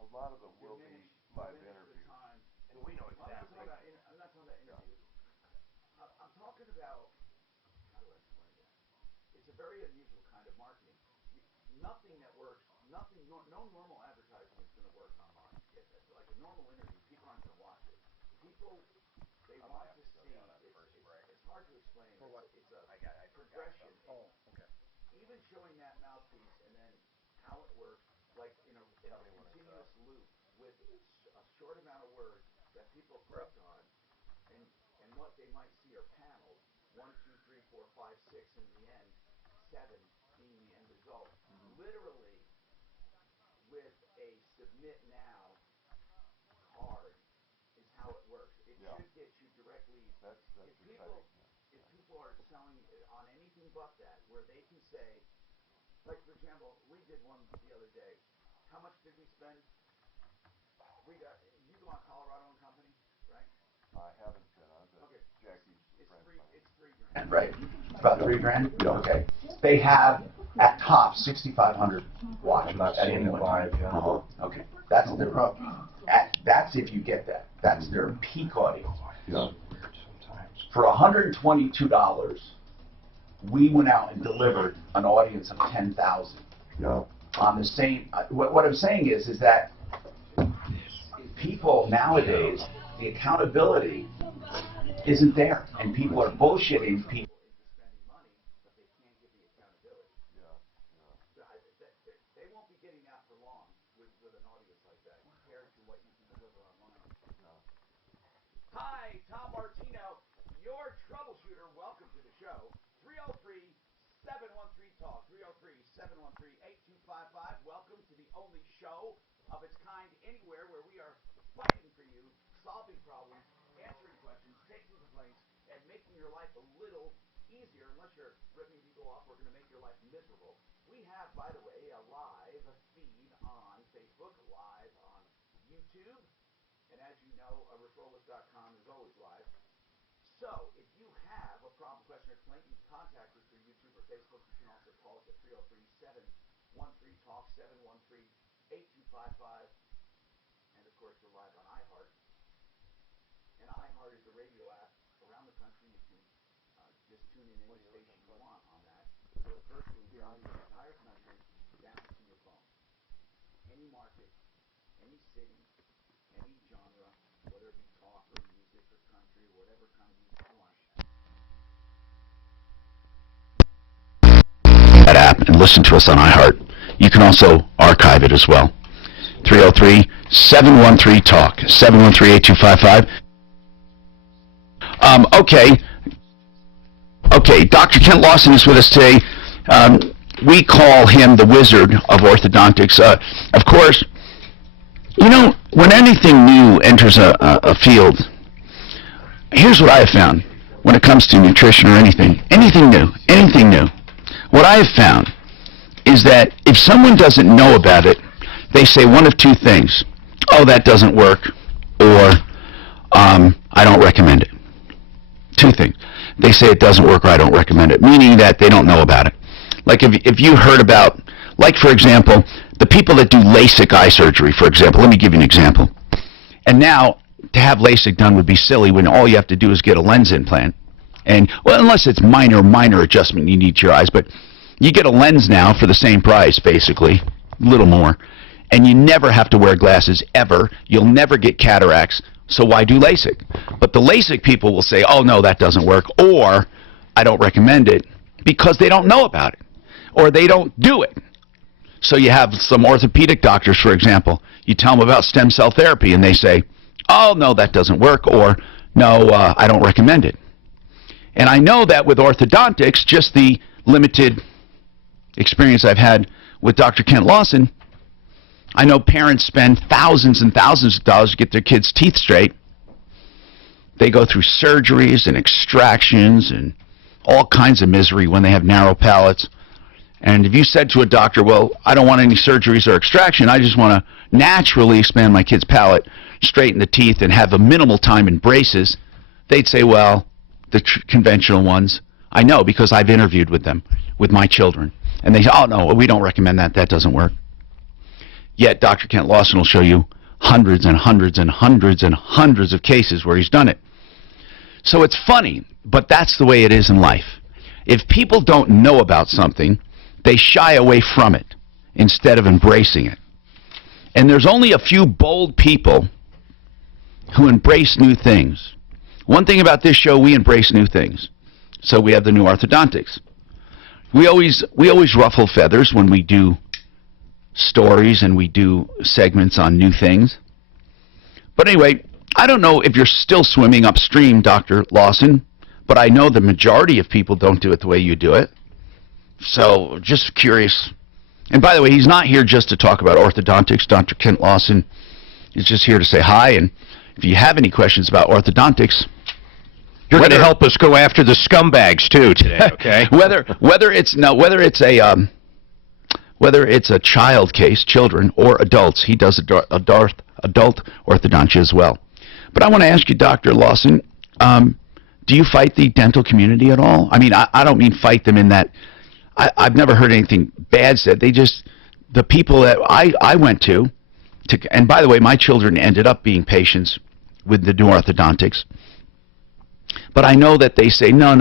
A lot of it will be live diminish the interview. time. And we know Well, exactly. I'm not talking about interviews. I'm talking about, how do I explain that? It's a very unusual kind of marketing. Nothing that works, no normal advertising is going to work online. Like a normal interview, people aren't going to watch it. People, they want to see. It's hard to explain. It's a progression. Oh, okay. Even showing that mouthpiece and then how it works, like in a continuous loop with a short amount of words that people click on, and what they might see are panels, 1, 2, 3, 4, 5, 6, and in the end, 7 being the end result. Literally, with a submit now card is how it works. It should get you direct leads. That's if exciting. people are selling on anything but that, where they can say, like for example, we did one the other day. How much did we spend? You go on Colorado and Company, right? I haven't been on, but Okay. Jackie's a friend of mine. It's $3,000, right? About $3,000. Okay. They have at top 6,500 watch. I'm not seeing it live. Yeah. Okay. That's their. That's if you get that. That's their peak audience. Yeah. For $122, we went out and delivered an audience of 10,000. Yeah. On the same. What I'm saying is that people nowadays, the accountability isn't there, and people are bullshitting people into spending money, but they can't give the accountability. They won't be getting that for long with an audience like that compared to what you can deliver online. No. Hi, Tom Martino, your troubleshooter. Welcome to the show. 303-713-TALK. 303-713-8255. Welcome to the only show of its kind anywhere where we are fighting for you, solving problems, answering questions, taking complaints, and making your life a little easier. Unless you're ripping people off, we're going to make your life miserable. We have, by the way, a live feed on Facebook, live on YouTube, and as you know, referralist.com is always live. So, if you have a problem, question, or complaint, you can contact us through YouTube or Facebook. You can also call us at 303-713-TALK, 713-8255. And of course, we're live on iHeart. And iHeart is a radio app around the country. You can just tune in any station you want on that. So it's virtually around the entire country, down to your phone. Any market, any city, any genre, whether it be talk or music or country or whatever kind of music you want. That app and listen to us on iHeart. You can also archive it as well. 303-713-TALK, 713-8255. Okay, Dr. Kent Lawson is with us today. We call him the wizard of orthodontics. Of course, you know, when anything new enters a field, here's what I have found when it comes to nutrition or anything new. What I have found is that if someone doesn't know about it, they say one of two things. Oh, that doesn't work, or I don't recommend it. Two things. They say it doesn't work or I don't recommend it, meaning that they don't know about it. Like if you heard about, like for example, the people that do LASIK eye surgery, for example. Let me give you an example. And now, to have LASIK done would be silly when all you have to do is get a lens implant. And, well, unless it's minor adjustment you need to your eyes, but you get a lens now for the same price, basically, a little more. And you never have to wear glasses, ever. You'll never get cataracts, so why do LASIK? But the LASIK people will say, oh, no, that doesn't work, or I don't recommend it, because they don't know about it, or they don't do it. So you have some orthopedic doctors, for example. You tell them about stem cell therapy, and they say, oh, no, that doesn't work, or no, I don't recommend it. And I know that with orthodontics, just the limited experience I've had with Dr. Kent Lawson, I know parents spend thousands and thousands of dollars to get their kids' teeth straight. They go through surgeries and extractions and all kinds of misery when they have narrow palates. And if you said to a doctor, well, I don't want any surgeries or extraction, I just want to naturally expand my kid's palate, straighten the teeth, and have a minimal time in braces, they'd say, well, the conventional ones. I know because I've interviewed with them, with my children. And they say, oh, no, we don't recommend that. That doesn't work. Yet Dr. Kent Lawson will show you hundreds and hundreds and hundreds and hundreds of cases where he's done it. So it's funny, but that's the way it is in life. If people don't know about something, they shy away from it instead of embracing it. And there's only a few bold people who embrace new things. One thing about this show, we embrace new things. So we have the new orthodontics. We always ruffle feathers when we do stories and we do segments on new things. But anyway, I don't know if you're still swimming upstream, Dr. Lawson, but I know the majority of people don't do it the way you do it. So just curious. And by the way, he's not here just to talk about orthodontics. Dr. Kent Lawson is just here to say hi. And if you have any questions about orthodontics, you're going to help us go after the scumbags too today, okay? whether it's a child case, children, or adults, he does adult orthodontia as well. But I want to ask you, Dr. Lawson, do you fight the dental community at all? I mean, I don't mean fight them in that I've never heard anything bad said. The people that I went to, and by the way, my children ended up being patients with the new orthodontics. But I know that they say, no,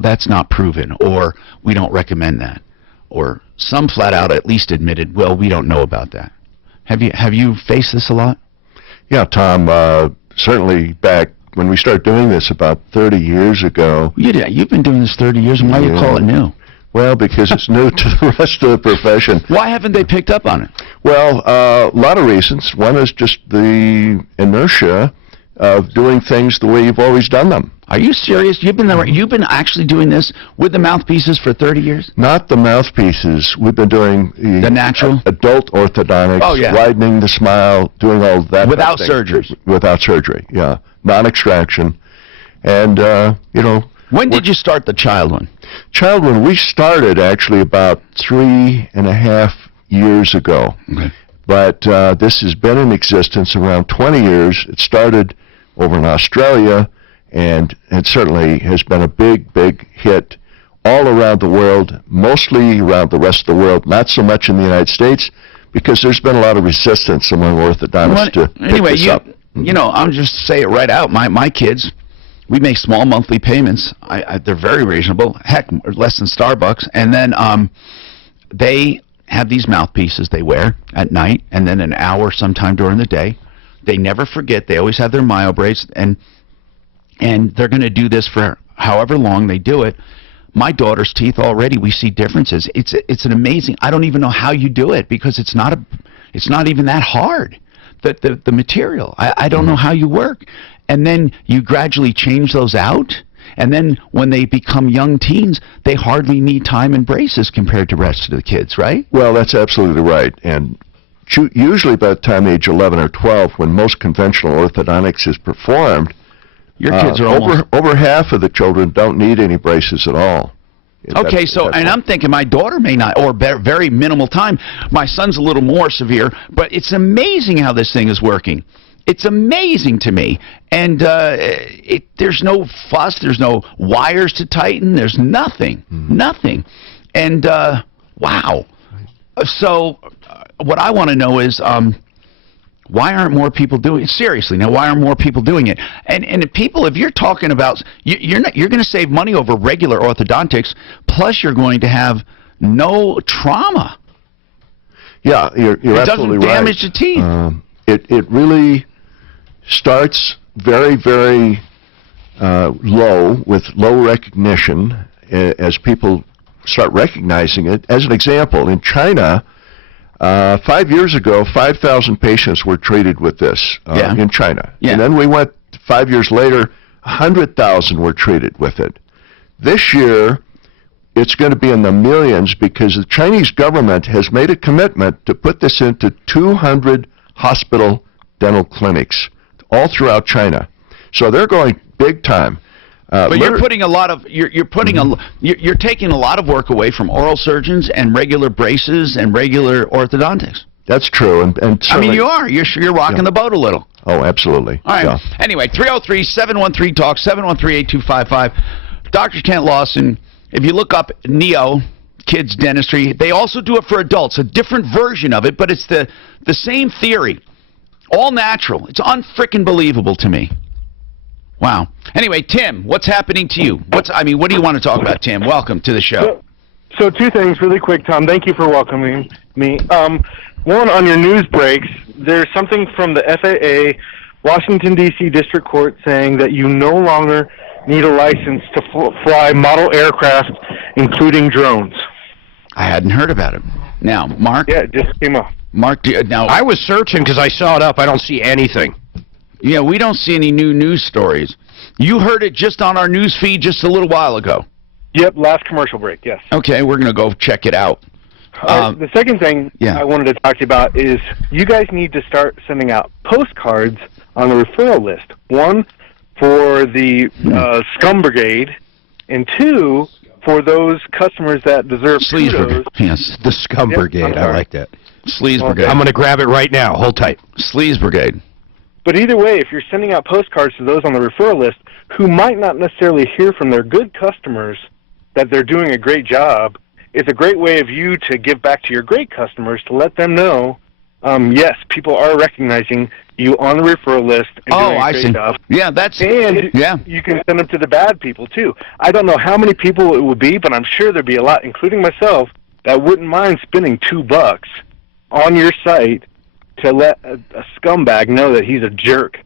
that's not proven, or we don't recommend that. Or some flat out at least admitted, well, we don't know about that. Have you faced this a lot? Yeah, Tom, certainly back when we started doing this about 30 years ago. You've been doing this 30 years, and why do you call it new? Well, because it's new to the rest of the profession. Why haven't they picked up on it? Well, a lot of reasons. One is just the inertia of doing things the way you've always done them. Are you serious? You've been actually doing this with the mouthpieces for 30 years? Not the mouthpieces. We've been doing the natural adult orthodontics, widening the smile, doing all that without surgery. Without surgery, yeah, non-extraction, and When did you start the child one? Child one, we started actually about 3.5 years ago. Okay. But this has been in existence around 20 years. It started over in Australia, and it certainly has been a big, big hit all around the world, mostly around the rest of the world, not so much in the United States, because there's been a lot of resistance among orthodontists to pick this up. I'll just say it right out. My kids, we make small monthly payments. They're very reasonable, heck, less than Starbucks. And then they have these mouthpieces they wear at night, and then an hour sometime during the day. They never forget. They always have their myo braids, and they're going to do this for however long they do it. My daughter's teeth already, we see differences. It's an amazing. I don't even know how you do it, because it's not even that hard. The material. I don't know how you work. And then you gradually change those out. And then when they become young teens, they hardly need time and braces compared to the rest of the kids, right? Well, that's absolutely right. And usually by the time age 11 or 12, when most conventional orthodontics is performed, your kids are over half of the children don't need any braces at all. Okay, and I'm thinking my daughter may not, or very minimal time. My son's a little more severe, but it's amazing how this thing is working. It's amazing to me. And there's no fuss, there's no wires to tighten, there's nothing, nothing. And wow. So what I want to know is why aren't more people doing it? Seriously, now why aren't more people doing it? And if you're talking about, you're going to save money over regular orthodontics, plus you're going to have no trauma. Yeah, you're absolutely right. It doesn't damage the teeth. It really starts very, very low, with low recognition as people start recognizing it. As an example, in China, 5 years ago, 5,000 patients were treated with this in China. Yeah. And then we went 5 years later, 100,000 were treated with it. This year, it's going to be in the millions, because the Chinese government has made a commitment to put this into 200 hospital dental clinics all throughout China. So they're going big time. But you're putting a lot of you're taking a lot of work away from oral surgeons and regular braces and regular orthodontics. That's true, and I mean you're rocking the boat a little. Oh, absolutely. All right. Yeah. Anyway, 303-713-TALK, 713-8255. Dr. Kent Lawson. If you look up Neo, kids' dentistry. They also do it for adults, a different version of it, but it's the same theory. All natural. It's unfrickin' believable to me. Wow. Anyway, Tim, what's happening to you? What do you want to talk about, Tim? Welcome to the show. So two things really quick, Tom. Thank you for welcoming me. One, on your news breaks, there's something from the FAA, Washington, D.C. District Court, saying that you no longer need a license to fly model aircraft, including drones. I hadn't heard about it. Now, Mark? Yeah, it just came up. Mark, now... I was searching because I saw it up. I don't see anything. Yeah, we don't see any new news stories. You heard it just on our news feed just a little while ago. Yep, last commercial break, yes. Okay, we're going to go check it out. The second thing I wanted to talk to you about is you guys need to start sending out postcards on the referral list. One, for the Scum Brigade, and two, for those customers that deserve kudos. Yes, the Scum Brigade. I like that. Sleaze Brigade. I'm going to grab it right now. Hold tight. Sleaze Brigade. But either way, if you're sending out postcards to those on the referral list who might not necessarily hear from their good customers that they're doing a great job, it's a great way of you to give back to your great customers to let them know, yes, people are recognizing you on the referral list and doing a great job. Yeah, that's... And you can send them to the bad people, too. I don't know how many people it would be, but I'm sure there'd be a lot, including myself, that wouldn't mind spending $2 on your site to let a scumbag know that he's a jerk.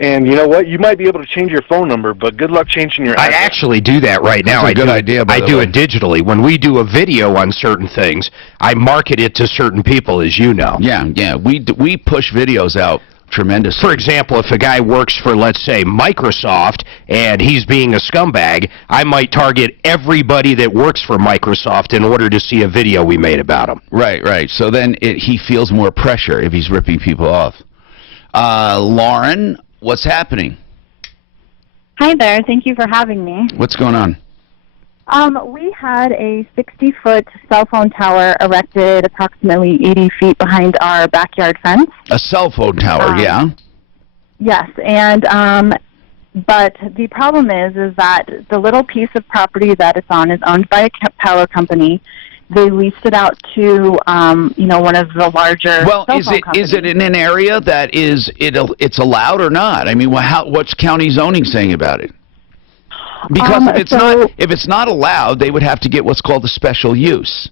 And you know what? You might be able to change your phone number, but good luck changing your address. I actually do that right now. That's a good idea, by the way. I do it digitally. When we do a video on certain things, I market it to certain people, as you know. Yeah. We push videos out tremendously. For example, if a guy works for, let's say, Microsoft, and he's being a scumbag, I might target everybody that works for Microsoft in order to see a video we made about him. Right. So then he feels more pressure if he's ripping people off. Lauren, what's happening? Hi there. Thank you for having me. What's going on? We had a 60-foot cell phone tower erected approximately 80 feet behind our backyard fence. A cell phone tower, yeah? Yes, and but the problem is that the little piece of property that it's on is owned by a power company. They leased it out to, one of the larger cell phone companies. Is it in an area that it's allowed or not? I mean, what's county zoning saying about it? Because if it's not allowed, they would have to get what's called a special use.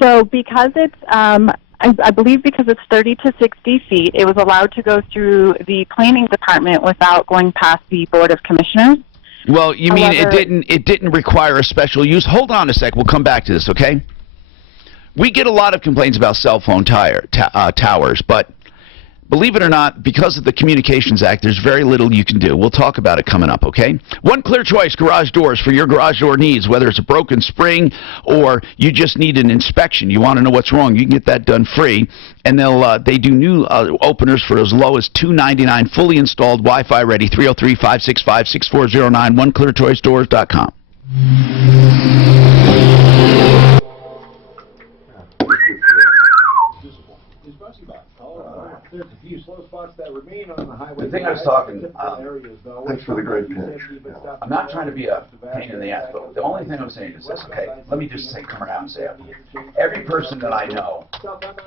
So because it's, I believe because it's 30 to 60 feet, it was allowed to go through the planning department without going past the Board of Commissioners. Well, you mean it didn't require a special use? Hold on a sec. We'll come back to this, okay? We get a lot of complaints about cell phone towers, but believe it or not, because of the Communications Act, there's very little you can do. We'll talk about it coming up, okay? One Clear Choice Garage Doors for your garage door needs, whether it's a broken spring or you just need an inspection. You want to know what's wrong, you can get that done free. And they do new openers for as low as $2.99, fully installed, Wi-Fi ready, 303-565-6409, oneclearchoicedoors.com. There's a few slow spots that remain on the highway. The thing I was talking, thanks for the great pitch. I'm not trying to be a pain in the ass, but the only thing I'm saying is this, okay? Let me just come around and say it. Every person that I know,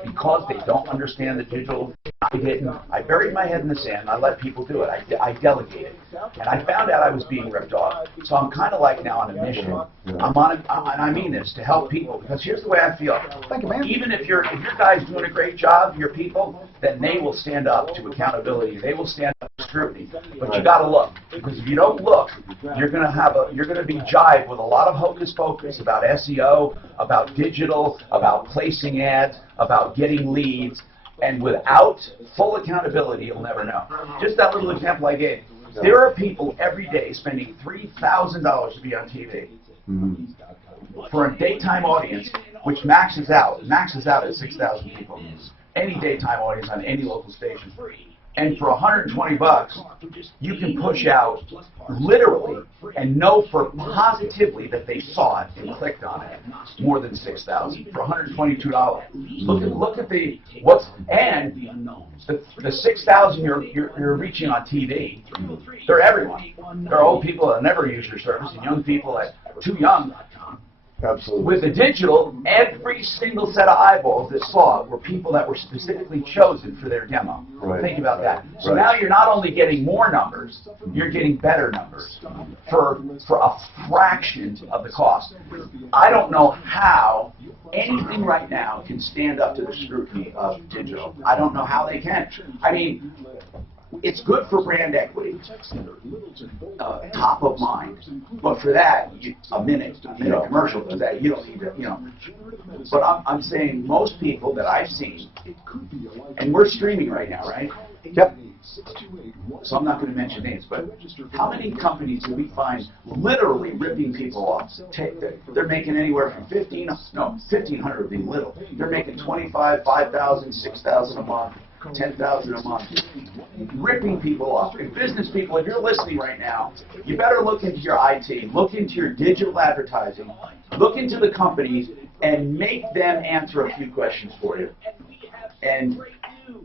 because they don't understand the digital, I buried my head in the sand, and I let people do it. I delegated. And I found out I was being ripped off. So I'm kind of like now on a mission. I'm on it, and I mean this, to help people. Because here's the way I feel. Thank you, man. Even if your guy's doing a great job, your people, then they will stand up to accountability. They will stand up to scrutiny. But you got to look, because if you don't look, you're going to be jived with a lot of hocus pocus about SEO, about digital, about placing ads, about getting leads, and without full accountability, you'll never know. Just that little example I gave. There are people every day spending $3,000 to be on TV for a daytime audience, which maxes out at 6,000 people. Any daytime audience on any local station. And for $120, you can push out literally and know for positively that they saw it and clicked on it more than 6,000 for $122. Look at the the 6,000 you're reaching on TV. They're everyone. They're old people that never use your service and young people that are too young. Absolutely. With the digital, every single set of eyeballs that saw it were people that were specifically chosen for their demo. Right. Think about that. So Right. now you're not only getting more numbers, you're getting better numbers for a fraction of the cost. I don't know how anything right now can stand up to the scrutiny of digital. I don't know how they can. I mean, it's good for brand equity, top of mind. But for that, a minute commercial for that, you don't need to, But I'm saying most people that I've seen, and we're streaming right now, right? Yep. So I'm not going to mention names, but how many companies do we find literally ripping people off? They're making anywhere from 1,500 would be little. They're making 25, 5,000, 6,000 a month. 10,000 a month, ripping people off. And business people, if you're listening right now, you better look into your IT, look into your digital advertising, look into the companies, and make them answer a few questions for you. And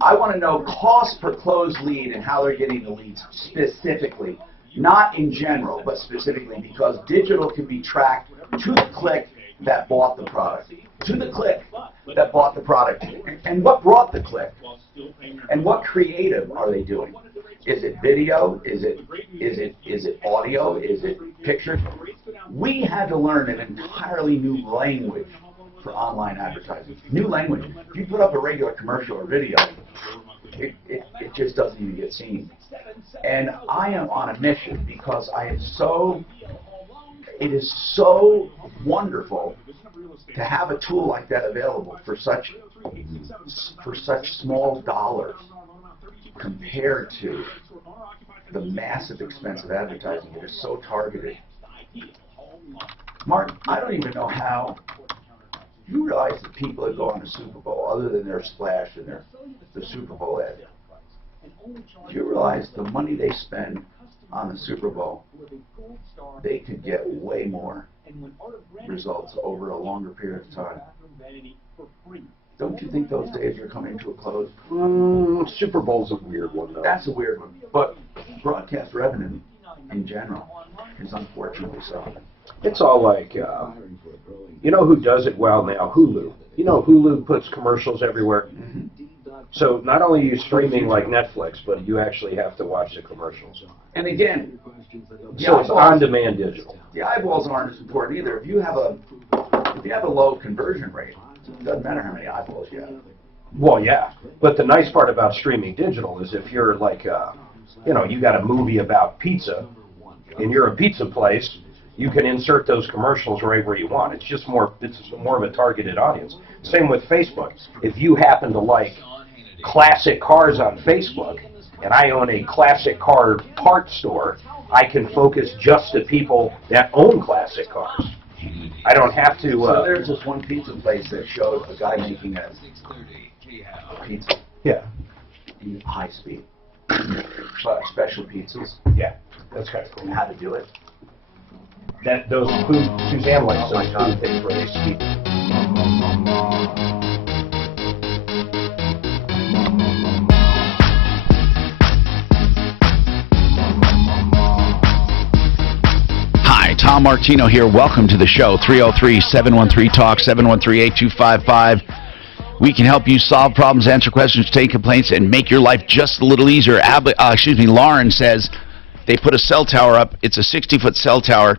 I want to know cost per closed lead and how they're getting the leads specifically. Not in general, but specifically, because digital can be tracked to the click that bought the product. To the click that bought the product. And what brought the click? And what creative are they doing? Is it video? Is it audio? Is it picture? We had to learn an entirely new language for online advertising. New language. If you put up a regular commercial or video, it just doesn't even get seen. And I am on a mission because it is so wonderful to have a tool like that available for such small dollars compared to the massive expense of advertising. It is so targeted. Mark, I don't even know how you realize that people that go on the Super Bowl, other than their splash and the Super Bowl ad, do you realize the money they spend on the Super Bowl, they could get way more results over a longer period of time? Don't you think those days are coming to a close? Super Bowl's a weird one, though. That's a weird one. But broadcast revenue in general is unfortunately so. It's all like, you know who does it well now? Hulu. You know, Hulu puts commercials everywhere. Mm-hmm. So not only are you streaming like Netflix, but you actually have to watch the commercials. And again, So it's on-demand digital. the eyeballs aren't as important either. If you have a low conversion rate, it doesn't matter how many eyeballs you have. Well, yeah. But the nice part about streaming digital is if you're like, you got a movie about pizza, and you're a pizza place, you can insert those commercials right where you want. It's more of a targeted audience. Same with Facebook. If you happen to like classic cars on Facebook, and I own a classic car part store, I can focus just to people that own classic cars. I don't have to... So there's this one pizza place that showed a guy making a pizza. Yeah. In high speed. Special pizzas. Yeah, that's kind of cool. And how to do it. Those Suzanne likes those food things where they speak. Hi, Tom Martino here. Welcome to the show. 303-713-TALK, 713-8255. We can help you solve problems, answer questions, take complaints, and make your life just a little easier. Lauren says they put a cell tower up. It's a 60-foot cell tower.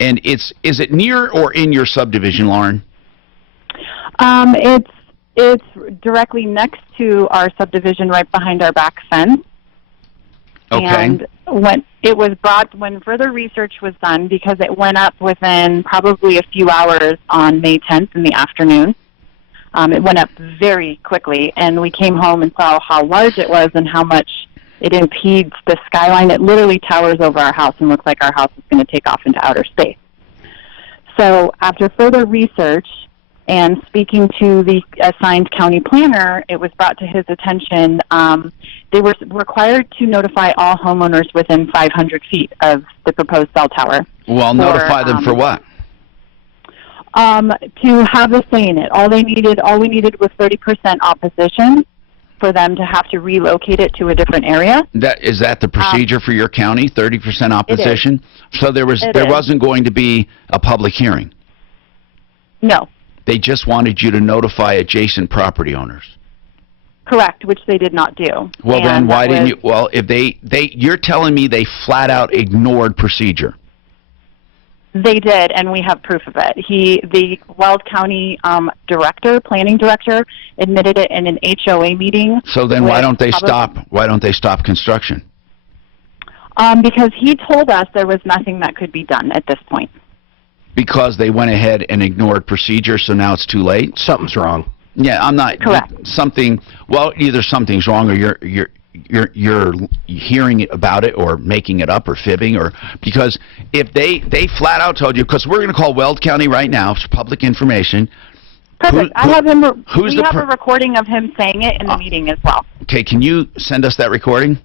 And is it near or in your subdivision, Lauren? It's directly next to our subdivision, right behind our back fence. Okay. And when further research was done, because it went up within probably a few hours on May 10th in the afternoon. It went up very quickly, and we came home and saw how large it was and how much it impedes the skyline. It literally towers over our house and looks like our house is going to take off into outer space. So after further research and speaking to the assigned county planner, it was brought to his attention they were required to notify all homeowners within 500 feet of the proposed cell tower. Well, notify them for what? To have a say in it. All we needed was 30% opposition for them to have to relocate it to a different area. Is that the procedure for your county? 30% opposition. So there wasn't going to be a public hearing. No. They just wanted you to notify adjacent property owners. Correct, which they did not do. Well, And then why that didn't was- you? Well, if you're telling me they flat out ignored procedure. They did, and we have proof of it. The Weld County planning director, admitted it in an HOA meeting. So then why don't they probably- stop? Why don't they stop construction? Because he told us there was nothing that could be done at this point. Because they went ahead and ignored procedure, so now it's too late. Something's wrong. Yeah, I'm not. Correct. Well, either something's wrong, or you're hearing about it, or making it up, or fibbing, or because if they flat out told you, because we're going to call Weld County right now, it's public information. Perfect. I have him. Who's we the have a recording of him saying it in the meeting as well. Okay, can you send us that recording?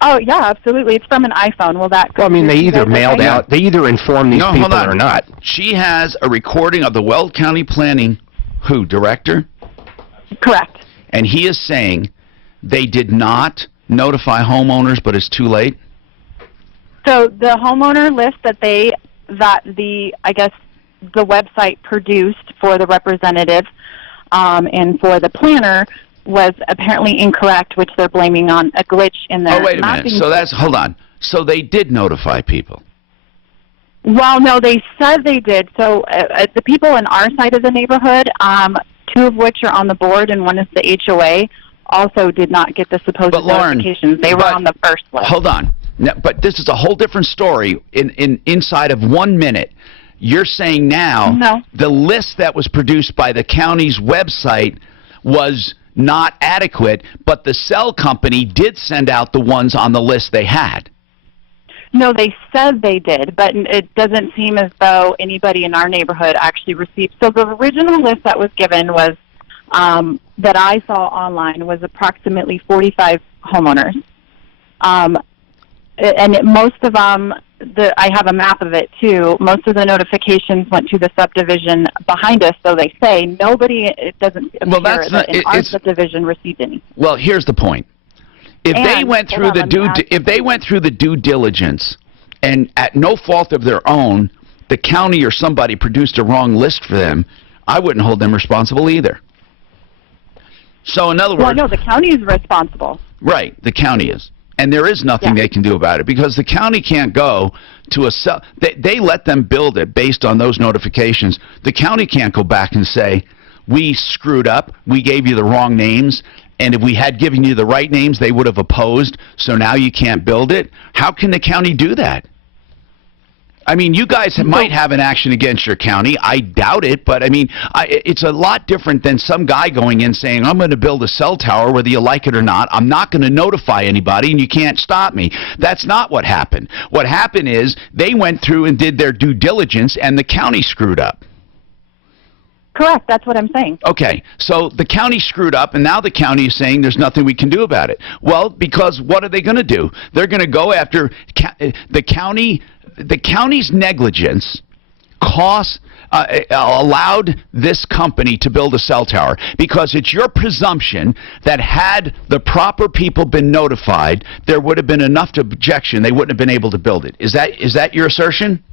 Oh yeah, absolutely. It's from an iPhone. Will that? Well, I mean, they either mailed okay? out, they either informed these No, people hold on. or not. She has a recording of the Weld County Planning, director? Correct. And he is saying they did not notify homeowners, but it's too late? So the homeowner list that the website produced for the representative and for the planner was apparently incorrect, which they're blaming on a glitch in their Oh, wait a minute. mapping So system. hold on. So they did notify people. Well, no, they said they did. So the people in our side of the neighborhood, two of which are on the board and one is the HOA, also did not get the supposed But Lauren, notifications. They were on the first list. Hold on. Now, but this is a whole different story inside of 1 minute. You're saying now No. the list that was produced by the county's website was not adequate, but the cell company did send out the ones on the list they had. No, they said they did, but it doesn't seem as though anybody in our neighborhood actually received. So the original list that was given was, that I saw online, was approximately 45 homeowners. Most of them, I have a map of it too, most of the notifications went to the subdivision behind us, so they say. Nobody, it doesn't appear that in our subdivision received any. Well, here's the point. If they went through the due diligence and at no fault of their own, the county or somebody produced a wrong list for them, I wouldn't hold them responsible either. So in other words... Well, no, the county is responsible. Right, the county is. And there is nothing they can do about it because the county can't go to a cell. They let them build it based on those notifications. The county can't go back and say, we screwed up, we gave you the wrong names, and if we had given you the right names, they would have opposed, so now you can't build it. How can the county do that? I mean, you guys might have an action against your county. I doubt it, but I mean, it's a lot different than some guy going in saying, I'm going to build a cell tower whether you like it or not. I'm not going to notify anybody and you can't stop me. That's not what happened. What happened is they went through and did their due diligence and the county screwed up. Correct, that's what I'm saying. Okay, so the county screwed up, and now the county is saying there's nothing we can do about it. Well, because what are they going to do? They're going to go after the county. The county's negligence allowed this company to build a cell tower because it's your presumption that had the proper people been notified, there would have been enough objection. They wouldn't have been able to build it. Is that your assertion?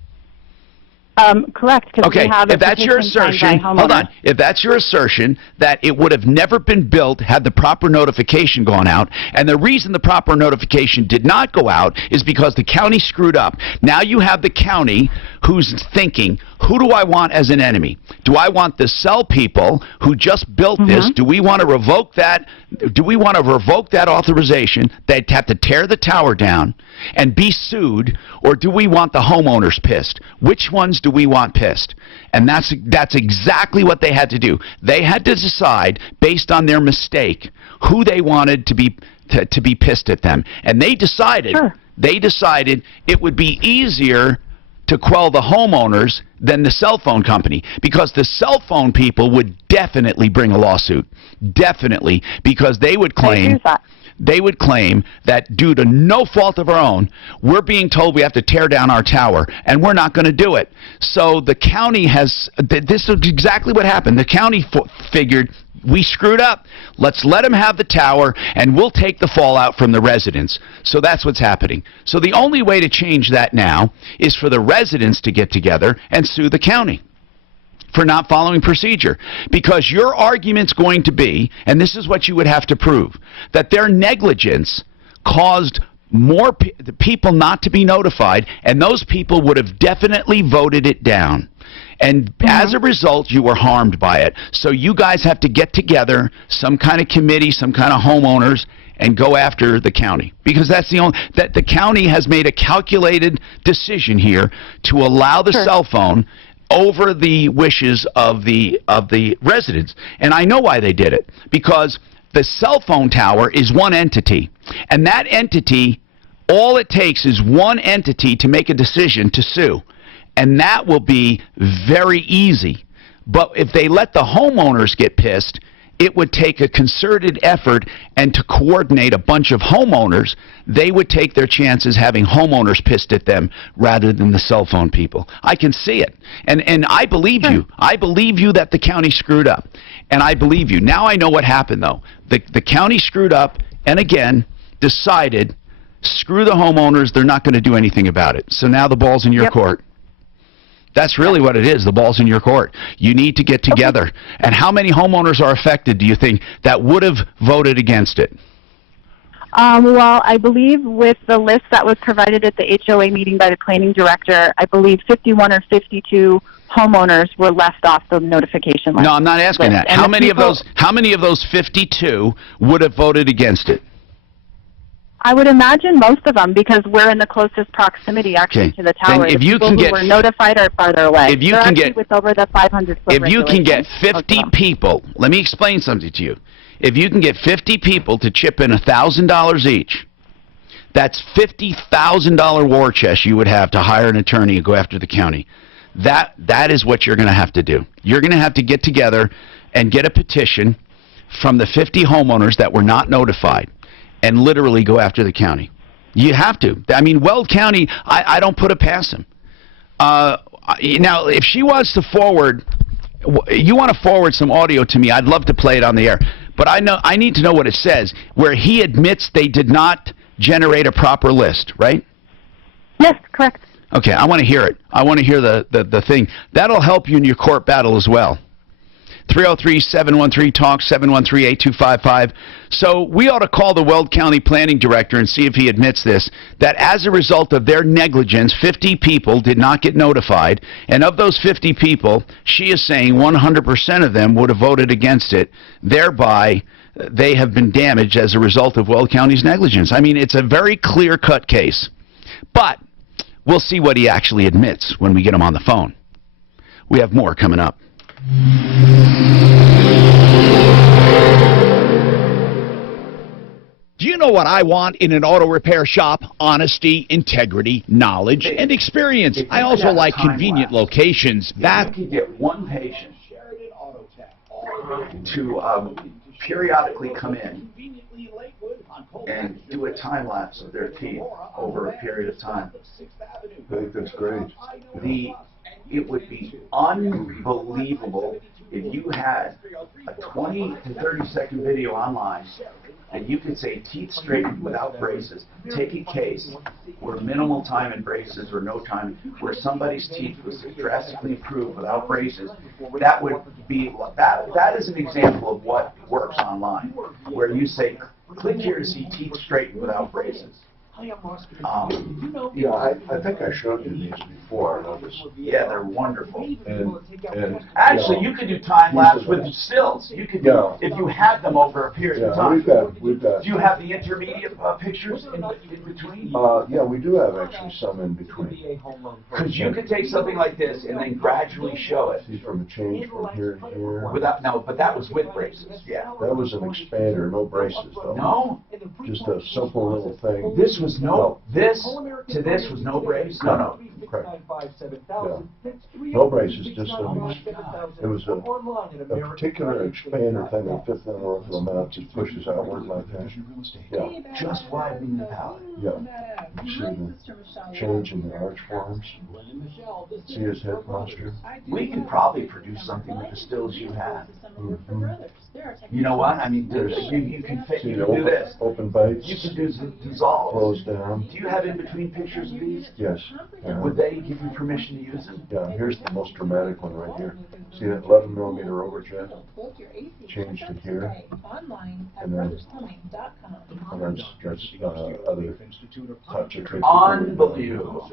Correct. Okay, if that's your assertion, hold on. If that's your assertion that it would have never been built had the proper notification gone out, and the reason the proper notification did not go out is because the county screwed up. Now you have the county who's thinking, who do I want as an enemy? Do I want the cell people who just built this? Do we want to revoke that? Do we want to revoke that authorization? They'd have to tear the tower down and be sued, or do we want the homeowners pissed? Which ones do we want pissed? And that's exactly what they had to do. They had to decide based on their mistake who they wanted to be pissed at them, and they decided it would be easier to quell the homeowners than the cell phone company, because the cell phone people would definitely bring a lawsuit, definitely, because they would claim that due to no fault of our own, we're being told we have to tear down our tower, and we're not going to do it. So the county this is exactly what happened. The county figured, we screwed up. Let's let them have the tower, and we'll take the fallout from the residents. So that's what's happening. So the only way to change that now is for the residents to get together and sue the county for not following procedure. Because your argument's going to be, and this is what you would have to prove, that their negligence caused the people not to be notified, and those people would have definitely voted it down. And as a result, you were harmed by it. So you guys have to get together, some kind of committee, some kind of homeowners, and go after the county. Because that's that the county has made a calculated decision here to allow the cell phone over the wishes of the residents. And I know why they did it. Because the cell phone tower is one entity. And that entity, all it takes is one entity to make a decision to sue. And that will be very easy. But if they let the homeowners get pissed, it would take a concerted effort, and to coordinate a bunch of homeowners, they would take their chances having homeowners pissed at them rather than the cell phone people. I can see it. And I believe you. I believe you that the county screwed up. And I believe you. Now I know what happened, though. The county screwed up and, again, decided, screw the homeowners, they're not going to do anything about it. So now the ball's in your court. That's really what it is. The ball's in your court. You need to get together. And how many homeowners are affected, do you think, that would have voted against it? Well, I believe with the list that was provided at the HOA meeting by the planning director, I believe 51 or 52 homeowners were left off the notification list. No, I'm not asking that. And How many of those 52 would have voted against it? I would imagine most of them, because we're in the closest proximity actually to the tower. If you people can who get were notified are farther away. If you They're can actually get with over the 500 foot if you can get regulation, 50 people, let me explain something to you. If you can get 50 people to chip in $1,000 each, that's $50,000 war chest you would have to hire an attorney and go after the county. That is what you're going to have to do. You're going to have to get together and get a petition from the 50 homeowners that were not notified and literally go after the county. You have to. I mean, Weld County, I don't put it past them. Now, if she wants to forward, you want to forward some audio to me, I'd love to play it on the air. But I need to know what it says, where he admits they did not generate a proper list, right? Yes, correct. Okay, I want to hear it. I want to hear the thing. That'll help you in your court battle as well. 303-713-TALK, 713-8255. So we ought to call the Weld County Planning Director and see if he admits this, that as a result of their negligence, 50 people did not get notified, and of those 50 people, she is saying 100% of them would have voted against it, thereby they have been damaged as a result of Weld County's negligence. I mean, it's a very clear-cut case. But we'll see what he actually admits when we get him on the phone. We have more coming up. Do you know what I want in an auto repair shop? Honesty, integrity, knowledge, and experience. I also like convenient locations. That you can get one patient to periodically come in and do a time lapse of their teeth over a period of time. I think that's great. It would be unbelievable if you had a 20 to 30 second video online and you could say teeth straightened without braces. Take a case where minimal time in braces or no time, where somebody's teeth was drastically improved without braces. That would be, that is an example of what works online, where you say, click here to see teeth straightened without braces. Yeah, I think I showed you these before. Yeah, they're wonderful. And actually, you could do time lapse with stills. You could do, if you have them over a period of time. We've got. Do you have the intermediate pictures in between? Yeah, we do have actually some in between. Because you could take something like this and then gradually show it. See from a change from here to here. No, but that was with braces. Yeah. That was an expander, no braces though. No. Just a simple little thing. This was this to this was no brace? No. Correct. Yeah. No braces, just it was a particular expander thing that fits in over the mouth, just pushes outward like that. Yeah. Just widening the palate. Yeah. You see the change in the arch forms? See his head posture? We could probably produce something with the stills you have. Mm-hmm. You know what? I mean, you can fit, you can do this. Open bites. You can do dissolve. Close down. Do you have in between pictures of these? Yes. Would they give you permission to use them? Yeah, here's the most dramatic one right here. See that 11 millimeter overjet? Change to here. And then that's other touch or trick. Unbelievable.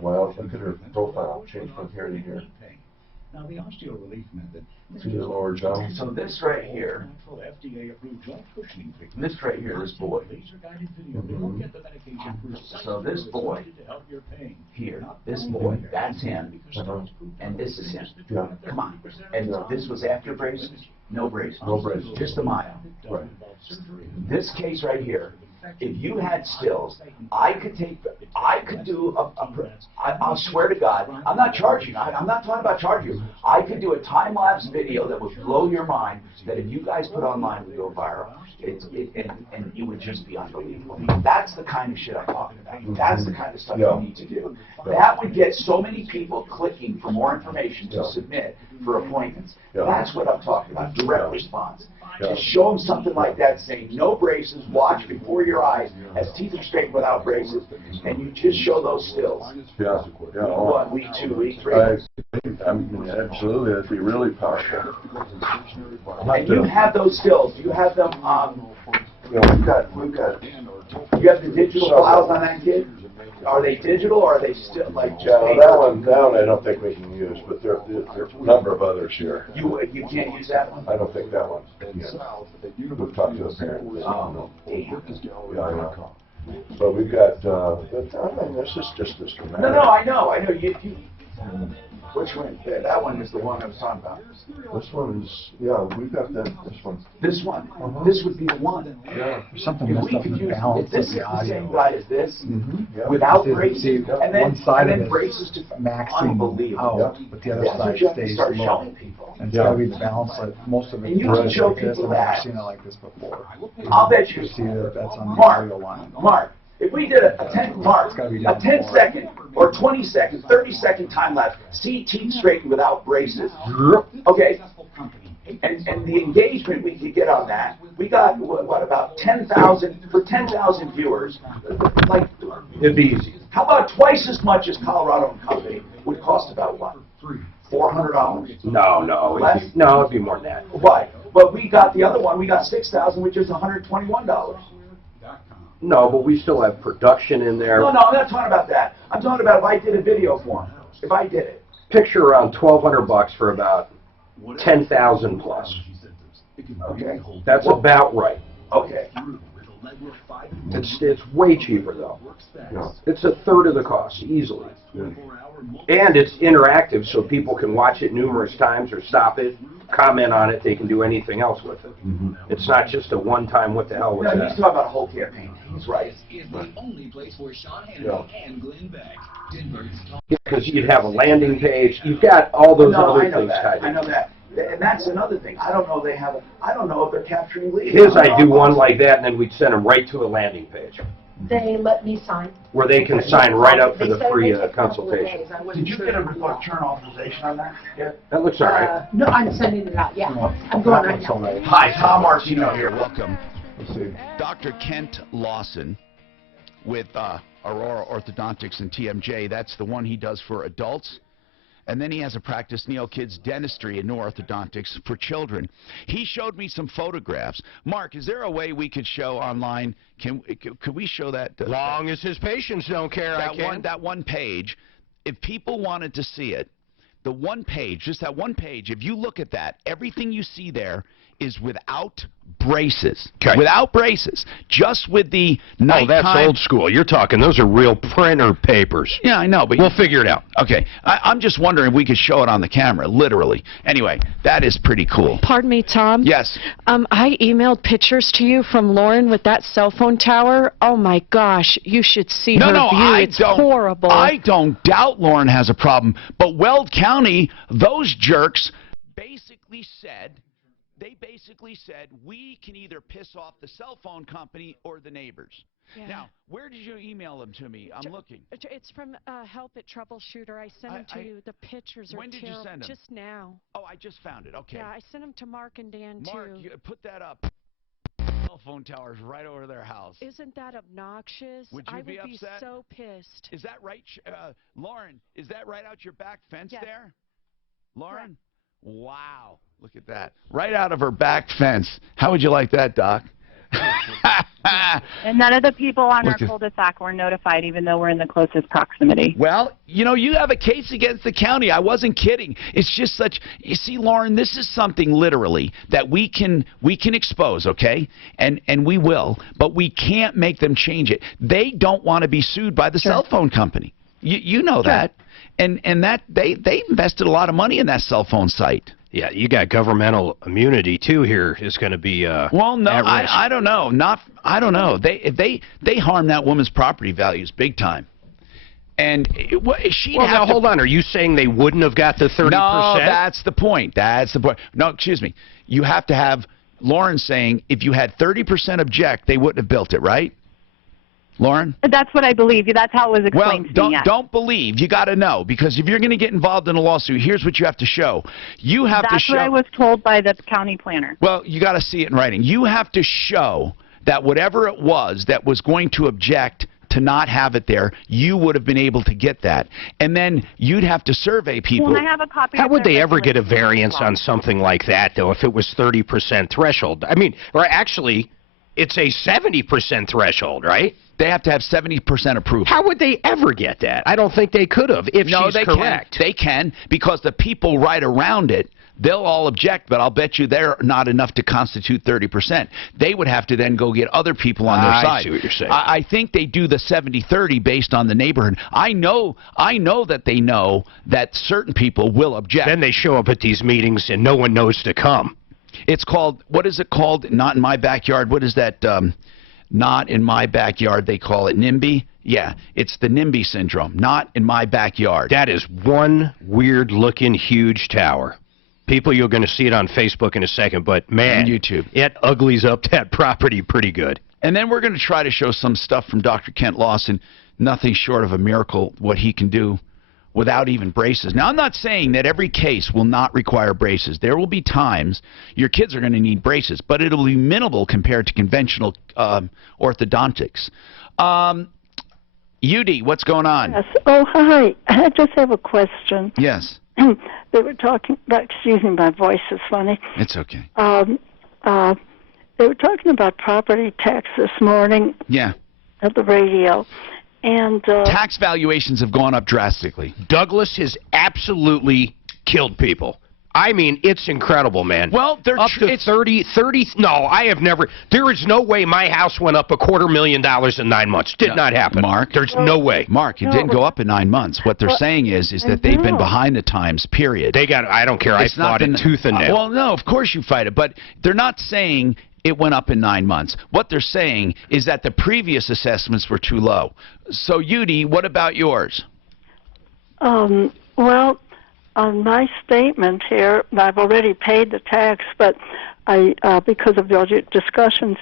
Well, look at her profile. Change from here to here. Now, the osteorelief method. See the lower jaw? So this right here, this right here is boy. So this boy here, this boy, that's him, and this is him. Yeah. Come on. And this was after braces? No braces. No braces. Just a mile. Right. This case right here, if you had stills, I could do I'll swear to God, I'm not charging, I'm not talking about charging you. I could do a time-lapse video that would blow your mind, that if you guys put online would go viral. And it would just be unbelievable. That's the kind of shit I'm talking about. That's the kind of stuff you need to do. That would get so many people clicking for more information to submit for appointments. That's what I'm talking about, direct response. Just show them something like that, saying no braces, watch before your eyes as teeth are straightened without braces, and you just show those stills. Yeah. Week 1, week 2, week 3. I mean, absolutely, that'd be really powerful. And you have those stills. You have them. You know, we've got. You have the digital files on that kid. Are they digital or are they still like just paper? That one I don't think we can use, but there's a number of others here. You can't use that one? I don't think that one. We've talked to a parent. Oh, damn. Yeah, I know. But we've got, I mean, this is just this dramatic. No, I know. Which one? That one is the one I was talking about. This one is, yeah, we've got this one. This one? This would be the one. Yeah. Something If messed we up could in the use, balance if this of is the the audio. same guy as this, Yeah. without See, braces, one and side of then it braces to maxing unbelievable. out, but the other That's side what you have to stays start low. showing people. And it's gotta be the balance, like most of it And you can is show like this. people I've never that. seen it like this before. I'll bet you. See that that's on the Mark, audio line. Mark, if we did a 10-second or 20-second, 30-second time lapse, see teeth straightened without braces. Okay. And the engagement we could get on that, we got what about 10,000 for 10,000 viewers? Like, It'd be easy. how about twice as much as Colorado and Company would cost? About what? $400. No, Less? it'd be more than that. Right. But we got the other one. We got 6,000, which is $121. No, but we still have production in there. No, I'm not talking about that. I'm talking about if I did a video for him. If I did it. Picture around $1,200 for about 10,000 plus. Okay. That's about right. Okay. It's way cheaper though. It's a third of the cost easily. And it's interactive, so people can watch it numerous times or stop it, comment on it. They can do anything else with it. It's not just a one-time. What the hell was No, that? he's talking about a whole campaign. He's right. Because you'd have a landing page. You've got all those No, other I know things that. tied I in. know that. And that's another thing. I don't know I don't know if they're capturing leads. I do one like that, and then we'd send them right to a landing page They let me sign. where they can sign right up for They the said free they take a couple of consultation. days. I Did wasn't you sure. get a return authorization on that? Yeah. That looks all right. No, I'm sending it out, yeah. I'm going right now. Hi, Tom Martino here. Welcome. Dr. Kent Lawson with Aurora Orthodontics and TMJ. That's the one he does for adults. And then he has a practice, Neo Kids Dentistry and New Orthodontics for children. He showed me some photographs. Mark, is there a way we could show online? Could we show that? Long as his patients don't care, I can. That one page, if people wanted to see it, the one page, just that one page, if you look at that, everything you see there is without braces. Okay. Without braces. Just with the nighttime. Oh, that's old school. You're talking, those are real printer papers. Yeah, I know, but We'll figure it out. Okay. I'm just wondering if we could show it on the camera, literally. Anyway, that is pretty cool. Pardon me, Tom? Yes. I emailed pictures to you from Lauren with that cell phone tower. Oh, my gosh. You should see her view. It's horrible. I don't doubt Lauren has a problem, but Weld County, those jerks basically said they basically said, we can either piss off the cell phone company or the neighbors. Yeah. Now, where did you email them to me? I'm looking. It's from help at Troubleshooter. I sent them to you. The pictures are when did you terrible. send them? Just now. Oh, I just found it. Okay. Yeah, I sent them to Mark and Dan, Mark, too. you put that up. Cell phone towers right over their house. Isn't that obnoxious? Would you I would be upset? be so pissed. Is that right, Lauren? Is that right out your back fence there? Lauren? Correct. Wow. Look at that. Right out of her back fence. How would you like that, Doc? And none of the people on our Look at- cul-de-sac were notified, even though we're in the closest proximity. Well, you know, you have a case against the county. I wasn't kidding. It's just such. You see, Lauren, this is something literally that we can expose, okay? And we will, but we can't make them change it. They don't want to be sued by the cell phone company. You know that. And that they invested a lot of money in that cell phone site. Yeah, you got governmental immunity too. Here is going to be well, no, at risk. I don't know. I don't know. They harm that woman's property values big time. And she'd well, have now to, hold on. Are you saying they wouldn't have got the 30%? No, that's the point. That's the point. No, excuse me. You have to have Lauren saying if you had 30% object, they wouldn't have built it, right? Lauren? That's what I believe. That's how it was explained to me. Well, don't believe. You got to know, because if you're going to get involved in a lawsuit, here's what you have to show. You have to show. That's what I was told by the county planner. Well, you got to see it in writing. You have to show that whatever it was that was going to object to not have it there, you would have been able to get that. And then you'd have to survey people. Well, I have a copy How of would their they ever get a regulations variance as well. on something like that, though, if it was 30% threshold? I mean, or actually, it's a 70% threshold, right? They have to have 70% approval. How would they ever get that? I don't think they could have, if she's they correct. Can. They can, because the people right around it, they'll all object, but I'll bet you they're not enough to constitute 30%. They would have to then go get other people on their side. I see what you're saying. I think they do the 70-30 based on the neighborhood. I know that they know that certain people will object. Then they show up at these meetings and no one knows to come. It's called, what is it called? Not in my backyard. What is that? Not in my backyard. They call it NIMBY. Yeah, it's the NIMBY syndrome. Not in my backyard. That is one weird-looking huge tower. People, you're going to see it on Facebook in a second, but man, YouTube. It uglies up that property pretty good. And then we're going to try to show some stuff from Dr. Kent Lawson. Nothing short of a miracle what he can do without even braces. Now, I'm not saying that every case will not require braces. There will be times your kids are going to need braces, but it'll be minimal compared to conventional orthodontics. UD, what's going on? Yes. Oh, hi. I just have a question. Yes. They were talking about, excuse me, my voice is funny. It's okay. They were talking about property tax this morning Yeah. at the radio. And tax valuations have gone up drastically. Douglas has absolutely killed people. I mean, it's incredible, man. Well, they're up to 30. No, I have never. There is no way my house went up $250,000 in 9 months. Did not happen. Mark, there's no way. Mark, it didn't go up in 9 months. What they're saying is that they've been behind the times. Period. They got. I don't care. I fought it tooth and nail. Well, no, of course you fight it, but they're not saying it went up in 9 months. What they're saying is that the previous assessments were too low. So, Yudi, what about yours? Well, on my statement here, I've already paid the tax, but I, because of the discussions,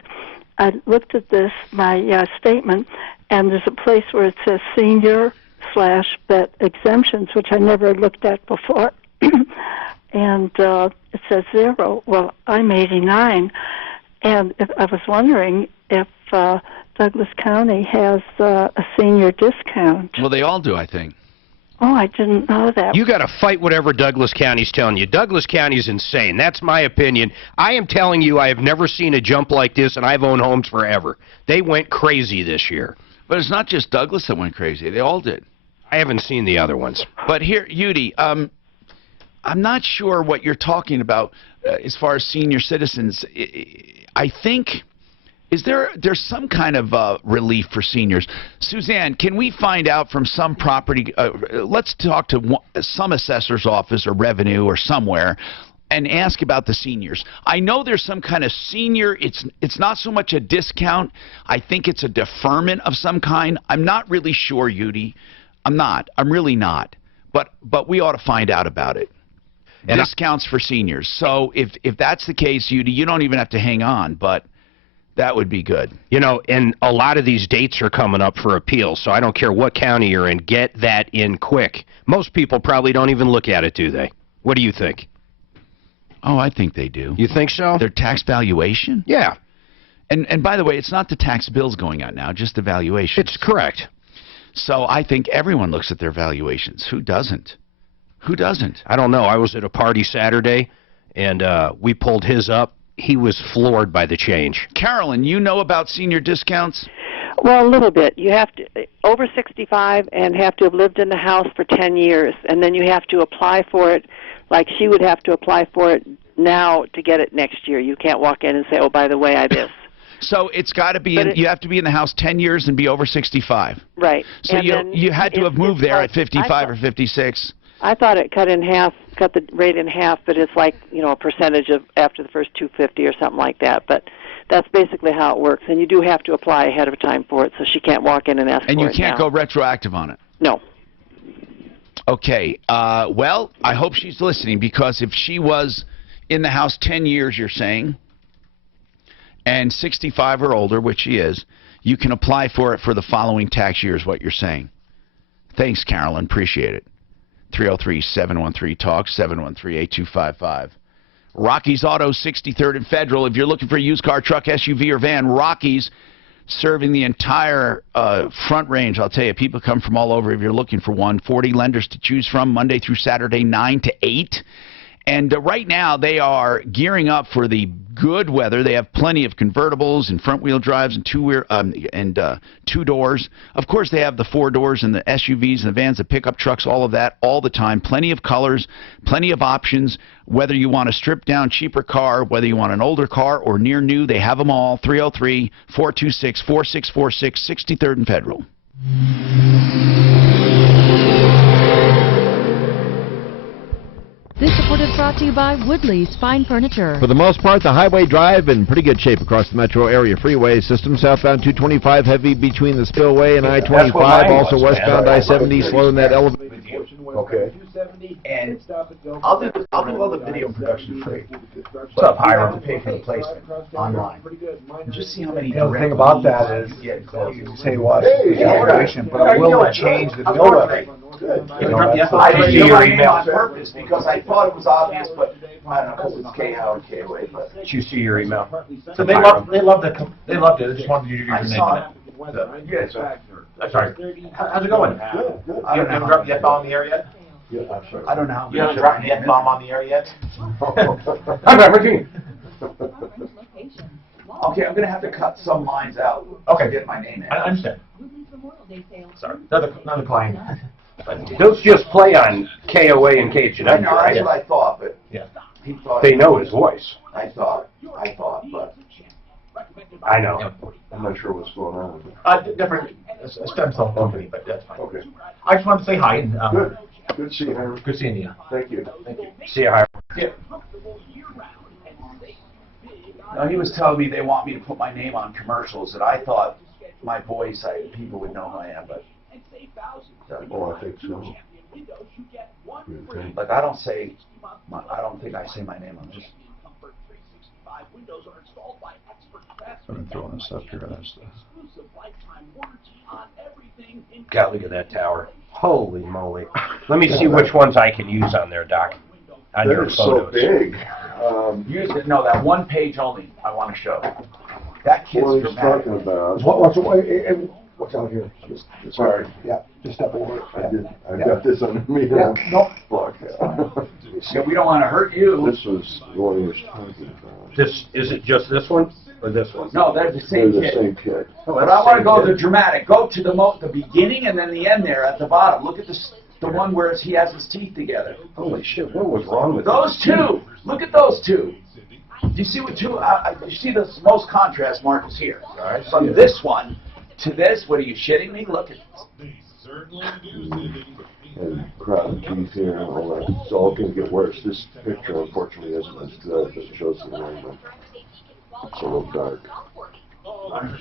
I looked at my statement, and there's a place where it says senior/vet exemptions, which I never looked at before, and it says 0. Well, I'm 89, and I was wondering if Douglas County has a senior discount. Well, they all do, I think. Oh, I didn't know that. You got to fight whatever Douglas County's telling you. Douglas County's insane. That's my opinion. I am telling you, I have never seen a jump like this, and I've owned homes forever. They went crazy this year. But it's not just Douglas that went crazy. They all did. I haven't seen the other ones. But here, Yudi, I'm not sure what you're talking about as far as senior citizens. I think... There's some kind of relief for seniors? Suzanne, can we find out from some property, let's talk to some assessor's office or revenue or somewhere and ask about the seniors. I know there's some kind of senior, it's not so much a discount, I think it's a deferment of some kind. I'm not really sure, Yudi. I'm really not. But we ought to find out about it. discounts for seniors. So if that's the case, you don't even have to hang on, but that would be good. You know, and a lot of these dates are coming up for appeals, so I don't care what county you're in, get that in quick. Most people probably don't even look at it, do they? What do you think? Oh, I think they do. You think so? Their tax valuation? Yeah. And by the way, it's not the tax bills going out now, just the valuation. It's correct. So I think everyone looks at their valuations. Who doesn't? Who doesn't? I don't know. I was at a party Saturday, and we pulled his up. He was floored by the change. Carolyn, you know about senior discounts? Well, a little bit. You have to over 65 and have to have lived in the house for 10 years, and then you have to apply for it. Like she would have to apply for it now to get it next year. You can't walk in and say, "Oh, by the way, I this." So it's got to be. You have to be in the house 10 years and be over 65. Right. So and you had to have moved there like, at 55 or 56. I thought it cut the rate in half, but it's like, you know, a percentage of after the first 250 or something like that. But that's basically how it works. And you do have to apply ahead of time for it, so she can't walk in and ask for it. And you can't now. go retroactive on it. No. Okay. Well, I hope she's listening, because if she was in the house 10 years, you're saying, and 65 or older, which she is, you can apply for it for the following tax year is what you're saying. Thanks, Carolyn. Appreciate it. 303-713-TALK, 713-8255. Rocky's Auto, 63rd and Federal. If you're looking for a used car, truck, SUV, or van, Rocky's serving the entire front range. I'll tell you, people come from all over if you're looking for one. 40 lenders to choose from, Monday through Saturday, 9 to 8. And right now, they are gearing up for the good weather. They have plenty of convertibles and front-wheel drives and two doors. Of course, they have the 4 doors and the SUVs and the vans, the pickup trucks, all of that, all the time. Plenty of colors, plenty of options. Whether you want a stripped-down, cheaper car, whether you want an older car or near new, they have them all. 303-426-4646, 63rd and Federal. This report is brought to you by Woodley's Fine Furniture. For the most part, the highway drive in pretty good shape across the metro area freeway system. Southbound 225 heavy between the spillway and I-25. Also westbound I-70 slow in that elevator. Okay. And I'll do all the video production free. What's up, Hiram? To pay for the placement online. Just see how many. The thing about that is, you say, well, it's information, but it will change the bill rate. I didn't see your email on purpose because I thought it was obvious, but I don't know, because it's K-Howard, K-Way, but. Did you see your email? So they loved it. They just wanted you to use your I name. saw it. Yes, I'm sorry. How's it going? Good. You haven't dropped the F-bomb on the air yet? Yeah, I'm sorry. I don't know. You haven't dropped the F-bomb on the air yet? I'm not working. Okay, I'm going to have to cut some lines out to get my name in. I understand. Sorry. Another client. Those just play on KOA and KHNW, I know, right? that's what I thought, but yeah. He thought they know his voice. I thought, but I know. I'm not sure what's going on. Different stem cell company, but that's fine. Okay. I just wanted to say hi. And, Good. Good to see you, Henry. Good seeing you. Thank you. Thank you. See you, Hiram. Yeah. no, he was telling me they want me to put my name on commercials, and I thought my voice, people would know who I am, but. Oh, I think so. Okay. Like I don't think I say my name. I'm just. I'm throwing this up here as the. God, look at that tower. Holy moly. Let me see which ones I can use on there, Doc. On They're your so photos. big. Use it. No, that one page only. I want to show. That kid's What he's dramatic. talking about. What's out here? Sorry. Yeah, just step over. I've got this under me. Yeah, no. Fuck. Yeah, we don't want to hurt you. This was what he was talking about. This, is it just this one or this one? No, they're the They're same the kid. same kid. But I want to go to the dramatic. Go to the beginning and then the end there at the bottom. Look at the one where he has his teeth together. Holy shit, what was wrong with Those two. Look at those two. Do you see what two? You see the most contrast mark is here. From this one to this. What are you shitting me? Look at. And crowded teeth here and all that. It's all going to get worse. This picture, unfortunately, isn't as good, but it shows the alignment. It's a little dark.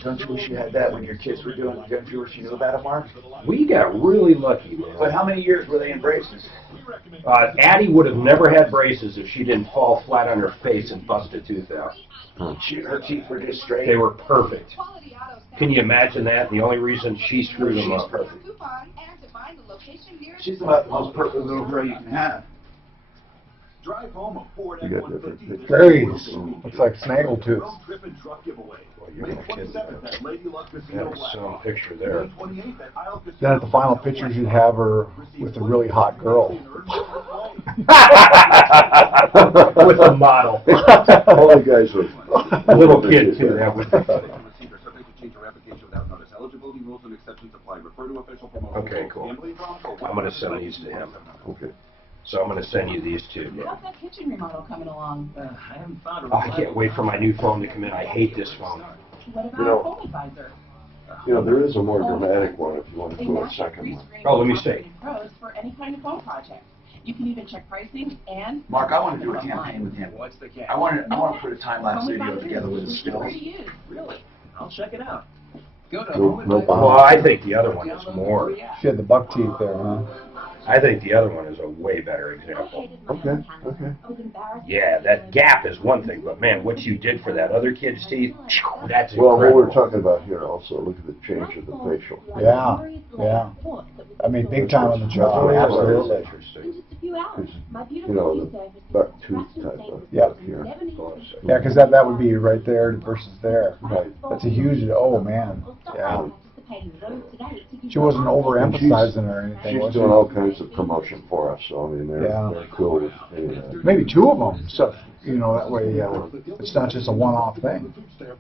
Don't you wish you had that when your kids were doing it? Don't you wish you knew about it, Mark? We got really lucky, man. But how many years were they in braces? Addie would have never had braces if she didn't fall flat on her face and bust a tooth out. Her teeth were just straight? They were perfect. Can you imagine that? The only reason she screwed them up. Perfect. She's about the most perfect little girl you can have. Drive home a Ford F-150. Fairies. Looks like snaggletooth. Well, you're not kidding. That is some picture there. Then at the final pictures, you'd have her with a really hot girl. With a model. All the guys with little kid, too. That would be funny. Okay, cool. I'm going to send these to him. Okay. So I'm going to send you these two. How's that kitchen remodel coming along? I haven't found a I can't wait for my new phone to come in. I hate this phone. What about You know- a home advisor? You know, there is a more dramatic one if you want to do a second one. Oh, let me see. Pros for any kind of phone project. You can even check pricing and... Mark, I want to do a campaign with him. What's the I want to put a time-lapse video together with his Free stills. to use. Really? I'll check it out. Go to No, no Well, bomb. I think the other one is more. She had the buck teeth there, huh? I think the other one is a way better example. Okay, okay. Yeah, that gap is one thing, but man, what you did for that other kid's teeth, that's Well, what incredible. we're talking about here also, look at the change of the facial. Yeah, yeah. I mean, big time on the job. That's Absolutely. interesting. You know, the buck tooth type of Yep. look here. Yeah, because that would be right there versus there. Right. That's a huge, oh man, yeah. She wasn't overemphasizing or anything, She's was doing she? all kinds of promotion for us, so I mean, they're Yeah. cool with any of that. Maybe two of them, so, you know, that way it's not just a one-off thing.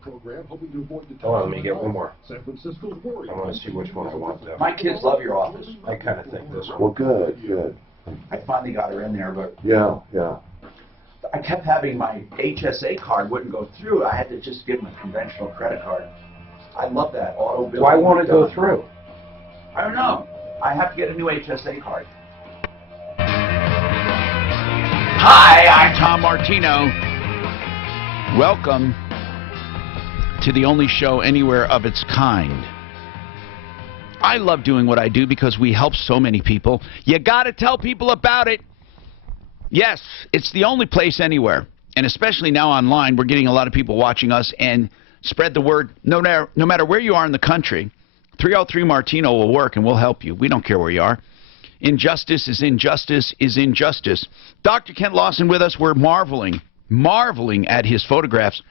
Hold on, let me get one more. I want to see which one I want, though. My kids love your office. I kind of think this one. Well, good, good. I finally got her in there, but Yeah, yeah. I kept having my HSA card wouldn't go through. I had to just give them a conventional credit card. I love that auto bill. Why won't it go through? I don't know. I have to get a new HSA card. Hi, I'm Tom Martino. Welcome to the only show anywhere of its kind. I love doing what I do because we help so many people. You got to tell people about it. Yes, it's the only place anywhere. And especially now online, we're getting a lot of people watching us, and spread the word. No matter where you are in the country, 303 Martino will work and we'll help you. We don't care where you are. Injustice is injustice is injustice. Dr. Kent Lawson with us. We're marveling at his photographs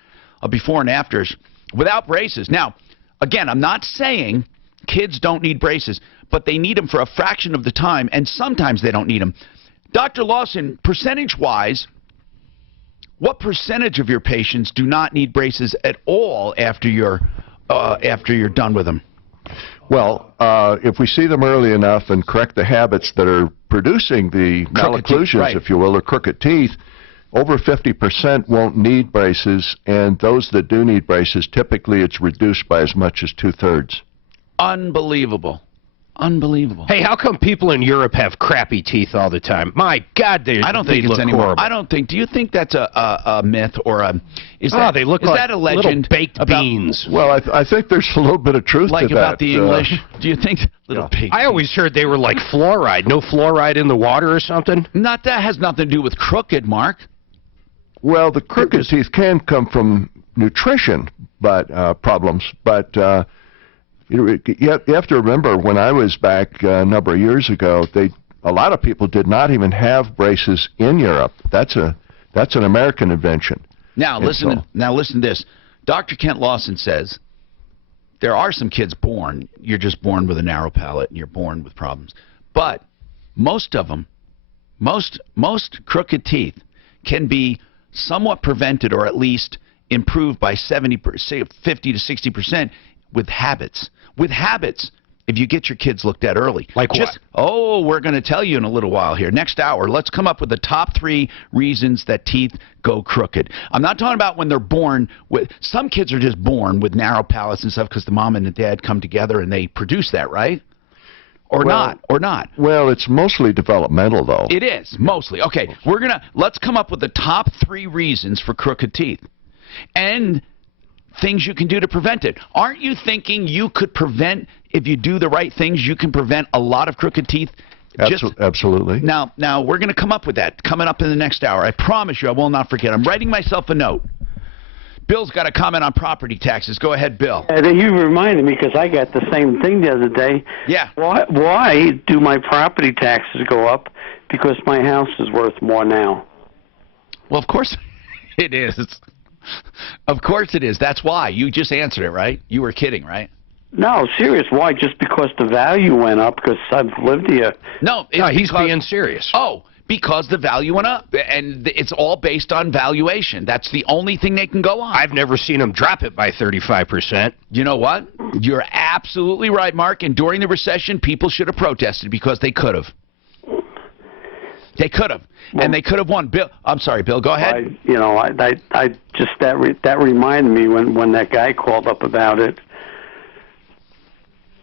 of before and afters without braces. Now, again, I'm not saying kids don't need braces, but they need them for a fraction of the time, and sometimes they don't need them. Dr. Lawson, percentage-wise, what percentage of your patients do not need braces at all after you're done with them? Well, if we see them early enough and correct the habits that are producing the malocclusions, right, if you will, or crooked teeth, over 50% won't need braces, and those that do need braces, typically it's reduced by as much as 2/3. Unbelievable. Unbelievable. Hey, how come people in Europe have crappy teeth all the time? My God, they I don't think it's look anymore. horrible. I don't think. Do you think that's a myth or a? Is that, they look is like that a legend little baked about, beans. Well, I think there's a little bit of truth like to that. about the English? Do you think little baked? I always heard they were like fluoride. No fluoride in the water or something? Not that has nothing to do with crooked, Mark. Well, the crooked teeth can come from nutrition, but problems. But you have to remember, when I was back a number of years ago, a lot of people did not even have braces in Europe. That's an American invention. Now listen. Now listen to this. Dr. Kent Lawson says there are some kids born. You're just born with a narrow palate, and you're born with problems. But most of them, most crooked teeth, can be somewhat prevented or at least improved by 50 to 60% with habits. With habits, if you get your kids looked at early. Like what? Oh, we're going to tell you in a little while here. Next hour, let's come up with the top 3 reasons that teeth go crooked. I'm not talking about when they're born with. Some kids are just born with narrow palates and stuff because the mom and the dad come together and they produce that, right? Or not. Well, it's mostly developmental, though. It is, mostly. Okay, let's come up with the top 3 reasons for crooked teeth. And things you can do to prevent it. Aren't you thinking you could prevent, if you do the right things, you can prevent a lot of crooked teeth? Absolutely. Now, we're going to come up with that coming up in the next hour. I promise you I will not forget. I'm writing myself a note. Bill's got a comment on property taxes. Go ahead, Bill. You reminded me because I got the same thing the other day. Yeah. Why do my property taxes go up? Because my house is worth more now. Well, of course it is. Of course it is. That's why. You just answered it, right? You were kidding, right? No, serious. Why? Just because the value went up because I've lived here. No, he's being serious. Oh, because the value went up, and it's all based on valuation. That's the only thing they can go on. I've never seen them drop it by 35%. You know what? You're absolutely right, Mark, and during the recession, people should have protested because they could have. They could have, and they could have won. Bill, I'm sorry, Bill, go ahead. I just, that reminded me when that guy called up about it.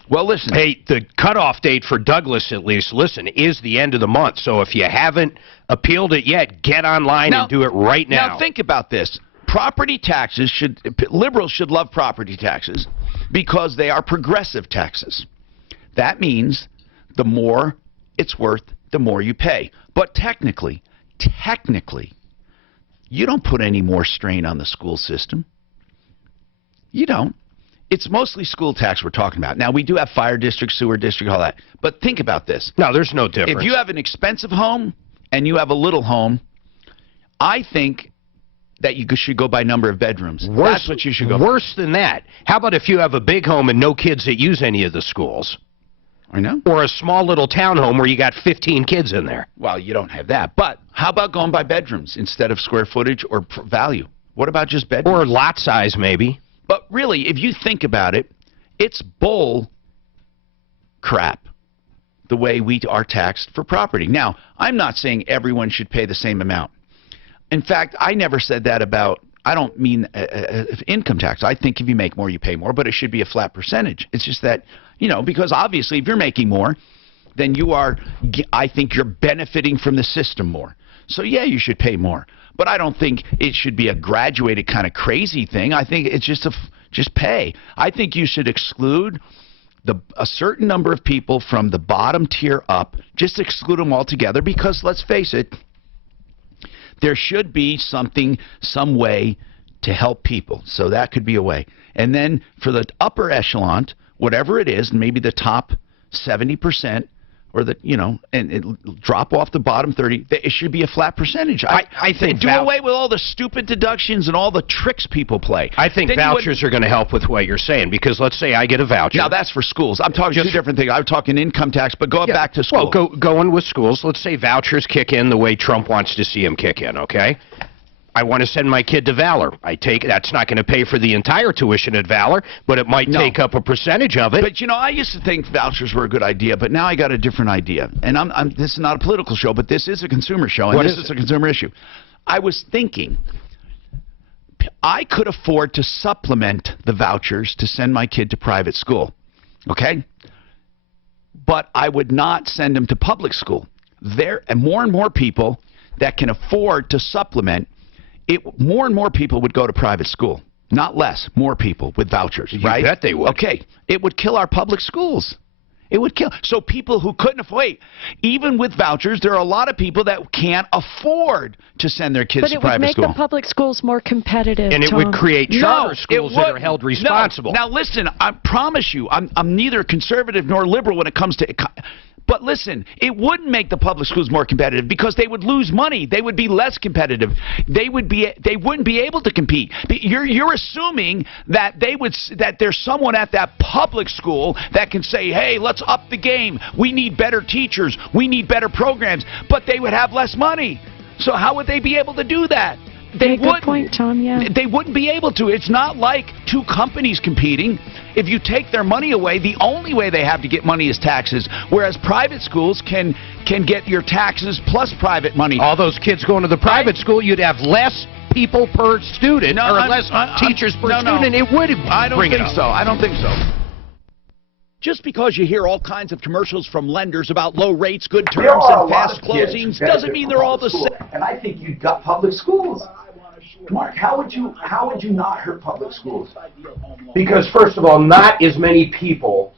Well, listen. Hey, the cutoff date for Douglas, at least, is the end of the month. So if you haven't appealed it yet, get online and do it right now. Now, think about this. Property taxes liberals should love property taxes because they are progressive taxes. That means the more it's worth, the more you pay. But technically, you don't put any more strain on the school system. You don't. It's mostly school tax we're talking about. Now, we do have fire district, sewer district, all that. But think about this. No, there's no difference. If you have an expensive home and you have a little home, I think that you should go by number of bedrooms. That's what you should go by. Worse than that. How about if you have a big home and no kids that use any of the schools? I know. Or a small little townhome where you got 15 kids in there. Well, you don't have that. But how about going by bedrooms instead of square footage or value? What about just bedrooms? Or lot size, maybe. But really, if you think about it, it's bull crap the way we are taxed for property. Now, I'm not saying everyone should pay the same amount. In fact, I never said that about, I don't mean income tax. I think if you make more, you pay more, but it should be a flat percentage. It's just that, because obviously if you're making more, then I think you're benefiting from the system more. So, yeah, you should pay more. But I don't think it should be a graduated kind of crazy thing. I think it's just pay. I think you should exclude a certain number of people from the bottom tier up. Just exclude them altogether because, let's face it, there should be some way to help people. So that could be a way. And then for the upper echelon, whatever it is, maybe the top 70%, or and drop off the bottom 30. It should be a flat percentage. I think do away with all the stupid deductions and all the tricks people play. I think vouchers are going to help with what you're saying, because let's say I get a voucher. Now that's for schools. I'm talking two different things. I'm talking income tax, but go back to school. Well, going with schools. Let's say vouchers kick in the way Trump wants to see them kick in. Okay. I want to send my kid to Valor. That's not going to pay for the entire tuition at Valor, but it might take up a percentage of it. But I used to think vouchers were a good idea, but now I got a different idea. And this is not a political show, but this is a consumer show, and this is a consumer issue. I was thinking I could afford to supplement the vouchers to send my kid to private school, okay? But I would not send him to public school. And more people that can afford to supplement, more and more people would go to private school. Not less, more people with vouchers, right? You bet they would. Okay, it would kill our public schools. It would kill. So people who couldn't afford, even with vouchers, there are a lot of people that can't afford to send their kids to private school. But it would make the public schools more competitive, and it would create charter schools that are held responsible. No. Now listen, I promise you, I'm neither conservative nor liberal when it comes to... But listen, it wouldn't make the public schools more competitive because they would lose money. They would be less competitive. They wouldn't be able to compete. You're assuming that there's someone at that public school that can say, "Hey, let's up the game. We need better teachers. We need better programs." But they would have less money. So how would they be able to do that? Good point, Tom, yeah. They wouldn't be able to. It's not like two companies competing. If you take their money away, the only way they have to get money is taxes, whereas private schools can get your taxes plus private money. All those kids going to the private school, you'd have less people per student, or less teachers per student. It would bring it up. I don't think so. Just because you hear all kinds of commercials from lenders about low rates, good terms, and fast closings doesn't mean they're all the same. And I think you've got public schools. Mark, how would you not hurt public schools? Because first of all, not as many people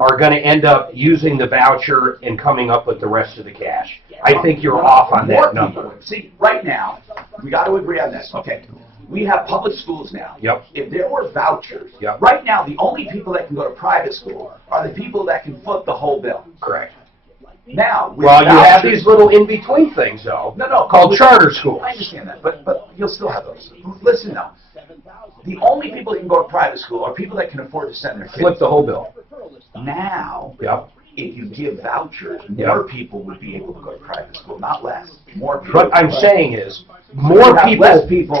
are going to end up using the voucher and coming up with the rest of the cash. I think you're off on that number. See, right now, we got to agree on this. Okay, we have public schools now. Yep. If there were vouchers, yep. Right now the only people that can go to private school are the people that can foot the whole bill. Correct. Now, with well, you have vouchers, these little in-between things, though. No, called charter schools. I understand that, but you'll still have those. Listen, though. The only people that can go to private school are people that can afford to send their kids. Flip the whole bill. Now, yep. If you give vouchers, yep. more people would be able to go to private school, not less. More people. What I'm saying is, more people, less people,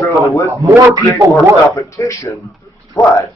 more competition, but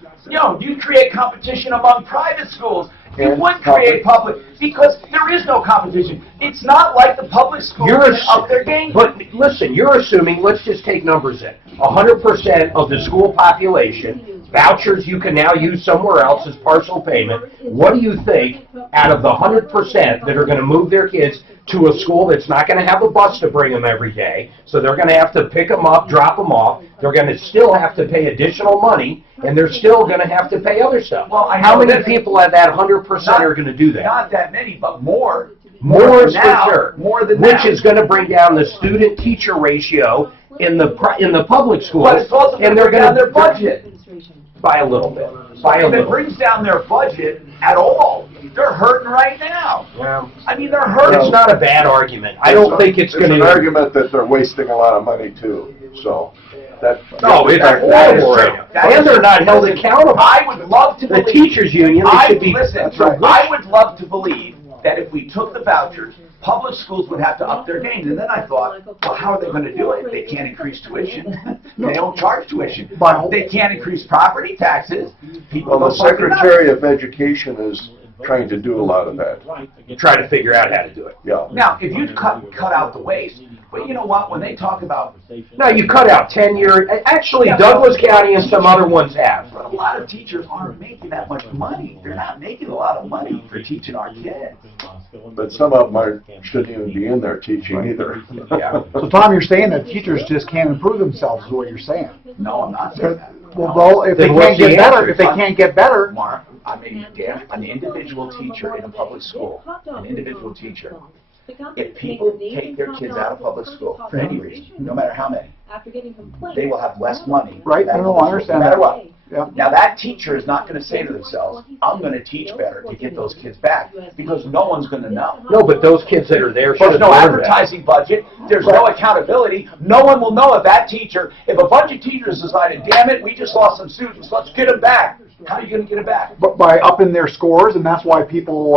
you create competition among private schools. You would create public, because there is no competition. It's not like the public schools up their game. But listen, you're assuming, let's just take numbers in. 100% of the school population, vouchers you can now use somewhere else as partial payment. What do you think, out of the 100% that are going to move their kids to a school that's not going to have a bus to bring them every day, so they're going to have to pick them up, drop them off, they're going to still have to pay additional money, and they're still going to have to pay other stuff. Well, how many people at that 100% are going to do that? Not that many, but more. More now, for sure. More than which now. Is going to bring down the student-teacher ratio in the public schools, but it's also and they're going to bring down their budget by a little bit. If it brings down their budget at all, they're hurting right now. Yeah. I mean, they're hurting. It's not a bad argument. I don't think it's going to. It's an argument that they're wasting a lot of money too. So that. No, it's horrible. And they're not held accountable. I would love to. The teachers' union should be. Listen, I would love to believe that if we took the vouchers, public schools would have to up their game. And then I thought, well, how are they going to do it? They can't increase tuition. They don't charge tuition. They can't increase property taxes. Well, the Secretary of Education is trying to do a lot of that. Try to figure out how to do it. Yeah. Now, if you cut out the waste, but you know what? When they talk about... No, you cut out tenure. Actually, Douglas County and some other ones have. But a lot of teachers aren't making that much money. They're not making a lot of money for teaching our kids. But some of them shouldn't even be in there teaching either. Yeah. So, Tom, you're saying that teachers just can't improve themselves is what you're saying? No, I'm not saying that. Well, if they can't get better, Mark, I mean, an individual teacher in a public school, if people take their kids out of public school for any reason, no matter how many, they will have less money. Right? I understand no matter that. what. Yeah. Now that teacher is not going to say to themselves, I'm going to teach better to get those kids back, because no one's going to know. No, but those kids that are there should There's no advertising budget. There's no accountability. No one will know if that teacher, if a bunch of teachers decided, damn it, we just lost some students, let's get them back. How are you going to get it back? But by upping their scores, and that's why people...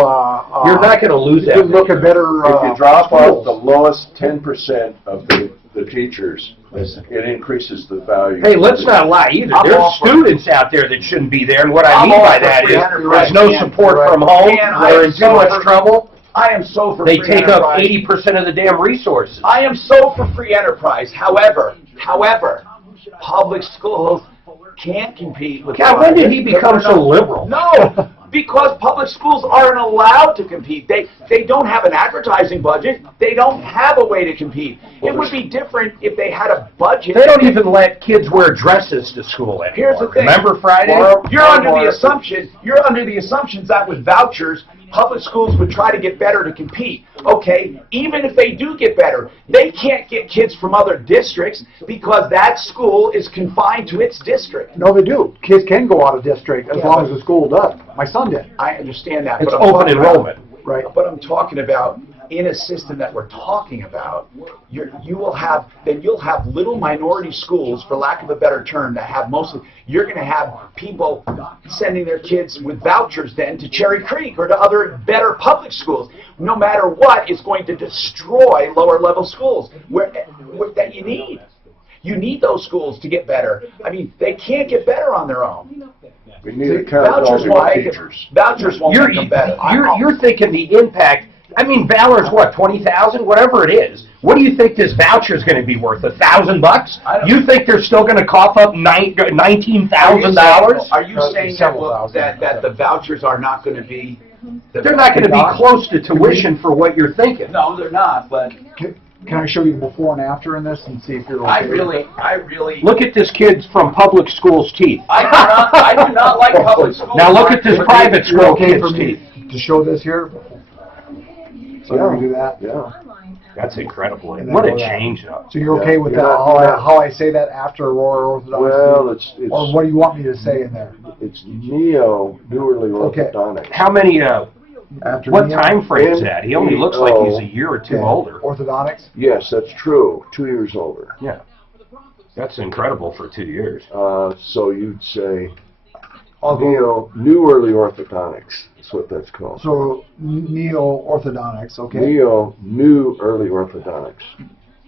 you're not going to lose that. Look at better if you drop off the lowest 10% of the teachers, it increases the value. Hey, let's not lie either. There's students out there that shouldn't be there, and what I mean by that is there's no support from home, they're in too much trouble. I am so for They free take up enterprise. 80% of the damn resources. I am so for free enterprise. However, public schools can't compete with... God, when did he become so liberal? No, because public schools aren't allowed to compete. They don't have an advertising budget. They don't have a way to compete. It would be different if they had a budget. They don't even let kids wear dresses to school anymore. Here's the thing. Remember Friday? You're under the assumption that with vouchers, public schools would try to get better to compete. Okay, even if they do get better, they can't get kids from other districts because that school is confined to its district. No, they do. Kids can go out of district as long as the school does. My son did. I understand that. It's but I'm open talking enrollment. Right. But I'm talking about in a system that we're talking about, you'll have little minority schools, for lack of a better term, that have mostly. You're going to have people sending their kids with vouchers then to Cherry Creek or to other better public schools. No matter what, it's going to destroy lower level schools that you need. You need those schools to get better. I mean, they can't get better on their own. We need accountability with teachers. Vouchers won't make them better. You're thinking the impact. I mean, Valor's what, 20,000, whatever it is. What do you think this voucher is going to be worth? $1,000? You think they're still going to cough up $19,000? Are you saying that the vouchers are not going to be? They're not going to be close to tuition for what you're thinking. No, they're not. But Can I show you the before and after in this and see if you're okay? I really. Look at this kid's from public school's teeth. I do not like public schools. Now look at this private You're school okay kid's for me teeth. to show this here? So Yeah. we do that? Yeah. That's incredible. And then What a go that. change up. So you're okay with You're that, not- how I say that after Aurora Orthodox? Well, it's Or what do you want me to say in there? it's neo New Early Okay. Orthodontics. How many, After what neo? time frame is that? He only looks like he's a year or two Okay. older. Orthodontics? Yes, that's true. 2 years older. Yeah. That's incredible for 2 years. So you'd say I'll go, New Early Orthodontics. That's what that's called. so neo-orthodontics, okay? New Early Orthodontics.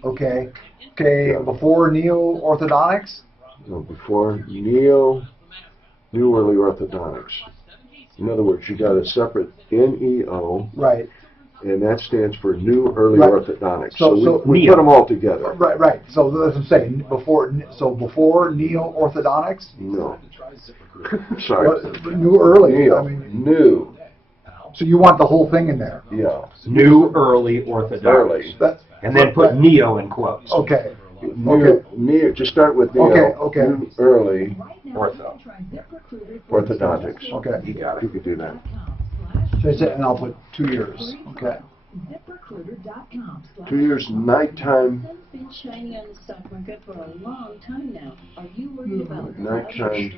Okay. Okay, Yeah. before neo-orthodontics? No, before New Early Orthodontics. In other words, you got a separate NEO, Right. and that stands for New Early Right. Orthodontics. So- So, so- we put them all together. Right. So that's what I'm saying. Before neo-orthodontics? No. Sorry. What, new early? Neo. I mean, New. so you want the whole thing in there? Yeah. New early orthodontics. Early. And then put neo in quotes. Okay. New. Just start with Neo. Okay. New Early Ortho. Orthodontics. Okay. You got You it. could do that. And I'll put 2 years. Okay. 2 years nighttime. Been shining on the stock market for a long time now. Are you worried about Nighttime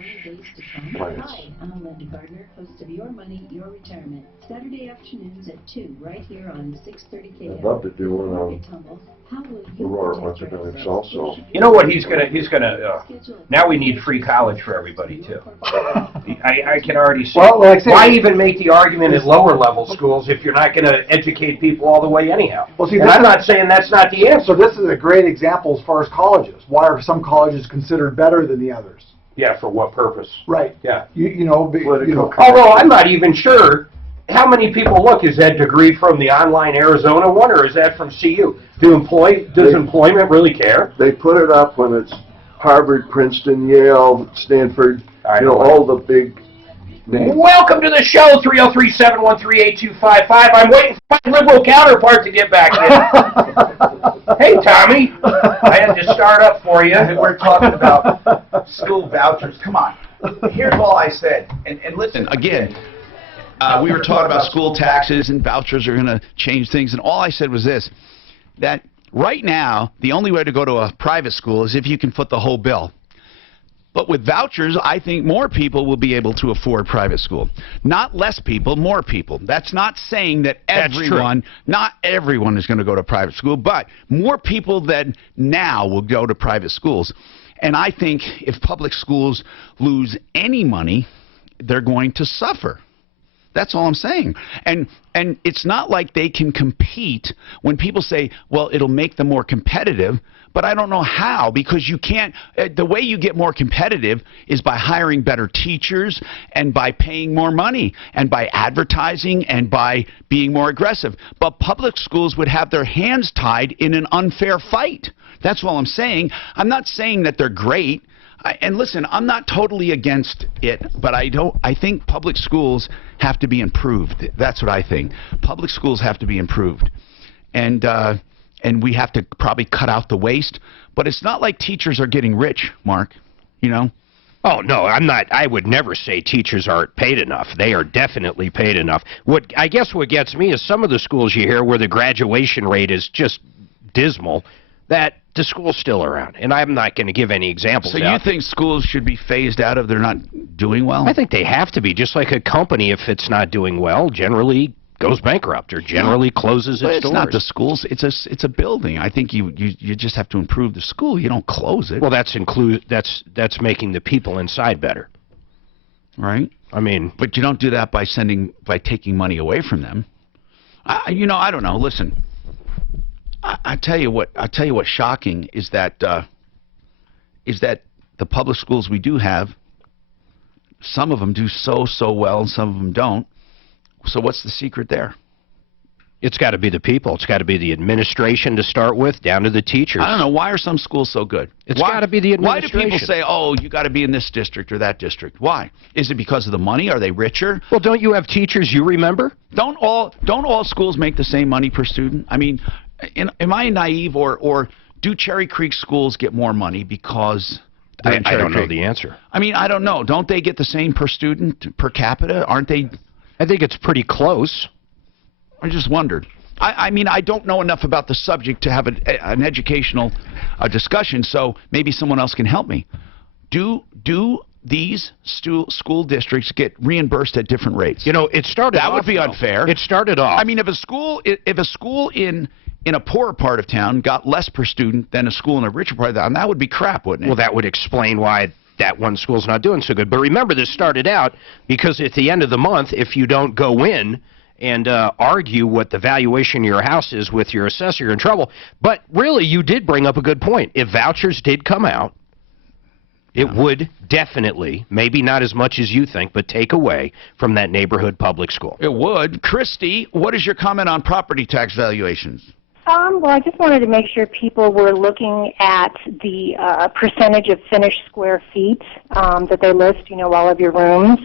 plants. Hi, I'm Linda Gardner, host of Your Money, Your Retirement. Saturday afternoons at 2, right here on 630 KM. I'd love to do one on How will you Aurora protect your Orthodontics assets? also. You know what he's gonna, now we need free college for everybody too. I can already see. Well, like I say- Why even make the argument at lower level schools if you're not gonna educate people all the way anyhow? Well, see, And this I'm is- not saying that's not the answer. So this is a great example as far as colleges. Why are some colleges considered better than the others? Yeah, for what purpose? Right. Yeah. You know. Although I'm not even sure how many people look. Is that degree from the online Arizona one, or is that from CU? Does employment really care? They put it up when it's Harvard, Princeton, Yale, Stanford, all the big names. Welcome to the show, 303-713-8255. I'm waiting for my liberal counterpart to get back in. Hey, Tommy. I had to start up for you. We're talking about school vouchers. Come on. Here's all I said. And listen, Again, we were talking about school taxes and vouchers are going to change things, and all I said was this, that right now, the only way to go to a private school is if you can foot the whole bill. But with vouchers, I think more people will be able to afford private school. Not less people, more people. That's not saying that not everyone is going to go to private school, but more people than now will go to private schools. And I think if public schools lose any money, they're going to suffer. That's all I'm saying. And it's not like they can compete when people say, well, it'll make them more competitive, but I don't know how, because you can't, the way you get more competitive is by hiring better teachers and by paying more money and by advertising and by being more aggressive. But public schools would have their hands tied in an unfair fight. That's all I'm saying. I'm not saying that they're great. And listen, I'm not totally against it, but I think public schools have to be improved. That's what I think. Public schools have to be improved. And we have to probably cut out the waste. But it's not like teachers are getting rich, Mark, you know? Oh, no, I'm not. I would never say teachers aren't paid enough. They are definitely paid enough. I guess what gets me is some of the schools you hear where the graduation rate is just dismal, that the school's still around. And I'm not going to give any examples. So you think schools should be phased out if they're not doing well? I think they have to be. Just like a company, if it's not doing well, generally goes bankrupt or generally closes its doors. It's not the schools. It's a building. I think you just have to improve the school. You don't close it. Well, that's making the people inside better. Right? I mean, but you don't do that by taking money away from them. I don't know. Listen, I tell you what's shocking is that the public schools we do have, some of them do so well, and some of them don't. So what's the secret there? It's got to be the people. It's got to be the administration to start with, down to the teachers. I don't know. Why are some schools so good? It's got to be the administration. Why do people say, oh, you got to be in this district or that district? Why? Is it because of the money? Are they richer? Well, don't you have teachers you remember? Don't all schools make the same money per student? I mean, am I naive, or do Cherry Creek schools get more money because I don't know the answer. I mean, I don't know. Don't they get the same per student, per capita? Aren't they? I think it's pretty close. I just wondered. I mean, I don't know enough about the subject to have an educational discussion, so maybe someone else can help me. Do these school districts get reimbursed at different rates? You know, it started that off, would be though. unfair. It started off. I mean, if a school in a poorer part of town got less per student than a school in a richer part of town, that would be crap, wouldn't it? Well, that would explain why that one school's not doing so good. But remember, this started out because at the end of the month, if you don't go in and argue what the valuation of your house is with your assessor, you're in trouble. But really, you did bring up a good point. If vouchers did come out, it would definitely, maybe not as much as you think, but take away from that neighborhood public school. It would. Christy, what is your comment on property tax valuations? Well, I just wanted to make sure people were looking at the percentage of finished square feet that they list, all of your rooms.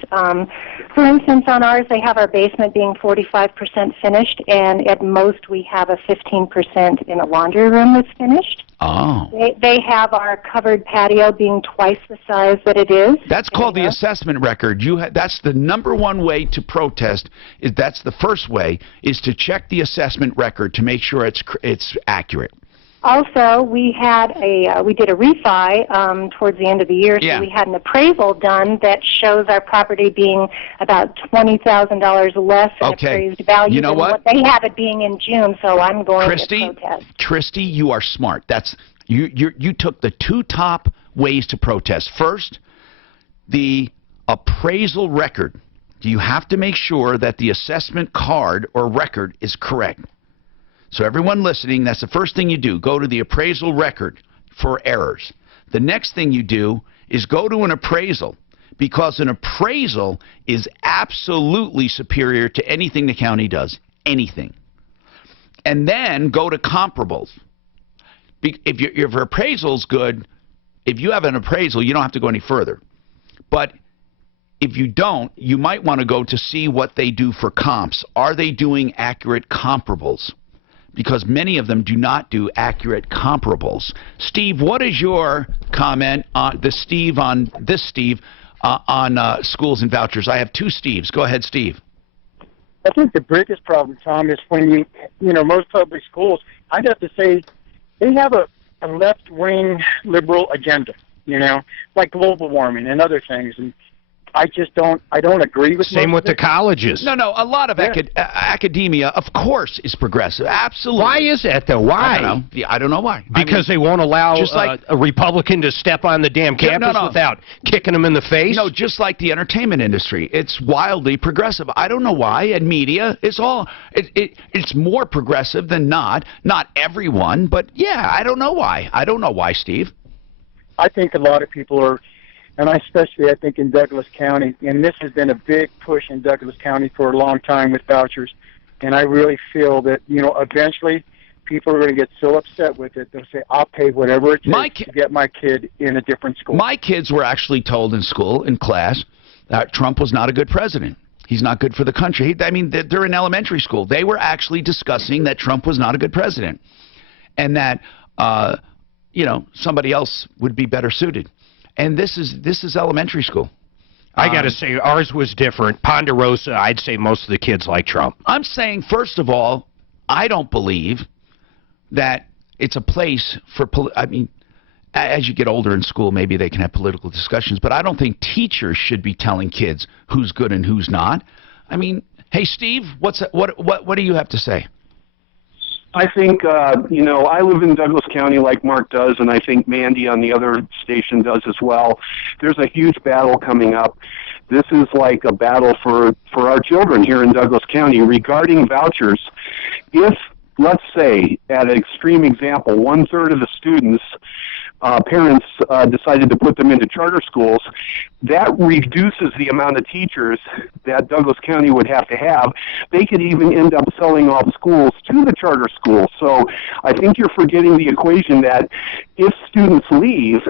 For instance, on ours, they have our basement being 45% finished, and at most we have a 15% in a laundry room that's finished. Oh. They have our covered patio being twice the size that it is. That's called the assessment record. That's the number one way to protest. That's the first way, is to check the assessment record to make sure it's accurate. Also, we did a refi towards the end of the year, so we had an appraisal done that shows our property being about $20,000 less in appraised value than what they have it being in June. So I'm going to protest. Christy, you are smart. You took the two top ways to protest. First, the appraisal record. You have to make sure that the assessment card or record is correct. So everyone listening, that's the first thing you do. Go to the appraisal record for errors. The next thing you do is go to an appraisal, because an appraisal is absolutely superior to anything the county does. Anything. And then go to comparables. If your appraisal's good, if you have an appraisal, you don't have to go any further. But if you don't, you might want to go to see what they do for comps. Are they doing accurate comparables? Because many of them do not do accurate comparables. Steve, what is your comment on on schools and vouchers? I have two Steves. Go ahead, Steve. I think the biggest problem, Tom, is when most public schools, I'd have to say, they have a left-wing liberal agenda, like global warming and other things. And I don't agree with Same with the colleges. No, a lot of academia, of course, is progressive. Absolutely. Why is that, though? Why? I don't know why. Because they won't allow a Republican to step on the damn campus without kicking them in the face? No, just like the entertainment industry. It's wildly progressive. I don't know why. And media, it's more progressive than not. Not everyone, but yeah, I don't know why. I don't know why, Steve. I think a lot of people are, and I think in Douglas County, and this has been a big push in Douglas County for a long time with vouchers, and I really feel that, eventually people are going to get so upset with it, they'll say, I'll pay whatever it takes to get my kid in a different school. My kids were actually told in school, in class, that Trump was not a good president. He's not good for the country. They're in elementary school. They were actually discussing that Trump was not a good president, and that, somebody else would be better suited. And this is elementary school. I got to say, ours was different. Ponderosa, I'd say most of the kids like Trump. I'm saying, first of all, I don't believe that it's a place for, as you get older in school, maybe they can have political discussions, but I don't think teachers should be telling kids who's good and who's not. Hey, Steve, what do you have to say? I think, I live in Douglas County like Mark does, and I think Mandy on the other station does as well. There's a huge battle coming up. This is like a battle for our children here in Douglas County regarding vouchers. If, let's say, at an extreme example, 1/3 of the students, parents decided to put them into charter schools, that reduces the amount of teachers that Douglas County would have to have. They could even end up selling off schools to the charter schools. So I think you're forgetting the equation that if students leave,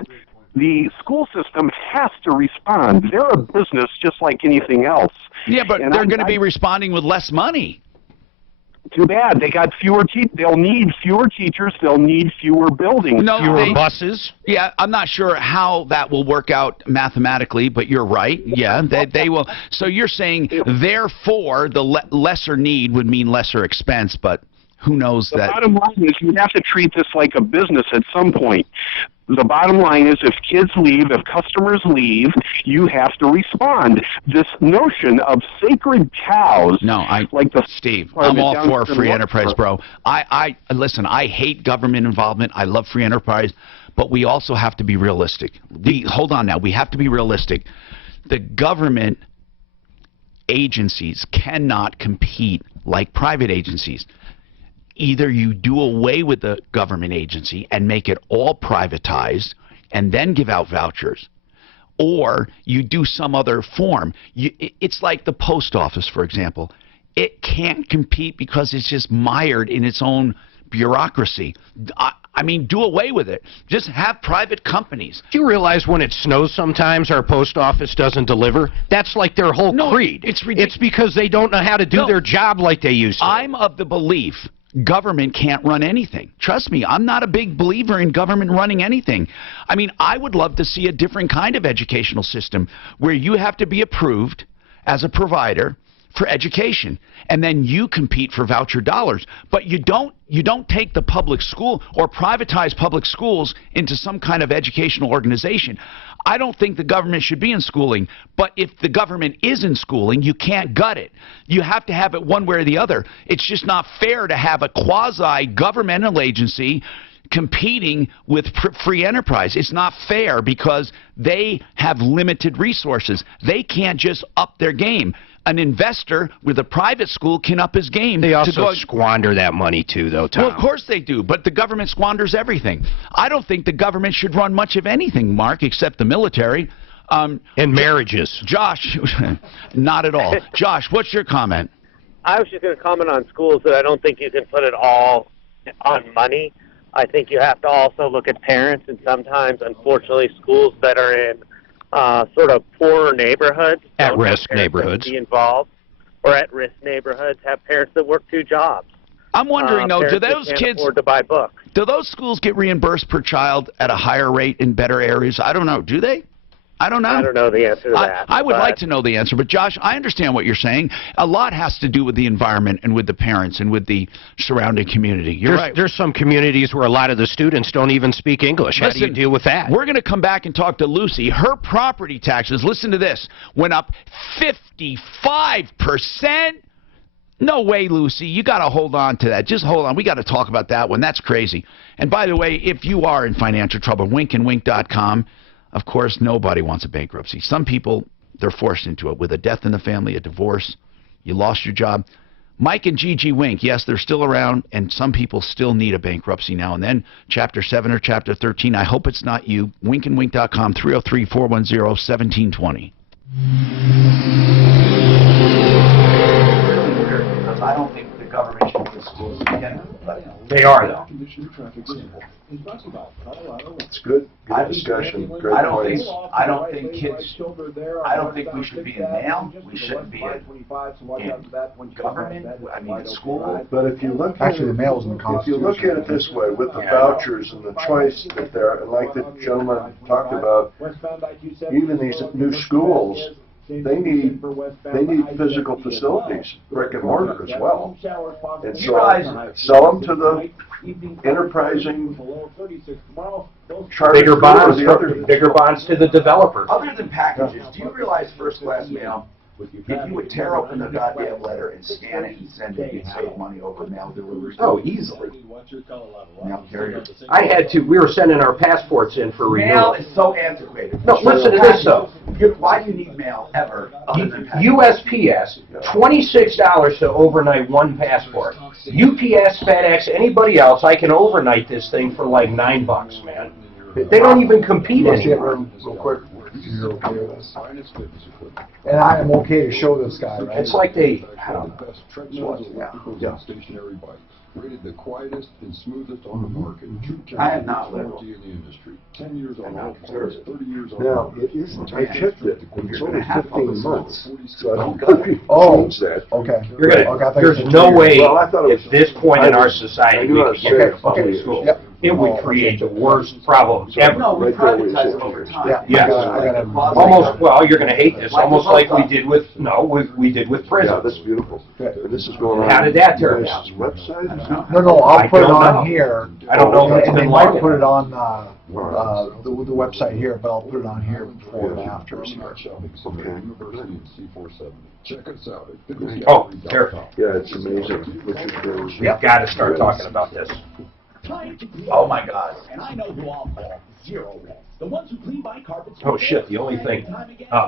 the school system has to respond. They're a business just like anything else. Yeah, but they're going to be responding with less money. Too bad. They got fewer they'll need fewer teachers, they'll need fewer buildings, fewer buses. Yeah, I'm not sure how that will work out mathematically, but you're right. Yeah, they will. So you're saying, therefore, the lesser need would mean lesser expense, but who knows that? The bottom line is you have to treat this like a business at some point. The bottom line is if kids leave, if customers leave, you have to respond. This notion of sacred cows. No, Steve, I'm all for free enterprise, bro. Listen, I hate government involvement. I love free enterprise, but we also have to be realistic. Hold on now. We have to be realistic. The government agencies cannot compete like private agencies. Either you do away with the government agency and make it all privatized and then give out vouchers, or you do some other form. It's like the post office, for example. It can't compete because it's just mired in its own bureaucracy. I mean, do away with it. Just have private companies. Do you realize when it snows sometimes our post office doesn't deliver? That's like their whole creed. It's ridiculous. It's because they don't know how to do their job like they used to. I'm of the belief government can't run anything. Trust me, I'm not a big believer in government running anything. I mean, I would love to see a different kind of educational system where you have to be approved as a provider for education, and then you compete for voucher dollars. But you don't take the public school or privatize public schools into some kind of educational organization. I don't think the government should be in schooling, but if the government is in schooling, you can't gut it. You have to have it one way or the other. It's just not fair to have a quasi-governmental agency competing with free enterprise. It's not fair because they have limited resources. They can't just up their game. An investor with a private school can up his game. They also squander that money too, though, Tom. Well, of course they do, but the government squanders everything. I don't think the government should run much of anything, Mark, except the military. And marriages. Josh, not at all. Josh, what's your comment? I was just going to comment on schools that I don't think you can put it all on money. I think you have to also look at parents, and sometimes, unfortunately, schools that are in sort of poorer neighborhoods, at-risk neighborhoods, be involved, or at-risk neighborhoods have parents that work 2 jobs. I'm wondering though, do those kids afford to buy books? Do those schools get reimbursed per child at a higher rate in better areas? I don't know. Do they? I don't know. I don't know the answer to that. I would like to know the answer, but Josh, I understand what you're saying. A lot has to do with the environment and with the parents and with the surrounding community. You're right. There's some communities where a lot of the students don't even speak English. How do you deal with that? We're going to come back and talk to Lucy. Her property taxes, listen to this, went up 55%. No way, Lucy. You got to hold on to that. Just hold on. We got to talk about that one. That's crazy. And by the way, if you are in financial trouble, winkandwink.com. Of course, nobody wants a bankruptcy. Some people, they're forced into it with a death in the family, a divorce, you lost your job. Mike and Gigi Wink, yes, they're still around, and some people still need a bankruptcy now and then. Chapter 7 or Chapter 13. I hope it's not you. Winkandwink.com, 303-410-1720. Because I don't think the government should be in schools to begin with. They are, though. It's good discussion. Great points. I don't think we should be in mail. We shouldn't be in government. I mean, in school. But if you look Actually, the mail's in the if Constitution. you look at it this way, with the vouchers and the choice that there, like the gentleman talked about, even these new schools, they need physical facilities, brick and mortar as well. And so sell them to the enterprising bigger bonds to the developer. Other than packages, do you realize first class mail? If you would tear open the goddamn letter and scan it and send it, you'd save money over mail delivery. Oh, easily. Mail carrier. I had to. We were sending our passports in for renewal. Mail is so antiquated. No, listen to this though. Why do you need mail ever? Other than USPS, $26 to overnight one passport. UPS, FedEx, anybody else, I can overnight this thing for like $9, man. They don't even compete anymore. Real quick. You're okay with this. And I am okay to show this guy, right? It's like they, I don't know. Rated the quietest and smoothest on the market. I am not liberal. In the industry. 10 years on not conservative. 30 years on Now, it isn't, I checked it, it's only 15 months, so I don't Oh, know if you change that. Okay. You're Okay, I gonna, thought you there's said no 2 years. way, Well, I thought it was- at this point in our I society, knew we I could was get rid of saying public public schools. Yep. It would Oh, create the worst problem ever. No, we Right there where you privatize said it over 2 years. time. Yeah, Yes. I got it. Almost, well, you're gonna hate this, almost like we did with, we did with Yeah, prisons. that's beautiful. Good. And this is going on. How did that turn you out? guys' website? No, I I'll put it don't on know. here. I don't know if it's And they been might long put it enough. on, the website here, but I'll put it on here before and afters here. University in C47. Check us out at Oh, there, Yeah, it's amazing what you're doing. we've gotta start talking about this. Oh my God. And I know who I'll call. Zero Res. The ones who clean my carpets. Oh shit, the only thing,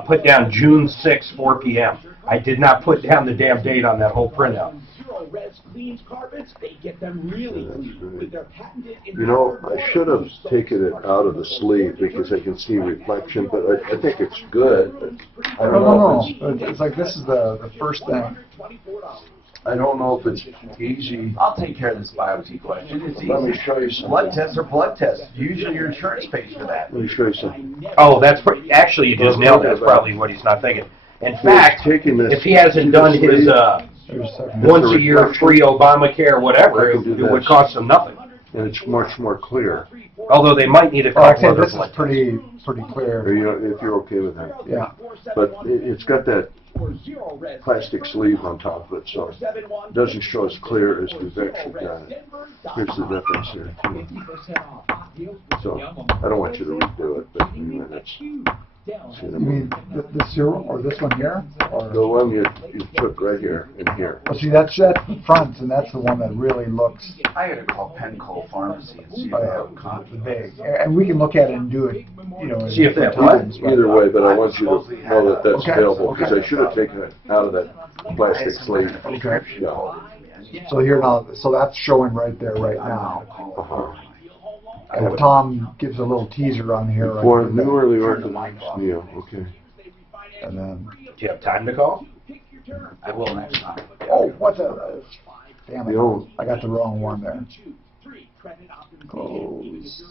put down June 6, 4 p.m. I did not put down the damn date on that whole printout. Zero Res cleans carpets. They get them really clean with their patented. You know, I should have taken it out of the sleeve because I can see reflection, but I think it's good. But I don't know if it's, It's like this is the first thing. I don't know if it's easy. I'll take care of this biopsy question. It's Let me easy. show you something. Blood tests are blood tests. Usually your insurance pays for that. Let me show you something. Oh, that's, actually, you just nailed it, that's probably what he's not thinking. In fact, taking this if he hasn't done his, once a year free Obamacare, whatever, it would cost him nothing. And it's much more clear. Although they might need a Like I couple said, other this is blood. pretty Are clear. you, if you're okay with that. Yeah. But it's got that plastic sleeve on top of it, so it doesn't show as clear as we've actually got it. Here's the difference here. So, I don't want you to redo it, but that's... You mean this zero or this one here? Or? The one you took right here and here. Well, see, that's the front, and that's the one that really looks I gotta call Penco Pharmacy and see if they have a copy. big. And we can look at it and do it, you know, in See if different that what? times. but- Either way, but I want you to know that that's Okay, available, because okay. I should have taken it out of that plastic sleeve. Okay. Yeah. So here now, so that's showing right there right now. Uh-huh. And if Tom gives a little teaser on here. I For can- new early orthodox, Neil, okay. And then, Do you have time to call? I will next time. oh, what the, damn The it, old, I got the wrong one there. Close.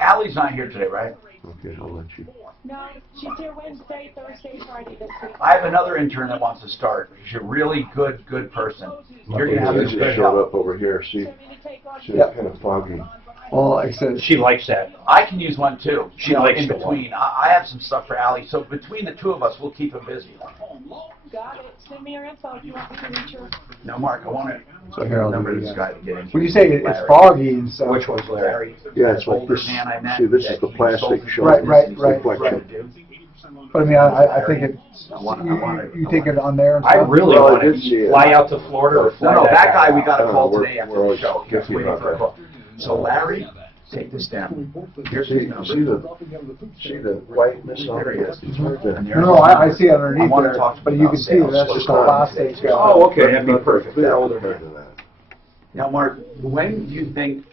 Allie's not here today, right? okay, I'll let you. No, she's here Wednesday, Thursday, Friday this week. I have another intern that wants to start. She's a really good person. You're gonna have I this just good showed help. up over here, see, it's Yep. kind of foggy. Well, like I said, She likes that. I can use one too. She You know, likes in the between. I have some stuff for Allie, so between the two of us, we'll keep her busy. Got it. Send me your info if you want me to reach her. Now, Mark, I want to So here, I'll remember do this that. guy to get in. when you say it's foggy and stuff. Which one's Larry? Yeah, it's like Older this, man I met see, this that is the he plastic sold showing Right, reflection. But I mean, I think it's, you take it on there and I stuff? really Well, I want did to see it. fly out to Florida or fly No, back that guy we out. got a call we're- today after we're the always show. Just iffy waiting about for a that. call. So Larry, take this down. Here's his number. See the whiteness on it? It's hard to- No, I see it underneath I wanna there, talk to but you you about can see that sales. that's just a plastic. Oh, okay, that'd be perfect. The older man than that. Now, Mark, when do you think?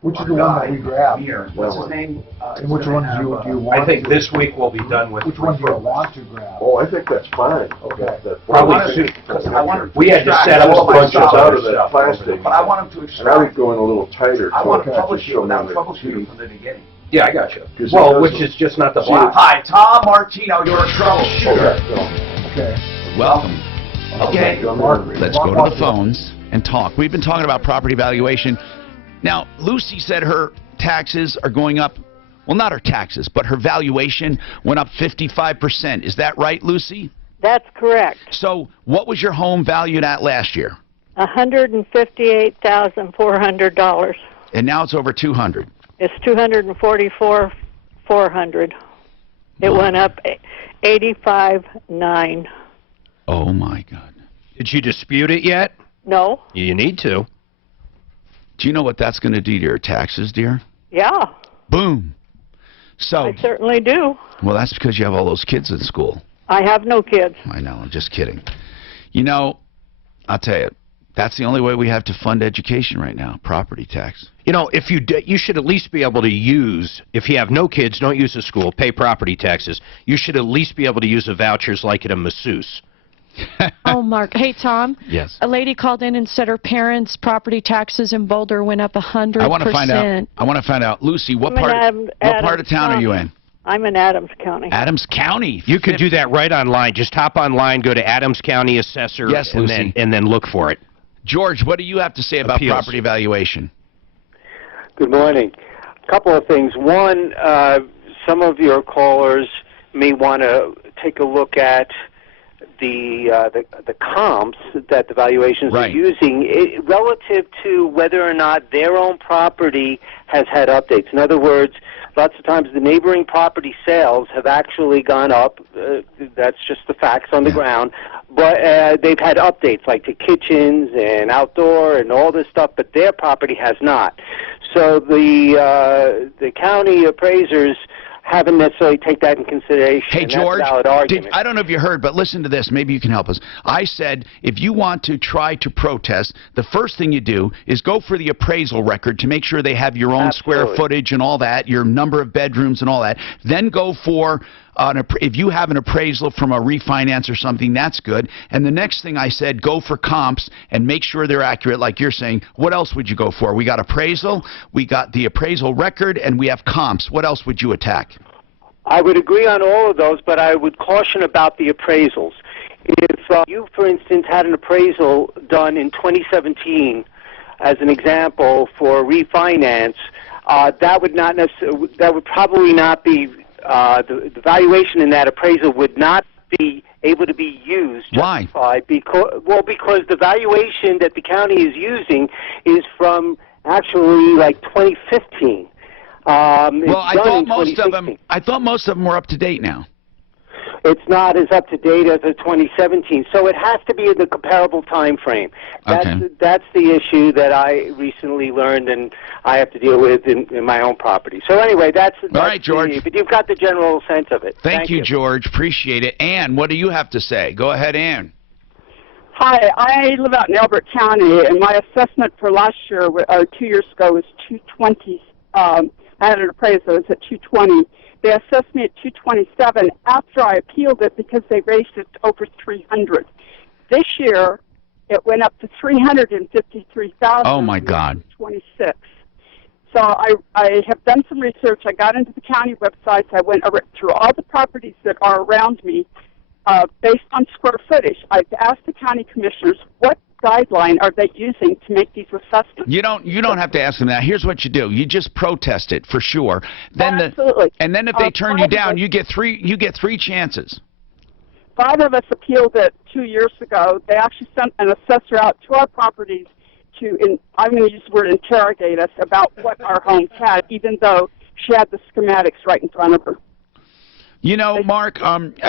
Which is the one that we grabbed? Here, what's his name? And which ones do you want? I think to- this week we'll be done with. Which one do you want to grab? Oh, I think that's fine. Okay. That Probably plastic- soon. Because I want to. We had to set up all a my bunch of stuff. out other of that stuff. plastic. But I want him to And I extract. was going a little tighter. I want so to it publish just it showed without on the troubleshooting feed. from the beginning. Yeah, I got you. 'Cause Well, it which doesn't- is just not the See, block. Hi, Tom Martino, you're a troubleshooter. Okay. Welcome. Okay, Mark, let's go to the phones and talk. We've been talking about property valuation. Now, Lucy said her taxes are going up. Well, not her taxes, but her valuation went up 55%. Is that right, Lucy? That's correct. So what was your home valued at last year? $158,400. And now it's over 200. It's $244,400. It went up 85.9. Oh, my God. Did you dispute it yet? No. You need to. Do you know what that's going to do to your taxes, dear? Yeah, Boom. So, I certainly do. well, that's because you have all those kids in school. I have no kids. I know, I'm just kidding. You know, I'll tell you, that's the only way we have to fund education right now, property tax. You know, if you should at least be able to use, if you have no kids, don't use a school, pay property taxes. You should at least be able to use the vouchers like at a masseuse. Oh, Mark. Hey, Tom. Yes. A lady called in and said her parents' property taxes in Boulder went up 100%. I want to find out. I want to find out, Lucy. What part of town are you in? I'm in Adams County. Adams County. You could do that right online. Just hop online, go to Adams County Assessor, Yes, Lucy. and then look for it. George, what do you have to say about Appeals. property valuation? Good morning. A couple of things. One, some of your callers may want to take a look at the comps that the valuations are using relative to whether or not their own property has had updates. In other words, lots of times the neighboring property sales have actually gone up. That's just the facts on the ground. But they've had updates like to kitchens and outdoor and all this stuff, but their property has not. So the county appraisers haven't necessarily take that in consideration. Hey, and George, that's a valid argument. I don't know if you heard, but listen to this. Maybe you can help us. I said if you want to try to protest, the first thing you do is go for the appraisal record to make sure they have your own square footage and all that, your number of bedrooms and all that. Then go for if you have an appraisal from a refinance or something, that's good. And the next thing I said, go for comps and make sure they're accurate like you're saying. What else would you go for? We got appraisal, we got the appraisal record, and we have comps. What else would you attack? I would agree on all of those, but I would caution about the appraisals. If you, for instance, had an appraisal done in 2017, as an example, for refinance, that would probably not be the valuation in that appraisal would not be able to be used. Why? Because the valuation that the county is using is from actually like 2015. Well, I thought most of them were up to date now. It's not as up to date as the 2017, so it has to be in the comparable time frame. That's the issue that I recently learned, and I have to deal with in my own property. So anyway, that's all right, George. But you've got the general sense of it. Thank you, George. Appreciate it. Ann, what do you have to say? Go ahead, Ann. Hi, I live out in Elbert County, and my assessment for last year, or 2 years ago, was 220. I had an appraisal. It was at 220. They assessed me at 227 after I appealed it because they raised it to over 300. This year, it went up to 353,000. Oh my God. 26. So I have done some research. I got into the county websites. I went through all the properties that are around me based on square footage. I've asked the county commissioners what guideline are they using to make these assessments. You don't have to ask them that. Here's what you do. You just protest it for sure. Then Absolutely. And then if they turn you down, you get three chances. 5 of us appealed it 2 years ago. They actually sent an assessor out to our properties to, I'm going to use the word interrogate us about what our homes had, even though she had the schematics right in front of her. You know, Mark,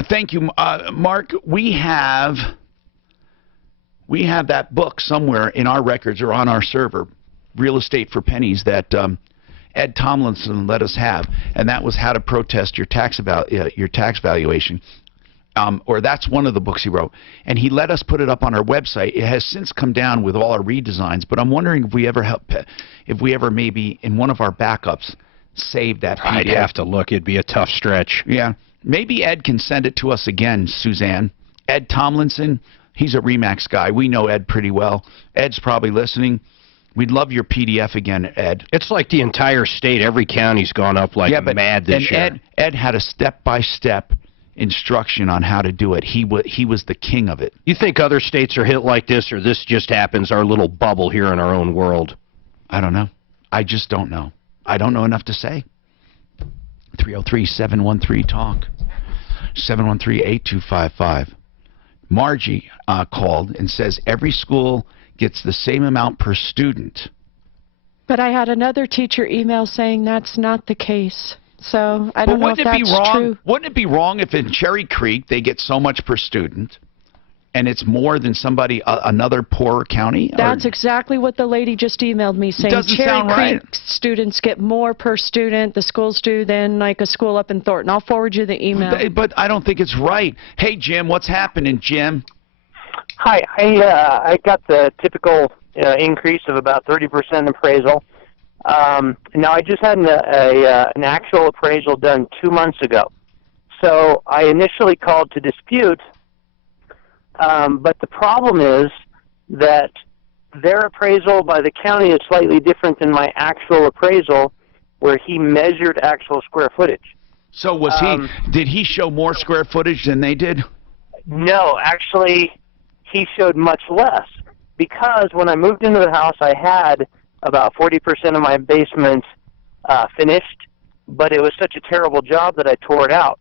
thank you. Mark, we have that book somewhere in our records or on our server, Real Estate for Pennies, that Ed Tomlinson let us have, and that was How to Protest Your Tax Valuation. Or that's one of the books he wrote, and he let us put it up on our website. It has since come down with all our redesigns, but I'm wondering if we ever maybe in one of our backups save that PDF. I'd have to look. It'd be a tough stretch. Yeah, maybe Ed can send it to us again, Suzanne. Ed Tomlinson. He's a RE/MAX guy. We know Ed pretty well. Ed's probably listening. We'd love your PDF again, Ed. It's like the entire state. Every county's gone up like mad this year. Ed had a step-by-step instruction on how to do it. He was the king of it. You think other states are hit like this, or this just happens, our little bubble here in our own world? I don't know. I just don't know. I don't know enough to say. 303-713-TALK. 713-8255. Margie called and says every school gets the same amount per student. But I had another teacher email saying that's not the case. So I don't know if that's true. Wouldn't it be wrong if in Cherry Creek they get so much per student and it's more than another poorer county? That's exactly what the lady just emailed me saying. Cherry Creek students get more per student, the schools do, than like a school up in Thornton. I'll forward you the email. But I don't think it's right. Hey, Jim, what's happening, Jim? Hi, I got the typical increase of about 30% appraisal. Now, I just had an actual appraisal done 2 months ago. So I initially called to dispute But the problem is that their appraisal by the county is slightly different than my actual appraisal, where he measured actual square footage. So was did he show more square footage than they did? No, actually, he showed much less, because when I moved into the house, I had about 40% of my basement finished, but it was such a terrible job that I tore it out.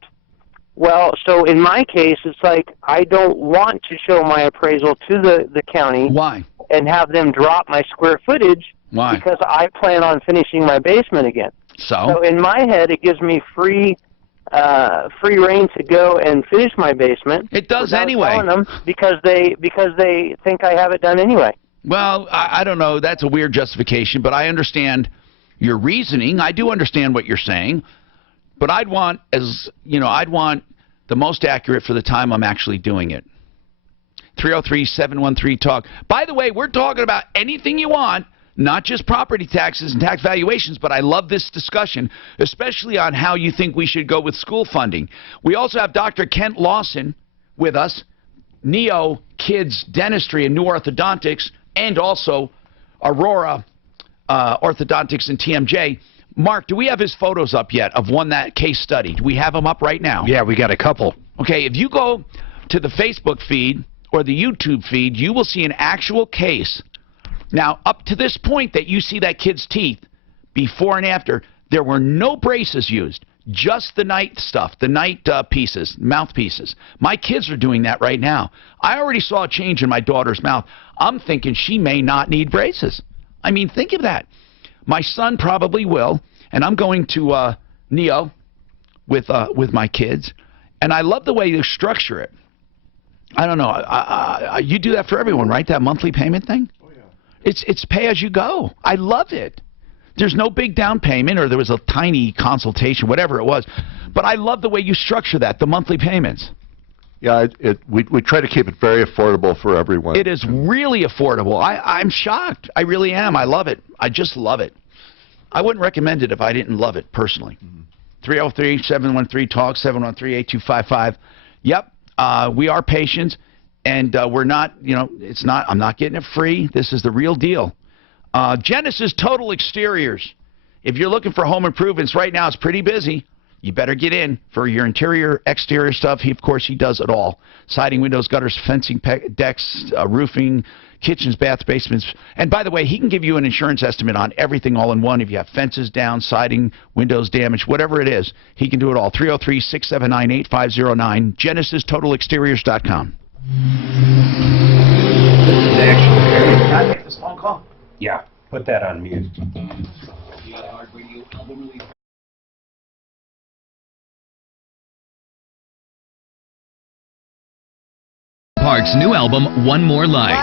Well, so in my case, it's like I don't want to show my appraisal to the county. Why? And have them drop my square footage. Why? Because I plan on finishing my basement again. So in my head, it gives me free reign to go and finish my basement. It does anyway. Telling them because they think I have it done anyway. Well, I don't know. That's a weird justification, but I understand your reasoning. I do understand what you're saying, but I'd want the most accurate for the time I'm actually doing it. 303-713-TALK. By the way, we're talking about anything you want, not just property taxes and tax valuations, but I love this discussion, especially on how you think we should go with school funding. We also have Dr. Kent Lawson with us, Neo Kids Dentistry and New Orthodontics, and also Aurora Orthodontics and TMJ. Mark, do we have his photos up yet of that case study? Do we have them up right now? Yeah, we got a couple. Okay, if you go to the Facebook feed or the YouTube feed, you will see an actual case. Now, up to this point that you see that kid's teeth, before and after, there were no braces used, just the night stuff, the night pieces, mouthpieces. My kids are doing that right now. I already saw a change in my daughter's mouth. I'm thinking she may not need braces. I mean, think of that. My son probably will, and I'm going to Neo with my kids, and I love the way you structure it. I don't know. You do that for everyone, right? That monthly payment thing? Oh, yeah. It's pay as you go. I love it. There's no big down payment, or there was a tiny consultation, whatever it was. But I love the way you structure that, the monthly payments. Yeah, we try to keep it very affordable for everyone. It is really affordable. I'm shocked. I really am. I love it. I just love it. I wouldn't recommend it if I didn't love it personally. 303-713-TALK, 713-8255. Yep, we are patient, and we're not, I'm not getting it free. This is the real deal. Genesis Total Exteriors. If you're looking for home improvements right now, it's pretty busy. You better get in for your interior, exterior stuff. Of course, he does it all. Siding, windows, gutters, fencing, decks, roofing, kitchens, baths, basements. And by the way, he can give you an insurance estimate on everything all in one. If you have fences down, siding, windows damaged, whatever it is, he can do it all. 303-679-8509, GenesisTotalExteriors.com. Can I take this phone call? Yeah, put that on mute. Park's new album, One More Light.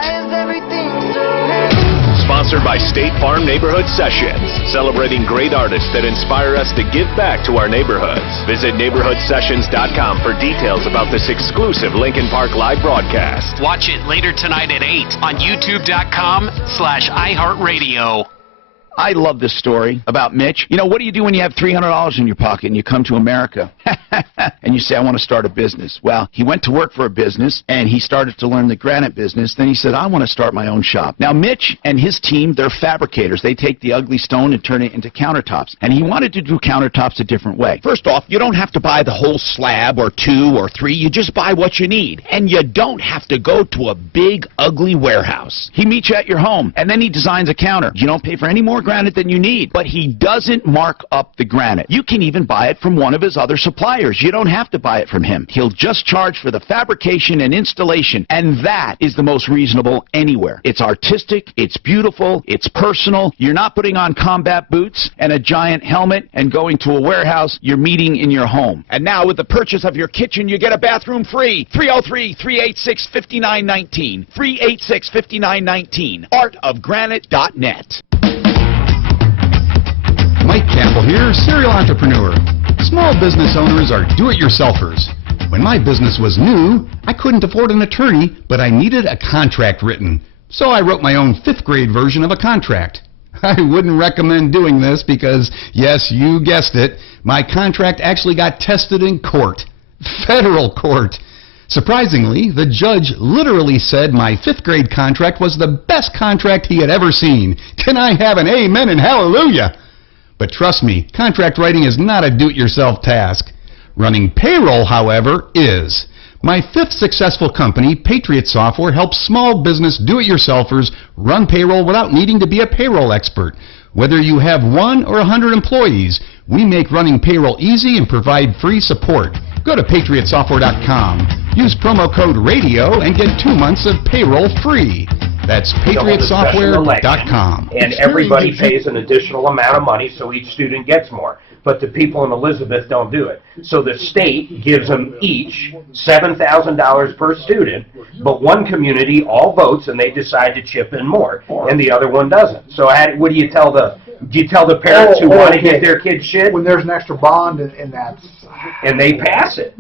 Sponsored by State Farm Neighborhood Sessions, celebrating great artists that inspire us to give back to our neighborhoods. Visit neighborhoodsessions.com for details about this exclusive Lincoln Park live broadcast. Watch it later tonight at 8 on youtube.com/iHeartRadio. I love this story about Mitch. You know, what do you do when you have $300 in your pocket and you come to America and you say, I want to start a business? Well, he went to work for a business and he started to learn the granite business. Then he said, I want to start my own shop. Now, Mitch and his team, they're fabricators. They take the ugly stone and turn it into countertops. And he wanted to do countertops a different way. First off, you don't have to buy the whole slab or 2 or 3. You just buy what you need. And you don't have to go to a big, ugly warehouse. He meets you at your home and then he designs a counter. You don't pay for any more granite than you need, but he doesn't mark up the granite. You can even buy it from one of his other suppliers. You don't have to buy it from him. He'll just charge for the fabrication and installation, and that is the most reasonable anywhere. It's artistic, it's beautiful, it's personal. You're not putting on combat boots and a giant helmet and going to a warehouse. You're meeting in your home. And now with the purchase of your kitchen, you get a bathroom free. 303-386-5919. 386-5919. artofgranite.net. Mike Campbell here, serial entrepreneur. Small business owners are do-it-yourselfers. When my business was new, I couldn't afford an attorney, but I needed a contract written. So I wrote my own 5th grade version of a contract. I wouldn't recommend doing this because, yes, you guessed it, my contract actually got tested in court. Federal court. Surprisingly, the judge literally said my 5th grade contract was the best contract he had ever seen. Can I have an amen and hallelujah? But trust me, contract writing is not a do-it-yourself task. Running payroll, however, is. My 5th successful company, Patriot Software, helps small business do-it-yourselfers run payroll without needing to be a payroll expert. Whether you have 1 or 100 employees, we make running payroll easy and provide free support. Go to patriotsoftware.com. Use promo code RADIO and get 2 months of payroll free. That's patriotsoftware.com. And everybody pays an additional amount of money, so each student gets more. But the people in Elizabeth don't do it. So the state gives them each $7,000 per student, but one community all votes and they decide to chip in more, and the other one doesn't. So what do you tell the parents who want to get their kids shit? When there's an extra bond in that, and they pass it.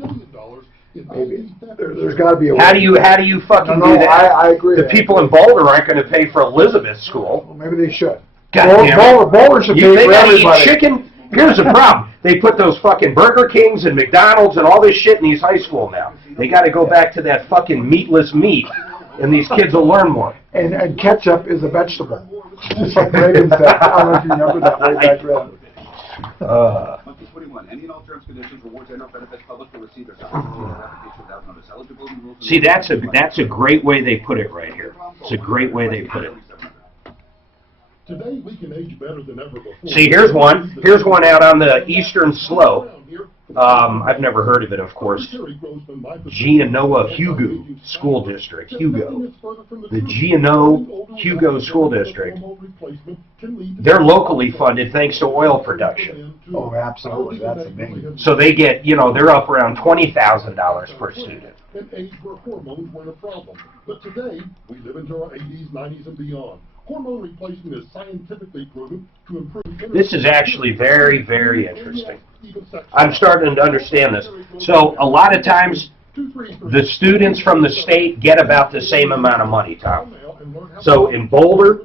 Maybe there's got to be a way. How do you fucking do that? I agree. The people in Boulder aren't going to pay for Elizabeth School. Well, maybe they should. Boulder should pay for everybody. Eat chicken? Here's the problem. They put those fucking Burger Kings and McDonald's and all this shit in these high school now. They got to go back to that fucking meatless meat, and these kids will learn more. And ketchup is a vegetable. Just like Reagan said. I don't know if you remember that way back then. 21. Any and all terms, conditions, rewards, and/or benefits published or received are subject to application without notice. Eligibility rules. See, that's a great way they put it right here. It's a great way they put it. Today we can age better than ever before. See, here's one. Here's one out on the eastern slope. I've never heard of it, of course. Genoa Hugo School District. Hugo. The Genoa Hugo School District. They're locally funded thanks to oil production. Oh, absolutely. That's amazing. So they get, they're up around $20,000 per student. An age where hormones weren't a problem. But today, we live into our 80s, 90s, and beyond. Hormone replacement is scientifically proven to improve... This is actually very, very interesting. I'm starting to understand this. So a lot of times, the students from the state get about the same amount of money, Tom. So in Boulder,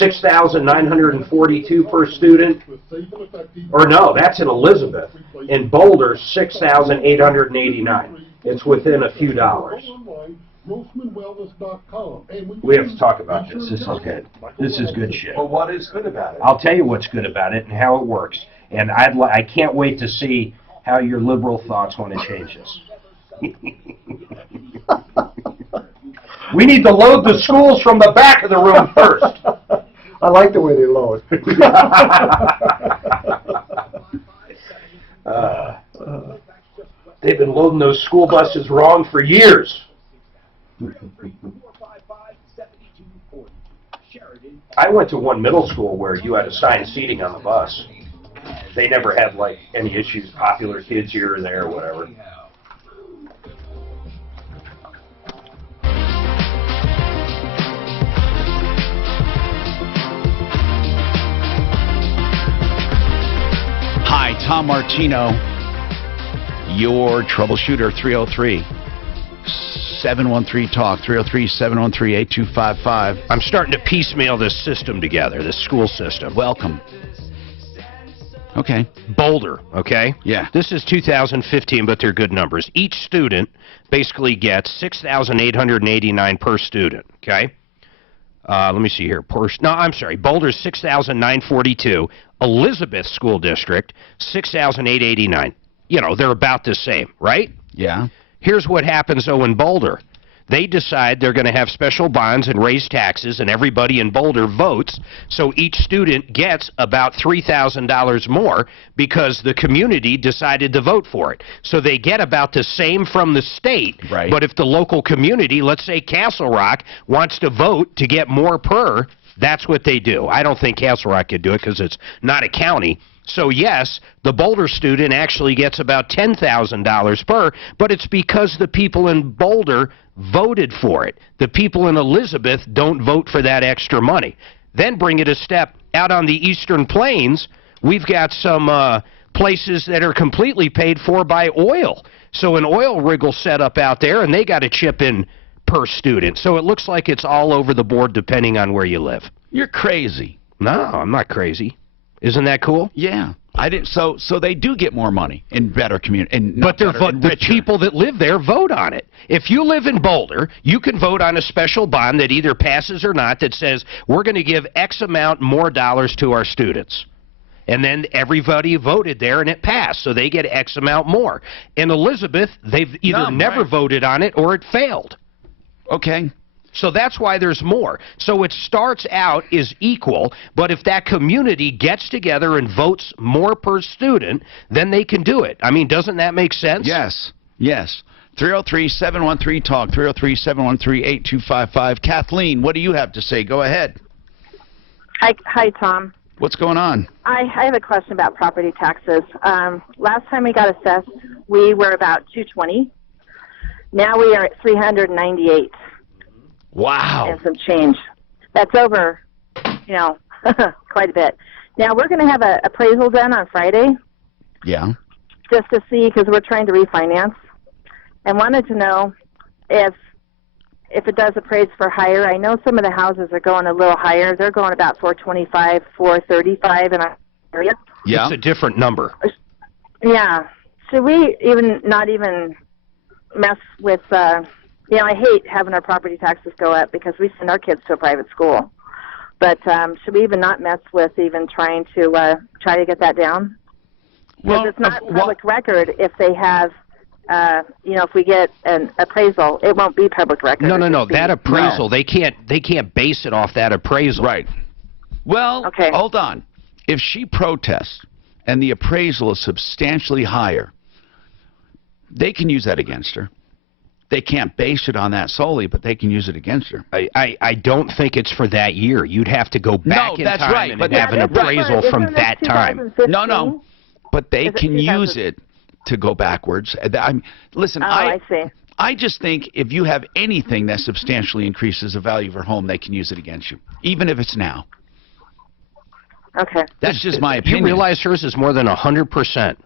$6,942 per student. Or no, that's in Elizabeth. In Boulder, $6,889. It's within a few dollars. We have to talk about this. This is good. This is good shit. Well, what is good about it? I'll tell you what's good about it and how it works. And I can't wait to see how your liberal thoughts want to change this. We need to load the schools from the back of the room first. I like the way they load. They've been loading those school buses wrong for years. I went to one middle school where you had assigned seating on the bus. They never had any issues, popular kids here or there or whatever. Hi, Tom Martino, your troubleshooter, 303-713-TALK, 303-713-8255. I'm starting to piecemeal this system together, this school system. Welcome. Okay. Boulder, okay? Yeah. This is 2015, but they're good numbers. Each student basically gets $6,889 per student, okay? Let me see here. Boulder's $6,942. Elizabeth School District, $6,889. They're about the same, right? Yeah. Here's what happens, though, in Boulder. They decide they're going to have special bonds and raise taxes, and everybody in Boulder votes, so each student gets about $3,000 more because the community decided to vote for it. So they get about the same from the state, right. But if the local community, let's say Castle Rock, wants to vote to get more per, that's what they do. I don't think Castle Rock could do it because it's not a county. So yes, the Boulder student actually gets about $10,000 per, but it's because the people in Boulder voted for it. The people in Elizabeth don't vote for that extra money. Then bring it a step out on the Eastern Plains. We've got some places that are completely paid for by oil. So an oil rig will set up out there, and they got to chip in per student. So it looks like it's all over the board depending on where you live. You're crazy. No, I'm not crazy. Isn't that cool? Yeah. I didn't. So they do get more money in better community. But the people that live there vote on it. If you live in Boulder, you can vote on a special bond that either passes or not that says we're going to give X amount more dollars to our students. And then everybody voted there, and it passed, so they get X amount more. In Elizabeth, they've either never voted on it or it failed. Okay. So that's why there's more. So it starts out as equal, but if that community gets together and votes more per student, then they can do it. I mean, doesn't that make sense? Yes. Yes. 303-713-TALK, 303-713-8255. Kathleen, what do you have to say? Go ahead. Hi, Tom. What's going on? I have a question about property taxes. Last time we got assessed, we were about $220. Now we are at $398. Wow. And some change. That's over, quite a bit. Now we're going to have an appraisal done on Friday. Yeah. Just to see, because we're trying to refinance, and wanted to know if it does appraise for higher. I know some of the houses are going a little higher. They're going about $425, $435 in our area. Yeah. It's a different number. Yeah. Should we not even mess with? I hate having our property taxes go up because we send our kids to a private school. But should we even not mess with even trying to get that down? Because it's not public record if they have. If we get an appraisal, it won't be public record. No. That appraisal, they can't base it off that appraisal. Right. Well, hold on. If she protests and the appraisal is substantially higher, they can use that against her. They can't base it on that solely, but they can use it against her. I don't think it's for that year. You'd have to go back in time and have an appraisal from that time. No. But they can use it to go backwards. Listen, I see. I just think if you have anything that substantially increases the value of your home, they can use it against you, even if it's now. Okay. That's just my opinion. You realize hers is more than 100%.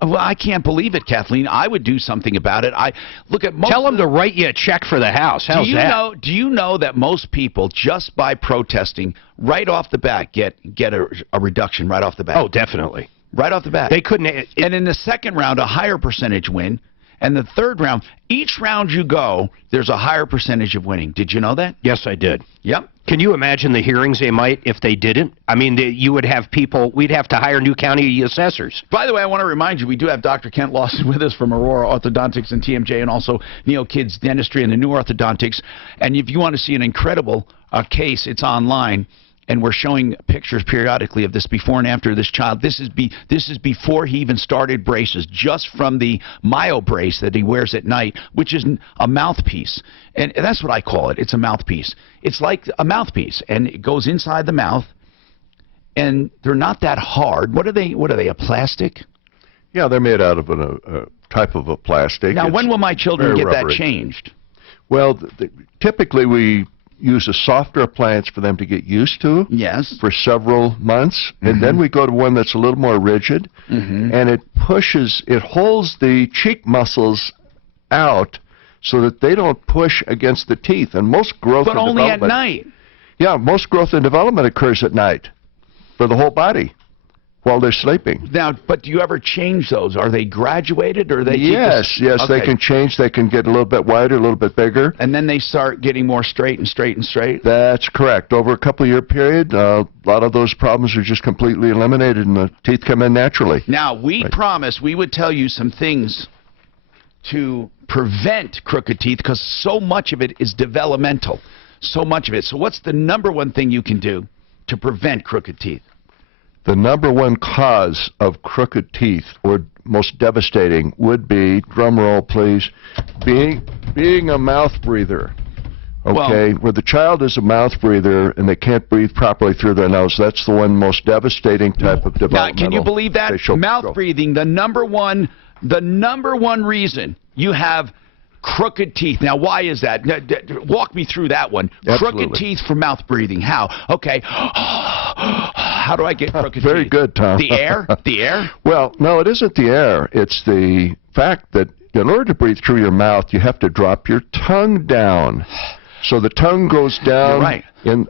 Well, I can't believe it, Kathleen. I would do something about it. Tell them to write you a check for the house. How's that? Do you know that most people, just by protesting, right off the bat, get a reduction right off the bat? Oh, definitely. Right off the bat. They couldn't. And in the second round, a higher percentage win. And the third round, each round you go, there's a higher percentage of winning. Did you know that? Yes, I did. Yep. Can you imagine the hearings they might if they didn't? I mean, you would have people, we'd have to hire new county assessors. By the way, I want to remind you, we do have Dr. Kent Lawson with us from Aurora Orthodontics and TMJ, and also Neo Kids Dentistry and the New Orthodontics. And if you want to see an incredible case, it's online. And we're showing pictures periodically of this before and after this child. This is before he even started braces, just from the Myo brace that he wears at night, which is a mouthpiece. And that's what I call it. It's a mouthpiece. It's like a mouthpiece, and it goes inside the mouth. And they're not that hard. What are they? A plastic? Yeah, they're made out of a type of a plastic. Now, when will my children get rubbery. that changed? Well, typically we use a softer appliance for them to get used to. Yes. For several months, and then we go to one that's a little more rigid, and it holds the cheek muscles out so that they don't push against the teeth. And most growth and only development. At night. Yeah, most growth and development occurs at night for the whole body while they're sleeping. Now, but do you ever change those? Are they graduated, or they? Yes, okay. They can change. They can get a little bit wider, a little bit bigger. And then they start getting more straight and straight and straight? That's correct. Over a couple-year period, a lot of those problems are just completely eliminated, and the teeth come in naturally. Now, we promised we would tell you some things to prevent crooked teeth, because so much of it is developmental. So much of it. So what's the number one thing you can do to prevent crooked teeth? The number one cause of crooked teeth, or most devastating, would be, drum roll please, being a mouth breather. Okay, where the child is a mouth breather and they can't breathe properly through their nose. That's the one most devastating type of developmental. Now, can you believe that? Mouth breathing, the number one reason you have crooked teeth. Now, why is that? Walk me through that one. Absolutely. Crooked teeth for mouth breathing. How? Okay. How do I get crooked teeth? Very good, Tom. The air? The air? Well, no, it isn't the air. It's the fact that in order to breathe through your mouth, you have to drop your tongue down. So the tongue goes down in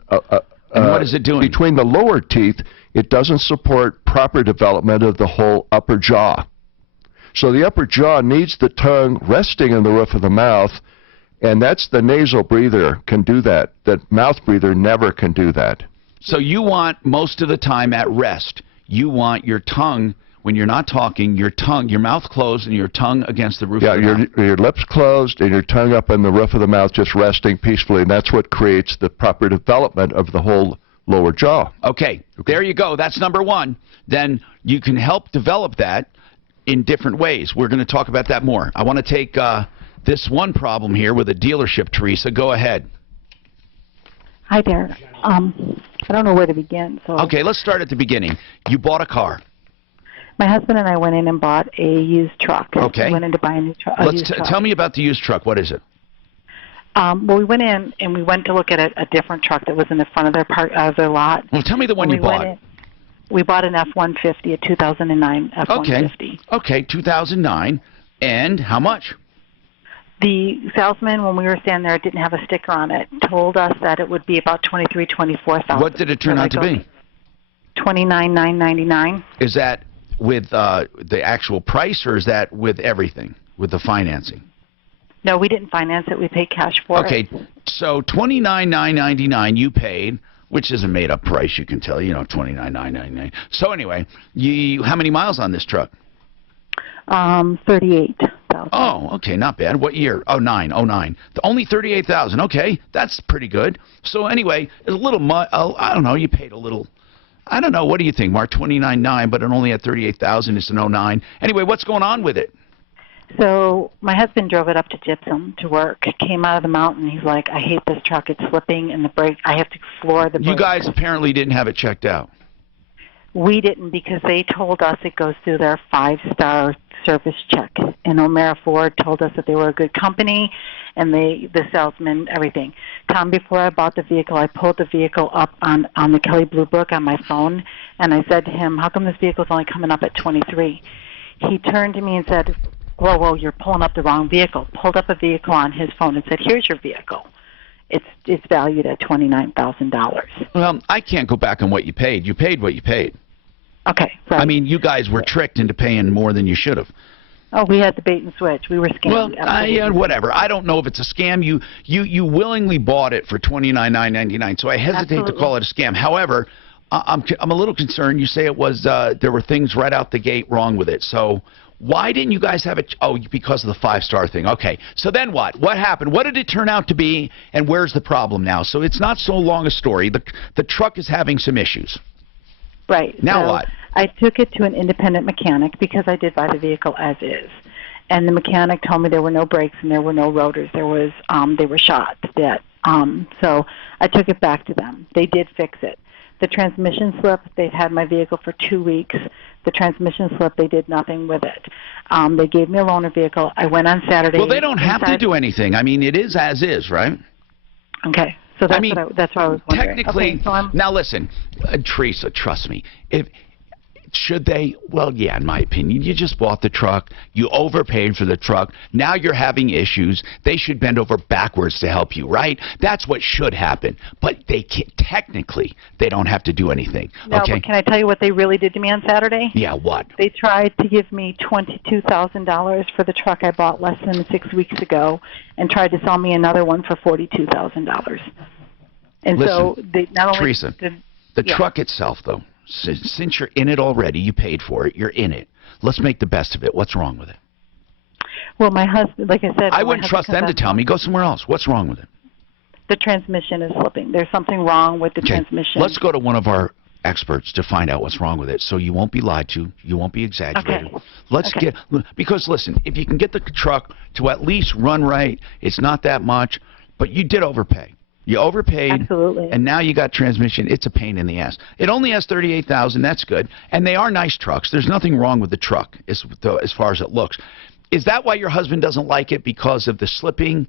And what is it doing? Between the lower teeth, it doesn't support proper development of the whole upper jaw. So the upper jaw needs the tongue resting in the roof of the mouth, and that's the nasal breather can do that. The mouth breather never can do that. So you want most of the time at rest. You want your tongue, when you're not talking, your mouth closed and your tongue against the roof of the mouth. Yeah, your lips closed and your tongue up in the roof of the mouth just resting peacefully, and that's what creates the proper development of the whole lower jaw. Okay, there you go. That's number one. Then you can help develop that in different ways. We're going to talk about that more. I want to take this one problem here with a dealership. Teresa, go ahead. Hi there. I don't know where to begin. So Okay, let's start at the beginning. You bought a car. my husband and I went in and bought a used truck. Okay. We went in to buy a new truck. Tell me about the used truck. What is it? Well, we went in and we went to look at a different truck that was in the front of their lot. Well, tell me the one you bought. We bought an F-150, a 2009 F-150. Okay, 2009. And how much? The salesman, when we were standing there, didn't have a sticker on it, told us that it would be about $24,000. What did it turn out to be? $29,999. Is that with the actual price, or is that with everything, with the financing? No, we didn't finance it. We paid cash for it. Okay, so $29,999 you paid, which is a made-up price, you can tell, $29,999. So anyway, how many miles on this truck? 38,000. Oh, okay, not bad. What year? Oh, 09. Only 38,000. Okay, that's pretty good. So anyway, a little, I don't know, you paid a little. I don't know. What do you think, Mark? 29.9, but it only had 38,000. It's an 09. Anyway, what's going on with it? So my husband drove it up to Gypsum to work. Came out of the mountain. He's like, I hate this truck. It's slipping, and the brake. I have to floor the brake. You guys apparently didn't have it checked out. We didn't, because they told us it goes through their 5-star service check. And O'Mara Ford told us that they were a good company, and the salesman, everything. Tom, before I bought the vehicle, I pulled the vehicle up on the Kelley Blue Book on my phone, and I said to him, how come this vehicle's only coming up at 23? He turned to me and said, whoa, you're pulling up the wrong vehicle. Pulled up a vehicle on his phone and said, here's your vehicle. It's valued at $29,000. Well, I can't go back on what you paid. You paid what you paid. Okay, right. I mean, you guys were tricked into paying more than you should have. Oh, we had the bait and switch. We were scammed. Well, whatever. I don't know if it's a scam. You willingly bought it for $29,999, so I hesitate to call it a scam. However, I'm a little concerned. You say it was there were things right out the gate wrong with it. So why didn't you guys have it? Oh, because of the 5-star thing. Okay. So then what? What happened? What did it turn out to be, and where's the problem now? So it's not so long a story. The truck is having some issues. Right. Now so what? I took it to an independent mechanic because I did buy the vehicle as is. And the mechanic told me there were no brakes and there were no rotors. There was they were shot dead. So I took it back to them. They did fix it. The transmission slip, they've had my vehicle for 2 weeks. The transmission slip, they did nothing with it. They gave me a loaner vehicle. I went on Saturday. Well, they don't have to do anything. I mean, it is as is, right? Okay. So that's that's what I was wondering. Technically, okay, so now listen, Teresa, trust me. Should they? Well, yeah, in my opinion. You just bought the truck. You overpaid for the truck. Now you're having issues. They should bend over backwards to help you, right? That's what should happen. But they can't, technically, they don't have to do anything. No, okay? but can I tell you what they really did to me on Saturday? Yeah, what? They tried to give me $22,000 for the truck I bought less than 6 weeks ago and tried to sell me another one for $42,000. And Listen, so they not only Teresa, the truck itself, though, since you're in it already, you paid for it, you're in it. Let's make the best of it. What's wrong with it? Well, my husband, like I said, I wouldn't trust them to tell me. Go somewhere else. What's wrong with it? The transmission is slipping. There's something wrong with the transmission. Let's go to one of our experts to find out what's wrong with it, so you won't be lied to, you won't be exaggerated. Okay. Because listen, if you can get the truck to at least run right, it's not that much, but you did overpay. You overpaid, absolutely, and now you got transmission. It's a pain in the ass. It only has 38,000. That's good, and they are nice trucks. There's nothing wrong with the truck as far as it looks. Is that why your husband doesn't like it, because of the slipping?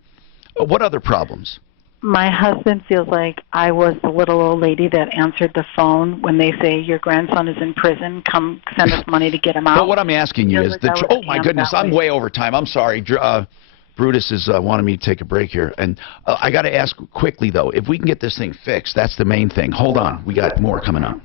What other problems? My husband feels like I was the little old lady that answered the phone when they say your grandson is in prison. Come send us money to get him out. But what I'm asking you is, oh my goodness, I'm way over time. I'm sorry. Brutus is wanting me to take a break here, and I got to ask quickly though, if we can get this thing fixed, that's the main thing. Hold on, we got more coming up.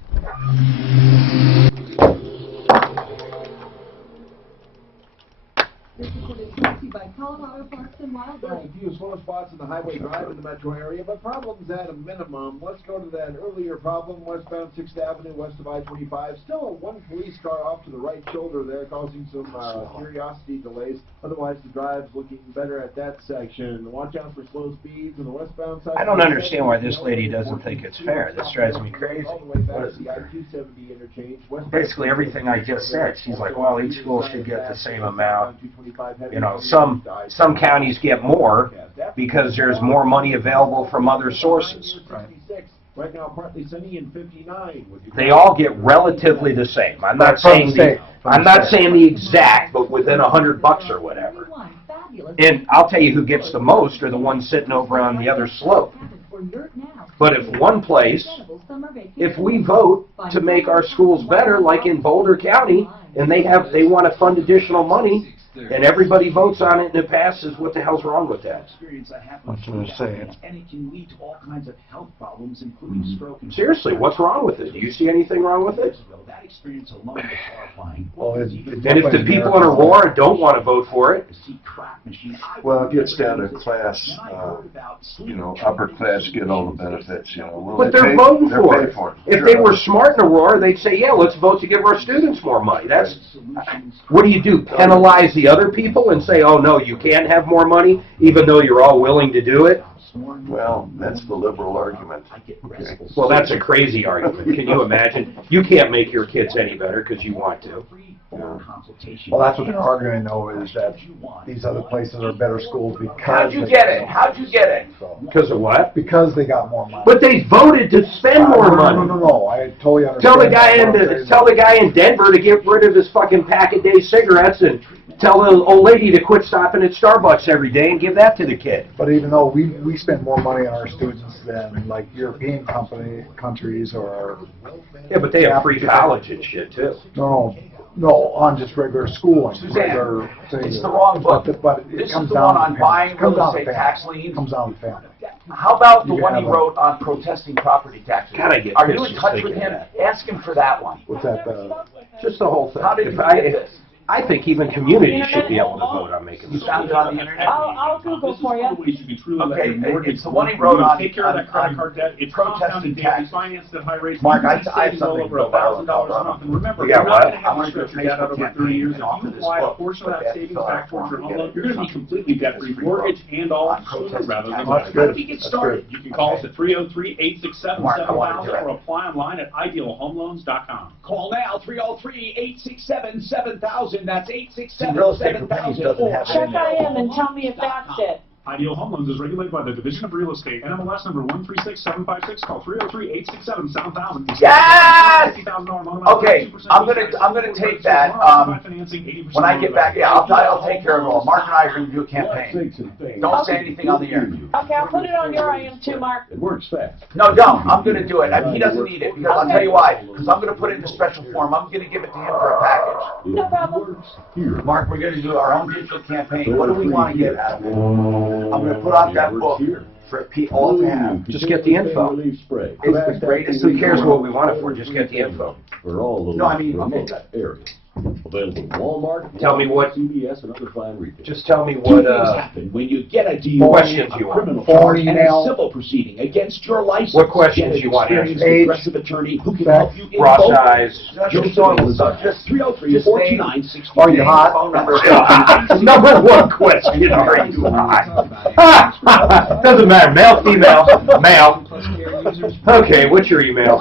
By Colorado Parks and Wildlife. There's a few slow spots in the Highway Drive in the metro area, but problems at a minimum. Let's go to that earlier problem, westbound 6th Avenue, west of I-25. Still one police car off to the right shoulder there, causing some curiosity delays. Otherwise, the drive's looking better at that section. Watch out for slow speeds on the westbound side. I don't understand why this lady doesn't think it's fair. This drives me crazy. All the way back to the I-270 interchange. Basically everything I just said. She's like, well, each school should get the same amount. You know, some counties get more because there's more money available from other sources. Right now, partly sunny and 59. They all get relatively the same. I'm not saying the exact, but within $100 or whatever. And I'll tell you who gets the most are the ones sitting over on the other slope. But if one place, if we vote to make our schools better, like in Boulder County, and they want to fund additional money, and everybody votes on it and it passes, what the hell's wrong with that? That's what I'm saying. And it can lead to all kinds of health problems, including stroke and Seriously, what's wrong with it? Do you see anything wrong with it? that experience alone is horrifying. Well, And if the people in Aurora don't want to vote for it, Well, it gets down to class, upper class get all the benefits, Well, but they're voting for paid it. for it. If Sure. they were smart in Aurora, they'd say, yeah, let's vote to give our students more money. What do? Penalize the other people and say, oh, no, you can't have more money, even though you're all willing to do it? Well, that's the liberal argument. Okay. Well, that's a crazy argument. Can you imagine? You can't make your kids any better because you want to. Well, that's what they're arguing, though, is that these other places are better schools because... How'd you get it? How'd you get it? Because of what? Because they got more money. But they voted to spend more money. No, I totally understand. Tell the guy in Denver to get rid of his fucking pack-a-day cigarettes and tell the old lady to quit stopping at Starbucks every day and give that to the kid. But even though we spend more money on our students than like European countries or... Yeah, but they have free college and shit, too. No, on just regular schooling. Suzanne, it's the wrong book. But This it comes is the down one on to buying comes real down to estate family. tax liens. Comes down to family. How about the You one have he a- wrote on protesting property taxes? God, I get Are you pissed in just touch thinking with him? of Ask him for that one. What's that? Just the whole thing. How did you get this? I think even communities should be able to vote on making You this. found it on the internet? I'll Google for you. Okay, it's the one he wrote on. Take care of that credit card debt. It's protesting compounded daily, tax. financed at high rates. Mark, You I can be have saving something well over to go viral $1,000 a month. And remember, You got you're not what? going to I have want to to do a stretch your debt out Facebook over 30 years. If campaign you off of apply this a book. portion of Put that that savings so back towards your I home can loan, get you're going to be it. completely debt-free for mortgage and all sooner rather than That's later. How good. do you get That's started? good. You can call us at 303-867-7000 Mark, I wanna do it. or apply online at idealhomeloans.com. Call now, 303-867-7000. That's See, real estate for pennies 867-7000. doesn't have Check IM and tell me if that's it. Ideal Home Loans is regulated by the Division of Real Estate. NMLS number 136756. Call 303-867-7000. Yes! $50,000 Okay, I'm gonna take that. When I get back, I'll take care of it all. Mark and I are gonna do a campaign. Don't say anything on the air. Okay, I'll put it on your IM too, Mark. It works fast. No, don't. I'm gonna do it. He doesn't need it because I'll tell you why. Because I'm gonna put it in a special form. I'm gonna give it to him for a package. No problem. Mark, we're gonna do our own digital campaign. What do we want to get out of it? I'm going to put out that book for all to have. Just get the info. It's the greatest. Who cares what we want it for? Just get the info. For all the No, I mean, remote area. Available at Walmart, Tell me what- CVS, and other fine retailers. Just tell me Two what things happen when you get a DUI, questions you a want. criminal Phone, charge, and a email. civil proceeding against your license. What questions Get an you want experienced, answered? aggressive attorney who can Sex. help you in Ross both eyes. Just Just 303-429-60. Are you hot? Phone number. Number one question, are you hot? Doesn't matter, male, female, male. Okay, what's your email?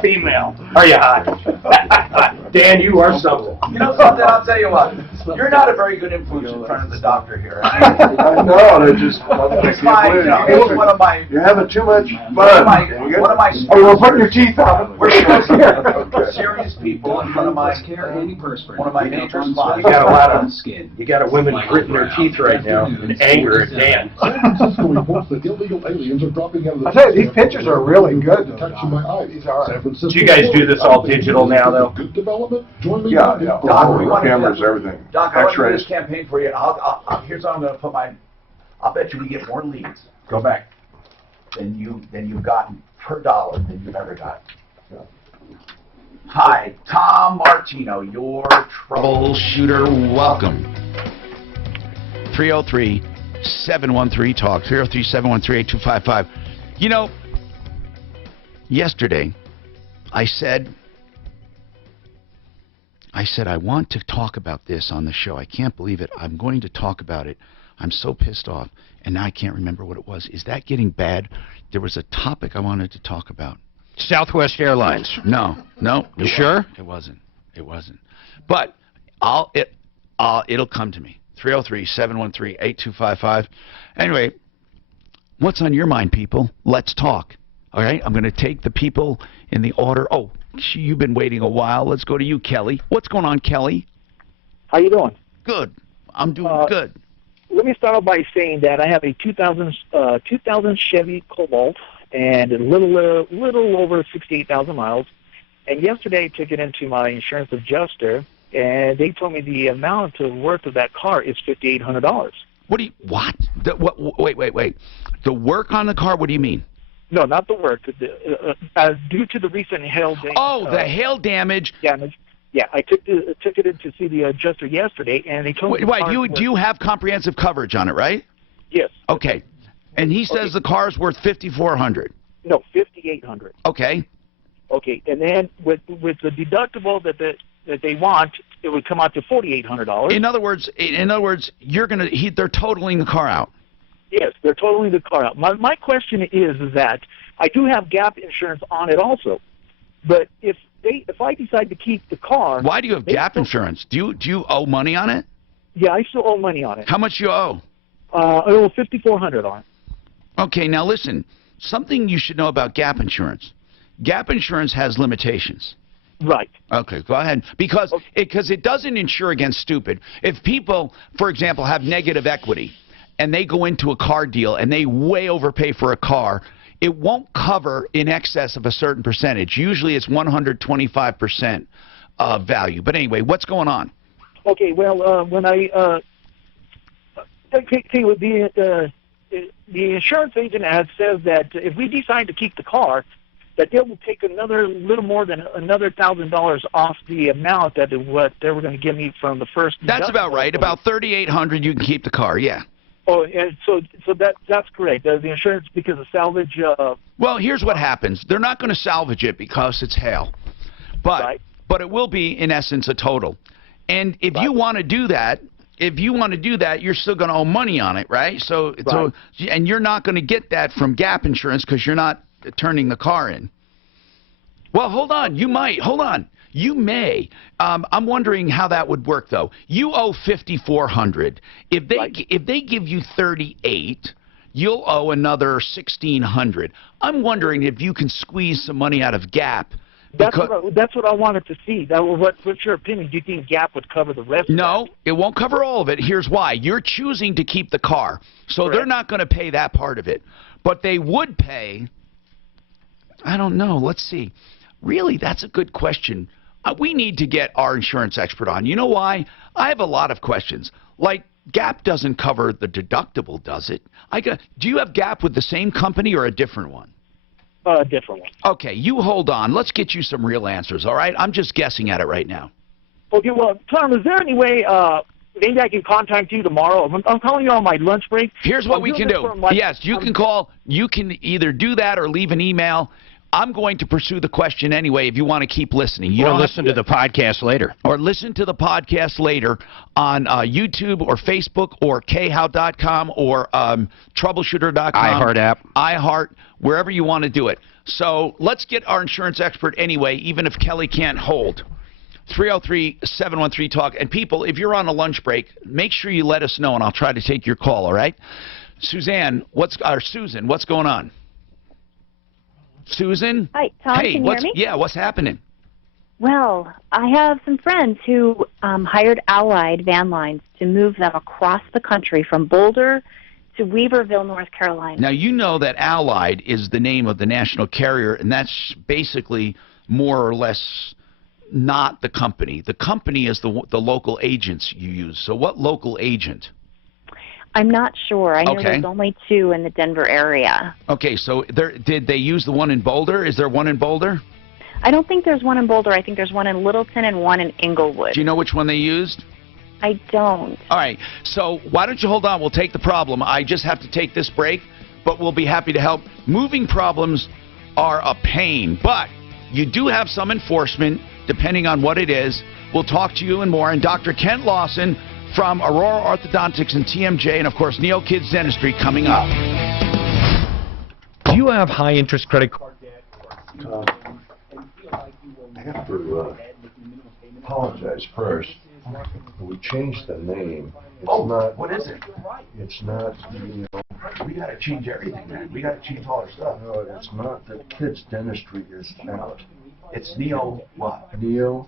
Female. Are you hot? Dan, you are something. You know something? I'll tell you what. You're not a very good influence in front of the doctor here. I know, they're just... It's fine. You know, it's one of my... You're having too much fun. One of my Oh, you're putting your teeth on. We're serious people in front of my one of my neighbor's You got a lot of, you got a women gritting their teeth right now in anger at Dan. San Francisco reports that illegal aliens are dropping out of the... I tell you, these pictures are really good. Catching my eye. These are. So you guys do this all digital now, though? Good development. Join me. Yeah, now. Doc, we want to cameras, do- everything. Doc, I want to do X-rays. this campaign for you. And here's how I'm going to put my. I'll bet you we get more leads. Go back. Than you've gotten per dollar than you've ever gotten. Hi, Tom Martino, your Troubleshooter, welcome. 303-713-TALK, 303-713-8255. You know, yesterday, I said, I want to talk about this on the show. I can't believe it. I'm going to talk about it. I'm so pissed off, and now I can't remember what it was. Is that getting bad? There was a topic I wanted to talk about. Southwest Airlines. No. You sure? It wasn't. But it'll come to me. 303-713-8255. Anyway, what's on your mind, people? Let's talk. All right? I'm going to take the people in the order. Oh, you've been waiting a while. Let's go to you, Kelly. What's going on, Kelly? How you doing? Good. I'm doing good. Let me start off by saying that I have a 2000 Chevy Cobalt and a little over 68,000 miles. And yesterday I took it into my insurance adjuster, and they told me the amount of worth of that car is $5,800. What? Wait. The work on the car, what do you mean? No, not the work. Due to the recent hail damage. Oh, the hail damage. Yeah, I took it in to see the adjuster yesterday, and they told me. Wait, do you have comprehensive coverage on it, right? Yes. Okay. And he says the car's worth $5,400. No, $5,800. Okay. Okay, and then with the deductible that they want, it would come out to $4,800. In other words, they're totaling the car out. Yes, they're totaling the car out. My question is that I do have gap insurance on it also, but if I decide to keep the car, why do you have gap insurance? Do you owe money on it? Yeah, I still owe money on it. How much you owe? I owe $5,400 on it. Okay, now listen. Something you should know about gap insurance. Gap insurance has limitations. Right. Okay, go ahead. Because it doesn't insure against stupid. If people, for example, have negative equity and they go into a car deal and they way overpay for a car, it won't cover in excess of a certain percentage. Usually it's 125% of value. But anyway, what's going on? Okay, well, when the insurance agent says that if we decide to keep the car, that they will take little more than another $1,000 off the amount that what they were going to give me from the first. That's about right. About $3,800, you can keep the car. Yeah. Oh, and so that's correct. The insurance, because of salvage. Well, here's what happens. They're not going to salvage it because it's hail, but it will be in essence a total. And if you want to do that, you're still going to owe money on it, right? So and you're not going to get that from gap insurance because you're not turning the car in. Well, hold on. You might. Hold on. You may. I'm wondering how that would work, though. You owe $5,400. If they give you $3,800, you'll owe another $1,600. I'm wondering if you can squeeze some money out of Gap. That's what I wanted to see. What's your opinion? Do you think Gap would cover the rest? No, it won't cover all of it. Here's why. You're choosing to keep the car, so they're not going to pay that part of it. But they would pay, I don't know. Let's see. Really, that's a good question. We need to get our insurance expert on. You know why? I have a lot of questions. Like, Gap doesn't cover the deductible, does it? Do you have Gap with the same company or a different one? A different one. Okay, you hold on. Let's get you some real answers, all right? I'm just guessing at it right now. Okay, well, Tom, is there any way maybe I can contact you tomorrow? I'm calling you on my lunch break. Here's what we can do. Yes, you can call. You can either do that or leave an email. I'm going to pursue the question anyway if you want to keep listening. You don't listen to the podcast later. Or listen to the podcast later on YouTube or Facebook or khow.com or troubleshooter.com. iHeart app. iHeart, wherever you want to do it. So let's get our insurance expert anyway, even if Kelly can't hold. 303-713-TALK. And people, if you're on a lunch break, make sure you let us know and I'll try to take your call, all right? Susan, what's going on? Susan? Hi, Tom, hey, can you hear me? Yeah, what's happening? Well, I have some friends who hired Allied van lines to move them across the country from Boulder to Weaverville, North Carolina. Now, you know that Allied is the name of the national carrier, and that's basically more or less not the company. The company is the local agents you use. So what local agent? I'm not sure. I know Okay. there's only 2 in the Denver area. Okay, so did they use the one in Boulder? Is there one in Boulder? I don't think there's one in Boulder. I think there's one in Littleton and one in Inglewood. Do you know which one they used? I don't. All right, so why don't you hold on? We'll take the problem. I just have to take this break, but we'll be happy to help. Moving problems are a pain, but you do have some enforcement, depending on what it is. We'll talk to you and more. And Dr. Kent Lawson from Aurora Orthodontics and TMJ, and of course, Neo Kids Dentistry coming up. Do you have high-interest credit card debt? I have to apologize first. We changed the name. It's not, what is it? It's not, We got to change everything, man. We got to change all our stuff. No, it's not. The Kids Dentistry is out. It's Neo what? Neo,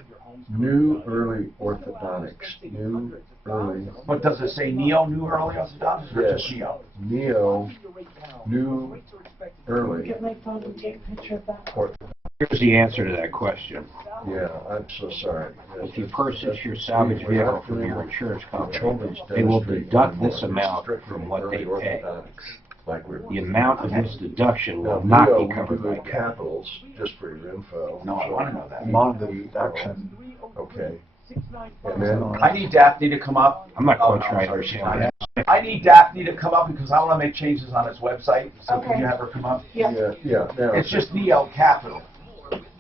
New Early Orthodontics. New Early. But does it say Neo New Early Orthodontics or Yes. just Neo? Neo, New Early Get my phone and take a picture of that. Orthodontics. Here's the answer to that question. Yeah, I'm so sorry. If you purchase your salvage vehicle from your insurance company, they will deduct this amount from what they pay. The amount of this deduction will not be covered by cash. Capitals, just for your info. No, I want to know that. Amount of the deduction. Okay. And then I need Daphne to come up. I'm not quite sure I understand that. I need Daphne to come up because I want to make changes on its website. So can you have her come up? yeah. It's just Neo Capital.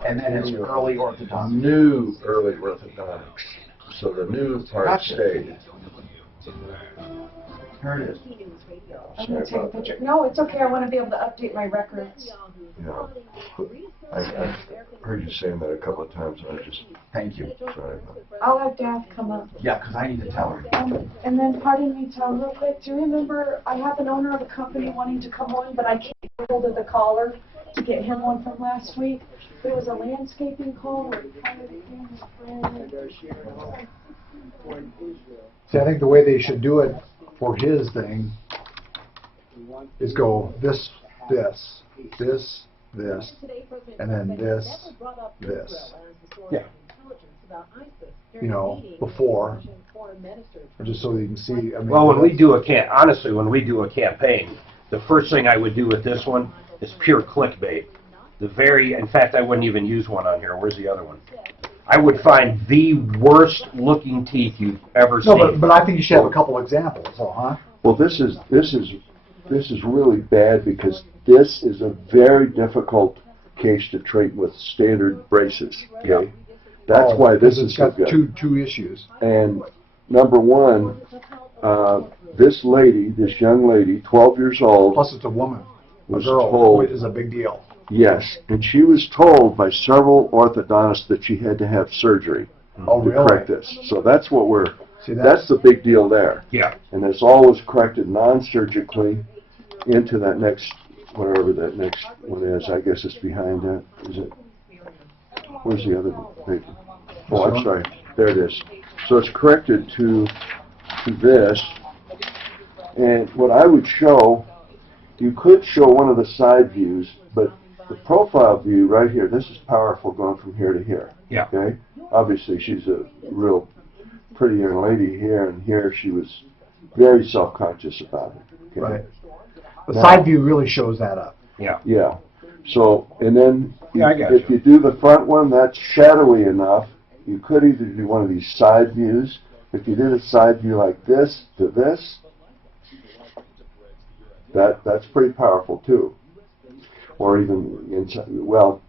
And then it's Early Orthodontics. New Early Orthodontics. So the new part Gotcha. stayed. Here it is. I'm going to take a picture. No, it's okay. I want to be able to update my records. Yeah. I heard you saying that a couple of times, and I just... Thank you. Sorry. I'll have Daph come up. Yeah, because I need to tell her. And then, pardon me, Tom, real quick. Do you remember I have an owner of a company wanting to come on, but I can't get hold of the caller to get him one from last week? But it was a landscaping call where he hired a See, I think the way they should do it for his thing is go this, and then this. Yeah. You know, before, just so you can see. I mean, Well, when we do honestly, when we do a campaign, the first thing I would do with this one is pure clickbait. In fact, I wouldn't even use one on here. Where's the other one? I would find the worst looking teeth you've ever seen. No, but I think you should have a couple examples, huh? Well, this is really bad because this is a very difficult case to treat with standard braces. Okay, that's why this is so good. Two issues. And number one, this young lady, 12 years old. Plus, it's a woman. A was girl told, is a big deal. Yes, and she was told by several orthodontists that she had to have surgery Oh, to really? correct this. So that's what See, that's the big deal there. Yeah. And it's always corrected non-surgically into that next, whatever that next one is. I guess it's behind that. Is it? Where's the other page? Oh, I'm sorry. There it is. So it's corrected to this. And what I would show, you could show one of the side views, but the profile view right here, this is powerful going from here to here. Yeah. Okay? Obviously, she's a real pretty young lady here, and here she was very self-conscious about it. Okay? Right. The side view really shows that up. Yeah. Yeah. So, and then Yeah, I got if you do the front one, that's shadowy enough. You could either do one of these side views. If you did a side view like this to this, that's pretty powerful too. Or even inside. Well,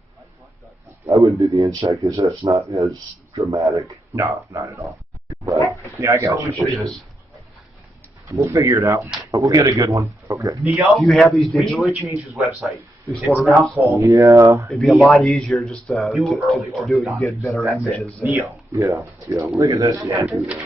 I wouldn't do the inside because that's not as dramatic. No, not at all. But Yeah, I got you. We'll figure it out. We'll get a good one. Okay. Neo, Do you have these we need digitally? to change his website. These It's now photographs? called Yeah. It'd be a lot easier just to New Early do it. You get better That's images. it. Neo. Yeah. Yeah. Look at this. Yeah. Do that.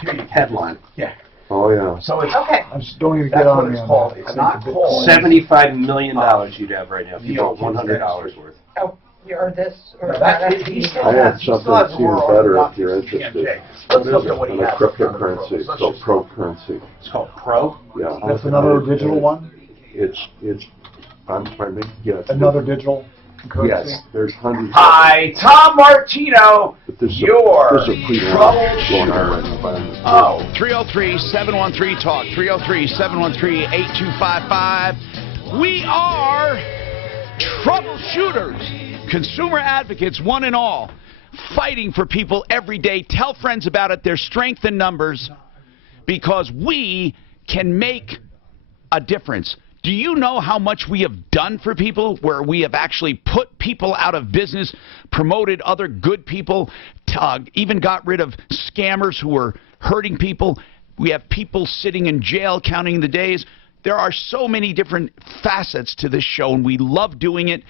Here's your headline. Yeah. Oh yeah. So it's Okay. Don't even that's get on what me it's on called. that. It's I not think called. $75 million you'd have right now if you Neo bought $100 worth. Oh, or this, or No, that. he still I have has- he something still has that's even Aurora better if Orthodontics you're and interested. TMJ. Let's look at what he On a has. cryptocurrency. It's Let's called just- Pro Currency. It's called Pro? Yeah. That's another digital one? It's pardon me? Yeah. Another digital? Yes, there's hundreds. Hi, Tom Martino, your there's a troubleshooter. going on right now, but I'm- Oh, 303-713-TALK, 303-713-8255. We are troubleshooters, consumer advocates, one and all, fighting for people every day. Tell friends about it. There's strength in numbers because we can make a difference. Do you know how much we have done for people, where we have actually put people out of business, promoted other good people, even got rid of scammers who were hurting people? We have people sitting in jail counting the days. There are so many different facets to this show, and we love doing it.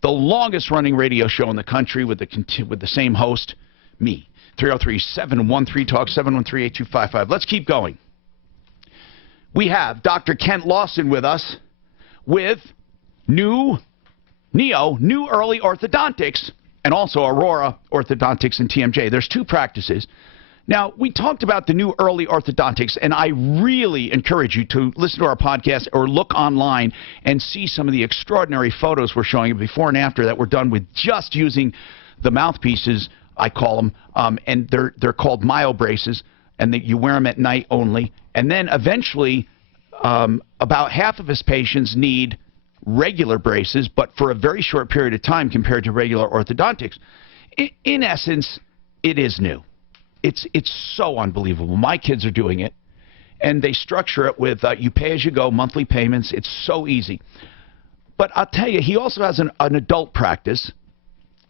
The longest-running radio show in the country with the same host, me. 303-713-TALK, 713-8255. Let's keep going. We have Dr. Kent Lawson with us with New Early Orthodontics, and also Aurora Orthodontics and TMJ. There's two practices. Now, we talked about the New Early Orthodontics, and I really encourage you to listen to our podcast or look online and see some of the extraordinary photos we're showing before and after that were done with just using the mouthpieces, I call them, and they're called myo braces, and you wear them at night only. And then eventually, about half of his patients need regular braces, but for a very short period of time compared to regular orthodontics. In essence, it is new. It's so unbelievable. My kids are doing it, and they structure it with you pay as you go, monthly payments. It's so easy. But I'll tell you, he also has an adult practice,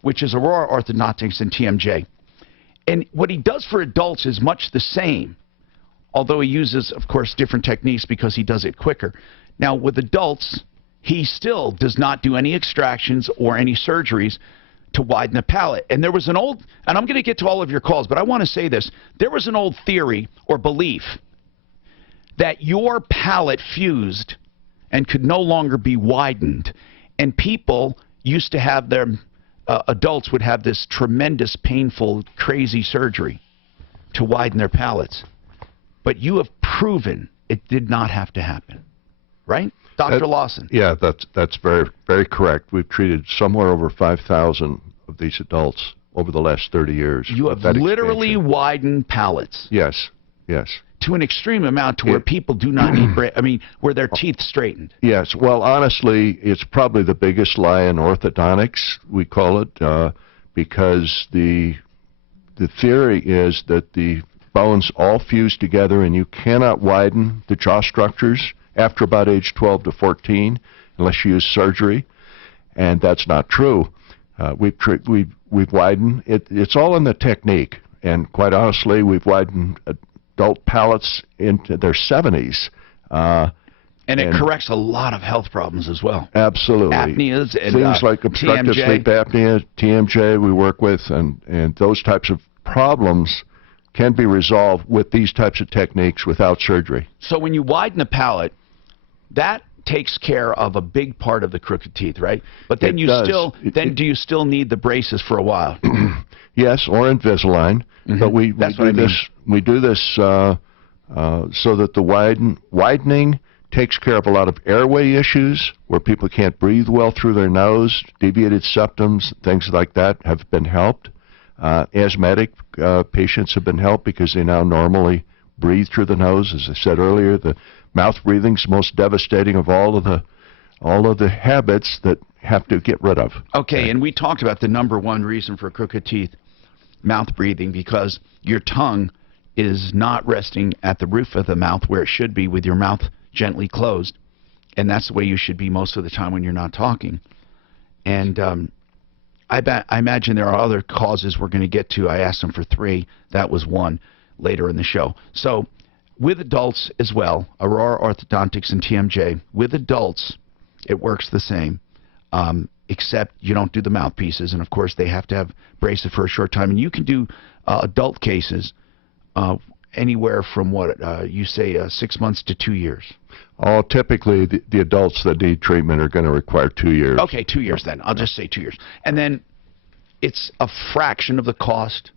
which is Aurora Orthodontics and TMJ. And what he does for adults is much the same, although he uses, of course, different techniques because he does it quicker. Now, with adults, he still does not do any extractions or any surgeries to widen the palate. And there was an old, and I'm going to get to all of your calls, but I want to say this. There was an old theory or belief that your palate fused and could no longer be widened. And people used to have their, adults would have this tremendous, painful, crazy surgery to widen their palates. But you have proven it did not have to happen, right? Dr. Lawson. Yeah, that's very, very correct. We've treated somewhere over 5,000 of these adults over the last 30 years. You have literally widened palates. Yes, yes. To an extreme amount to where people do not need, where their teeth straightened. Yes, well, honestly, it's probably the biggest lie in orthodontics, we call it, because the theory is that the bones all fuse together and you cannot widen the jaw structures after about age 12 to 14 unless you use surgery, and that's not true. We've widened. It's all in the technique, and quite honestly, we've widened adult palates into their 70s. And it corrects a lot of health problems as well. Absolutely. Apneas and things like obstructive TMJ. sleep apnea, TMJ we work with, and those types of problems can be resolved with these types of techniques without surgery. So when you widen the palate, that takes care of a big part of the crooked teeth, right? But then do you still need the braces for a while? Yes, or Invisalign. But we do this so that the widening takes care of a lot of airway issues where people can't breathe well through their nose. Deviated septums, things like that have been helped. Asthmatic patients have been helped because they now normally breathe through the nose. As I said earlier, the mouth breathing is the most devastating of all of the habits that have to get rid of. Okay, and we talked about the #1 reason for crooked teeth, mouth breathing, because your tongue is not resting at the roof of the mouth where it should be with your mouth gently closed, and that's the way you should be most of the time when you're not talking. And I imagine there are other causes we're going to get to. I asked them for 3. That was one later in the show. So with adults as well, Aurora Orthodontics and TMJ, with adults, it works the same, except you don't do the mouthpieces. And, of course, they have to have braces for a short time. And you can do adult cases anywhere from, you say 6 months to 2 years. Oh, typically the adults that need treatment are going to require 2 years. Okay, 2 years then. I'll just say 2 years. And then it's a fraction of the cost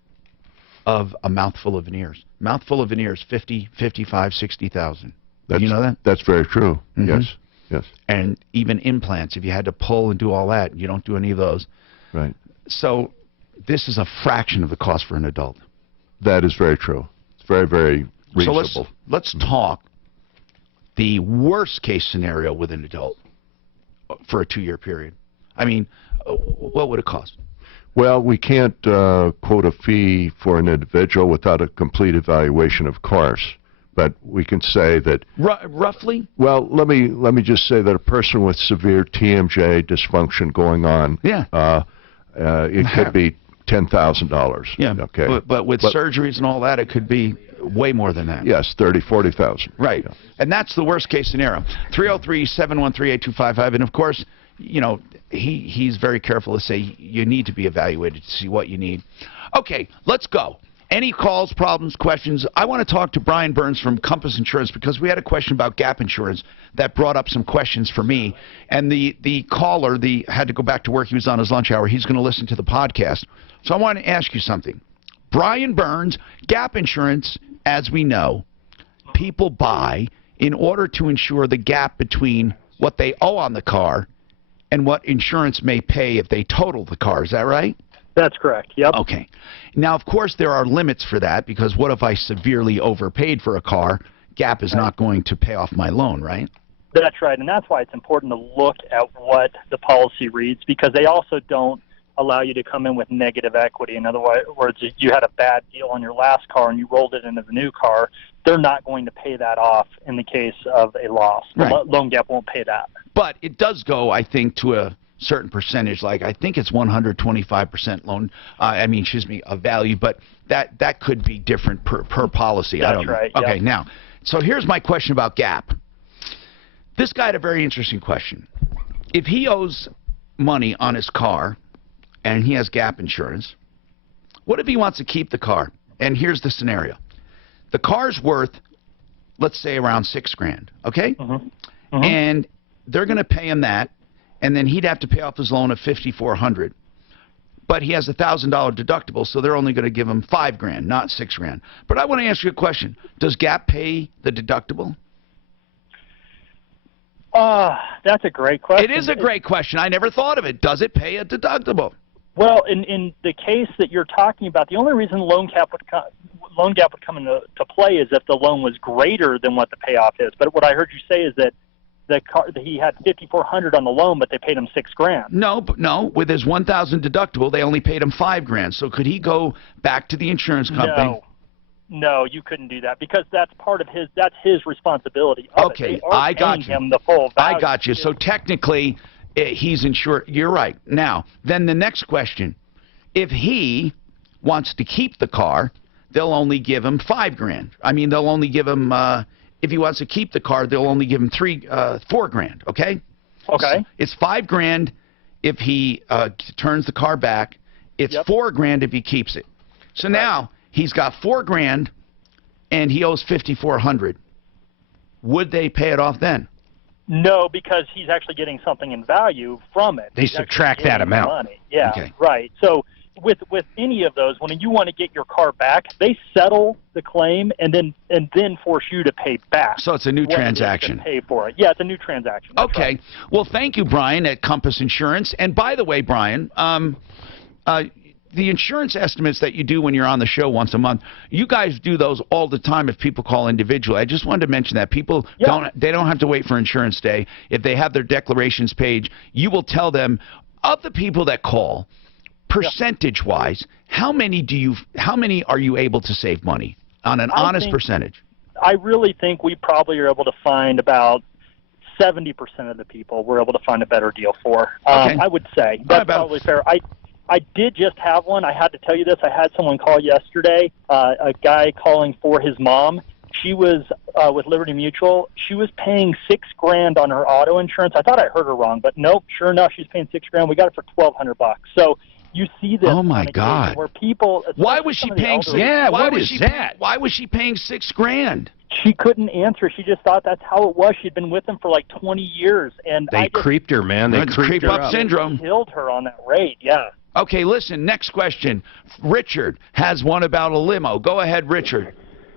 of a mouthful of veneers. Mouthful of veneers, $50,000, $55,000, $60,000. You know that? That's very true. Yes. Yes. And even implants, if you had to pull and do all that, you don't do any of those. Right. So this is a fraction of the cost for an adult. That is very true. It's very, very reasonable. So let's talk the worst case scenario with an adult for a 2-year period. I mean, what would it cost? Well, we can't quote a fee for an individual without a complete evaluation of course. But we can say that roughly. Well, let me just say that a person with severe TMJ dysfunction going on, it could be $10,000. Yeah. Okay. But with surgeries and all that, it could be way more than that. Yes, 30, 40,000. Right. Yeah. And that's the worst case scenario. 303-713-8255, and of course, you know, he's very careful to say you need to be evaluated to see what you need. Okay, let's go. Any calls, problems, questions? I want to talk to Brian Burns from Compass Insurance because we had a question about gap insurance that brought up some questions for me. And the caller had to go back to work. He was on his lunch hour. He's going to listen to the podcast. So I want to ask you something. Brian Burns, gap insurance, as we know, people buy in order to ensure the gap between what they owe on the car and what insurance may pay if they total the car. Is that right? That's correct, yep. Okay. Now, of course, there are limits for that because what if I severely overpaid for a car? Gap is not going to pay off my loan, right? That's right, and that's why it's important to look at what the policy reads because they also don't allow you to come in with negative equity. In other words, if you had a bad deal on your last car and you rolled it into the new car, they're not going to pay that off in the case of a loss. Right. The loan gap won't pay that. But it does go, I think, to a certain percentage, like I think it's 125% loan, a value, but that could be different per policy. That's I don't know. right. Okay, Yep. now, so here's my question about gap. This guy had a very interesting question. If he owes money on his car and he has gap insurance, what if he wants to keep the car? And here's the scenario. The car's worth, let's say, around $6,000, okay? And they're going to pay him that, and then he'd have to pay off his loan of $5,400. But he has a $1,000 deductible, so they're only going to give him $5,000, not $6,000. But I want to ask you a question. Does Gap pay the deductible? That's a great question. It is a great question. I never thought of it. Does it pay a deductible? Well, in the case that you're talking about, the only reason loan gap would come into play is if the loan was greater than what the payoff is. But what I heard you say is that he had $5,400 on the loan, but they paid him $6,000. No. With his $1,000 deductible, they only paid him $5,000. So could he go back to the insurance company? No, you couldn't do that because that's part of that's his responsibility. Okay, I got you. Him the full value. I got you. So technically, he's insured. You're right. Now, then the next question: if he wants to keep the car, they'll only give him $5,000. I mean, they'll only give him. If he wants to keep the car, they'll only give him $4,000. Okay. Okay. So it's $5,000 if he turns the car back. It's $4,000 if he keeps it. So now he's got $4,000 and he owes $5,400. Would they pay it off then? No, because he's actually getting something in value from it. They subtract that amount. Money. Yeah. Okay. Right. So with any of those, when you want to get your car back, they settle the claim and then force you to pay back. So it's a new transaction. Pay for it. Yeah, it's a new transaction. That's okay. Right. Well, thank you, Brian, at Compass Insurance. And by the way, Brian, the insurance estimates that you do when you're on the show once a month, you guys do those all the time if people call individually. I just wanted to mention that people don't have to wait for insurance day. If they have their declarations page, you will tell them of the people that call, percentage-wise, how many are you able to save money on an honest percentage? I really think we probably are able to find about 70% of the people we're able to find a better deal for. I would say that's probably fair. I did just have one. I had to tell you this. I had someone call yesterday, a guy calling for his mom. She was with Liberty Mutual. She was paying $6,000 on her auto insurance. I thought I heard her wrong, but nope. Sure enough, she's paying $6,000. We got it for $1,200. So you see this. Oh my God! Where people? Why was she paying? What is that? Why was she paying $6,000? She couldn't answer. She just thought that's how it was. She'd been with him for like 20 years, and they creeped her, man. They creeped her up syndrome. Killed her on that rate. Yeah. Okay, listen, next question. Richard has one about a limo. Go ahead, Richard.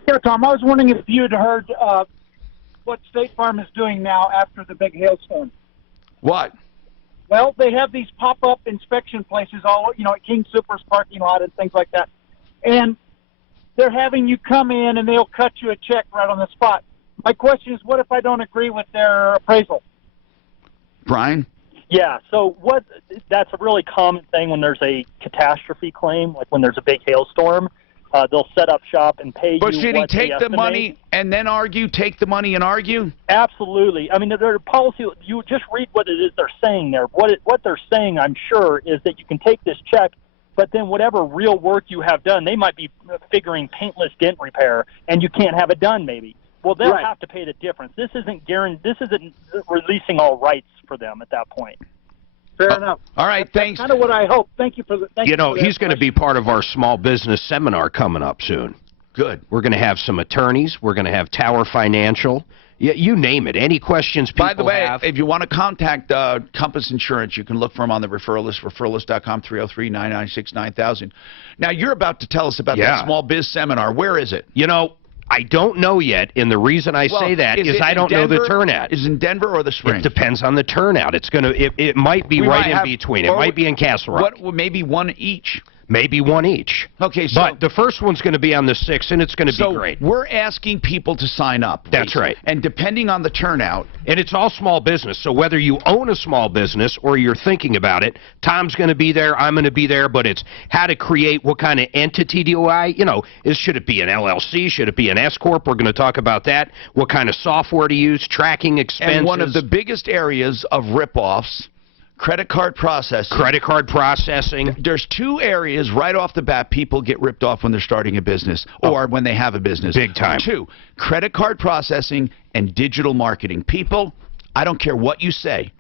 Yeah, Tom, I was wondering if you had heard what State Farm is doing now after the big hailstorm? What? Well, they have these pop-up inspection places all, at King Soopers parking lot and things like that. And they're having you come in and they'll cut you a check right on the spot. My question is, what if I don't agree with their appraisal? Brian? Yeah, so that's a really common thing when there's a catastrophe claim, like when there's a big hailstorm. They'll set up shop and pay But you should what he take they the estimate. money and then argue, take the money and argue? Absolutely. I mean, their policy, you just read what it is they're saying there. What they're saying, I'm sure, is that you can take this check, but then whatever real work you have done, they might be figuring paintless dent repair, and you can't have it done maybe. Well, they'll have to pay the difference. This isn't releasing all rights for them at that point. Fair enough. All right, thanks. Kind of what I hope. Thank you for the. He's going to be part of our small business seminar coming up soon. Good. We're going to have some attorneys. We're going to have Tower Financial. You name it. Any questions people have. By the way, if you want to contact Compass Insurance, you can look for them on the referral list, referrallist.com, 303-996-9000. Now, you're about to tell us about that small biz seminar. Where is it? I don't know yet, and the reason I say that is I don't know the turnout. Is it in Denver or the Springs? It depends on the turnout. It might be right in between. It might be in Castle Rock. Maybe one each. Maybe one each. Okay, so but the first one's going to be on the 6th, and it's going to be great. We're asking people to sign up. That's right. And depending on the turnout. And it's all small business, so whether you own a small business or you're thinking about it, Tom's going to be there, I'm going to be there, but it's how to create, what kind of entity do I, should it be an LLC, should it be an S-Corp? We're going to talk about that. What kind of software to use, tracking expenses. And one of the biggest areas of rip-offs, credit card processing. Credit card processing. There's two areas right off the bat people get ripped off when they're starting a business or when they have a business. Big time. Two, credit card processing and digital marketing. People, I don't care what you say,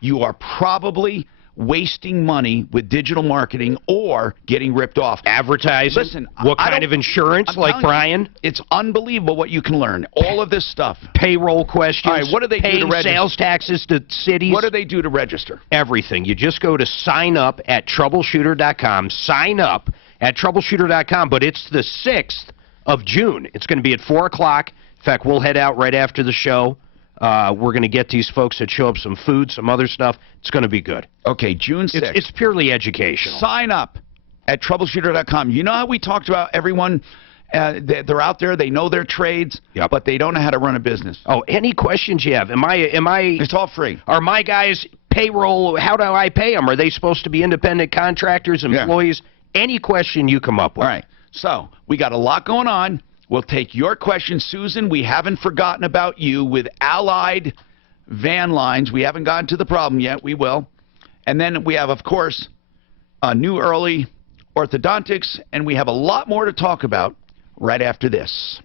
you are probably wasting money with digital marketing or getting ripped off. Advertising. Listen, what kind of insurance, like Brian? It's unbelievable what you can learn. All of this stuff. Payroll questions. All right, what do they do to register? Sales taxes to cities. What do they do to register? Everything. You just go to sign up at Troubleshooter.com. Sign up at Troubleshooter.com, but it's the 6th of June. It's going to be at 4 o'clock. In fact, we'll head out right after the show. We're going to get these folks that show up some food, some other stuff. It's going to be good. Okay, June 6th. It's purely educational. Sign up at Troubleshooter.com. You know how we talked about everyone, they're out there, they know their trades, but they don't know how to run a business. Oh, any questions you have? Am I? It's all free. Are my guys payroll, how do I pay them? Are they supposed to be independent contractors, employees? Yeah. Any question you come up with. All right, so we got a lot going on. We'll take your questions. Susan, we haven't forgotten about you with Allied Van Lines. We haven't gotten to the problem yet. We will. And then we have, of course, New Early Orthodontics, and we have a lot more to talk about right after this.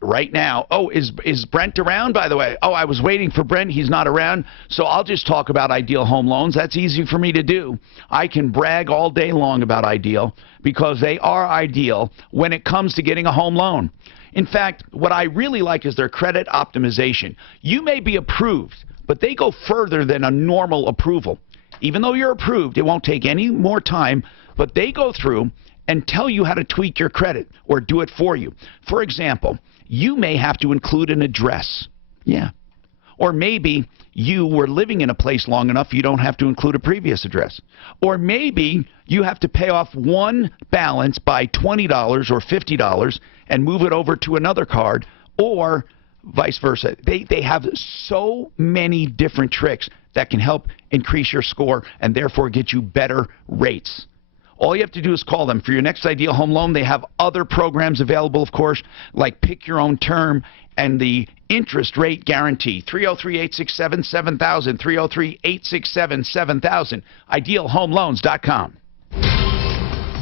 Right now. Oh, is Brent around, by the way? Oh, I was waiting for Brent. He's not around. So I'll just talk about Ideal Home Loans. That's easy for me to do. I can brag all day long about Ideal because they are ideal when it comes to getting a home loan. In fact, what I really like is their credit optimization. You may be approved, but they go further than a normal approval. Even though you're approved, it won't take any more time, but they go through and tell you how to tweak your credit or do it for you. For example, you may have to include an address. Yeah. Or maybe you were living in a place long enough you don't have to include a previous address. Or maybe you have to pay off one balance by $20 or $50 and move it over to another card, or vice versa. They have so many different tricks that can help increase your score and therefore get you better rates. All you have to do is call them. For your next Ideal Home Loan, they have other programs available, of course, like Pick Your Own Term and the Interest Rate Guarantee. 303-867-7000, 303-867-7000, idealhomeloans.com.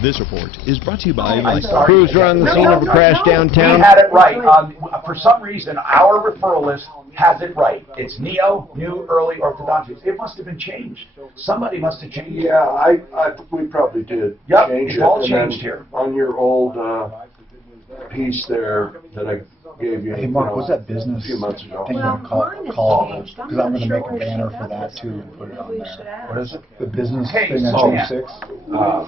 This report is brought to you by Crews were on the scene of a crash downtown. We had it right. For some reason, our referral list has it right. It's New Early Orthodontics. It must have been changed. Somebody must have changed it. Yeah, we probably did change it. It's all changed here. On your old piece there that I gave you, Hey, Mark, was that business a few months ago. thing on call, because I'm going to make a banner for that too and put it on there. What is it? The business Hey, thing oh, on yeah. page 6?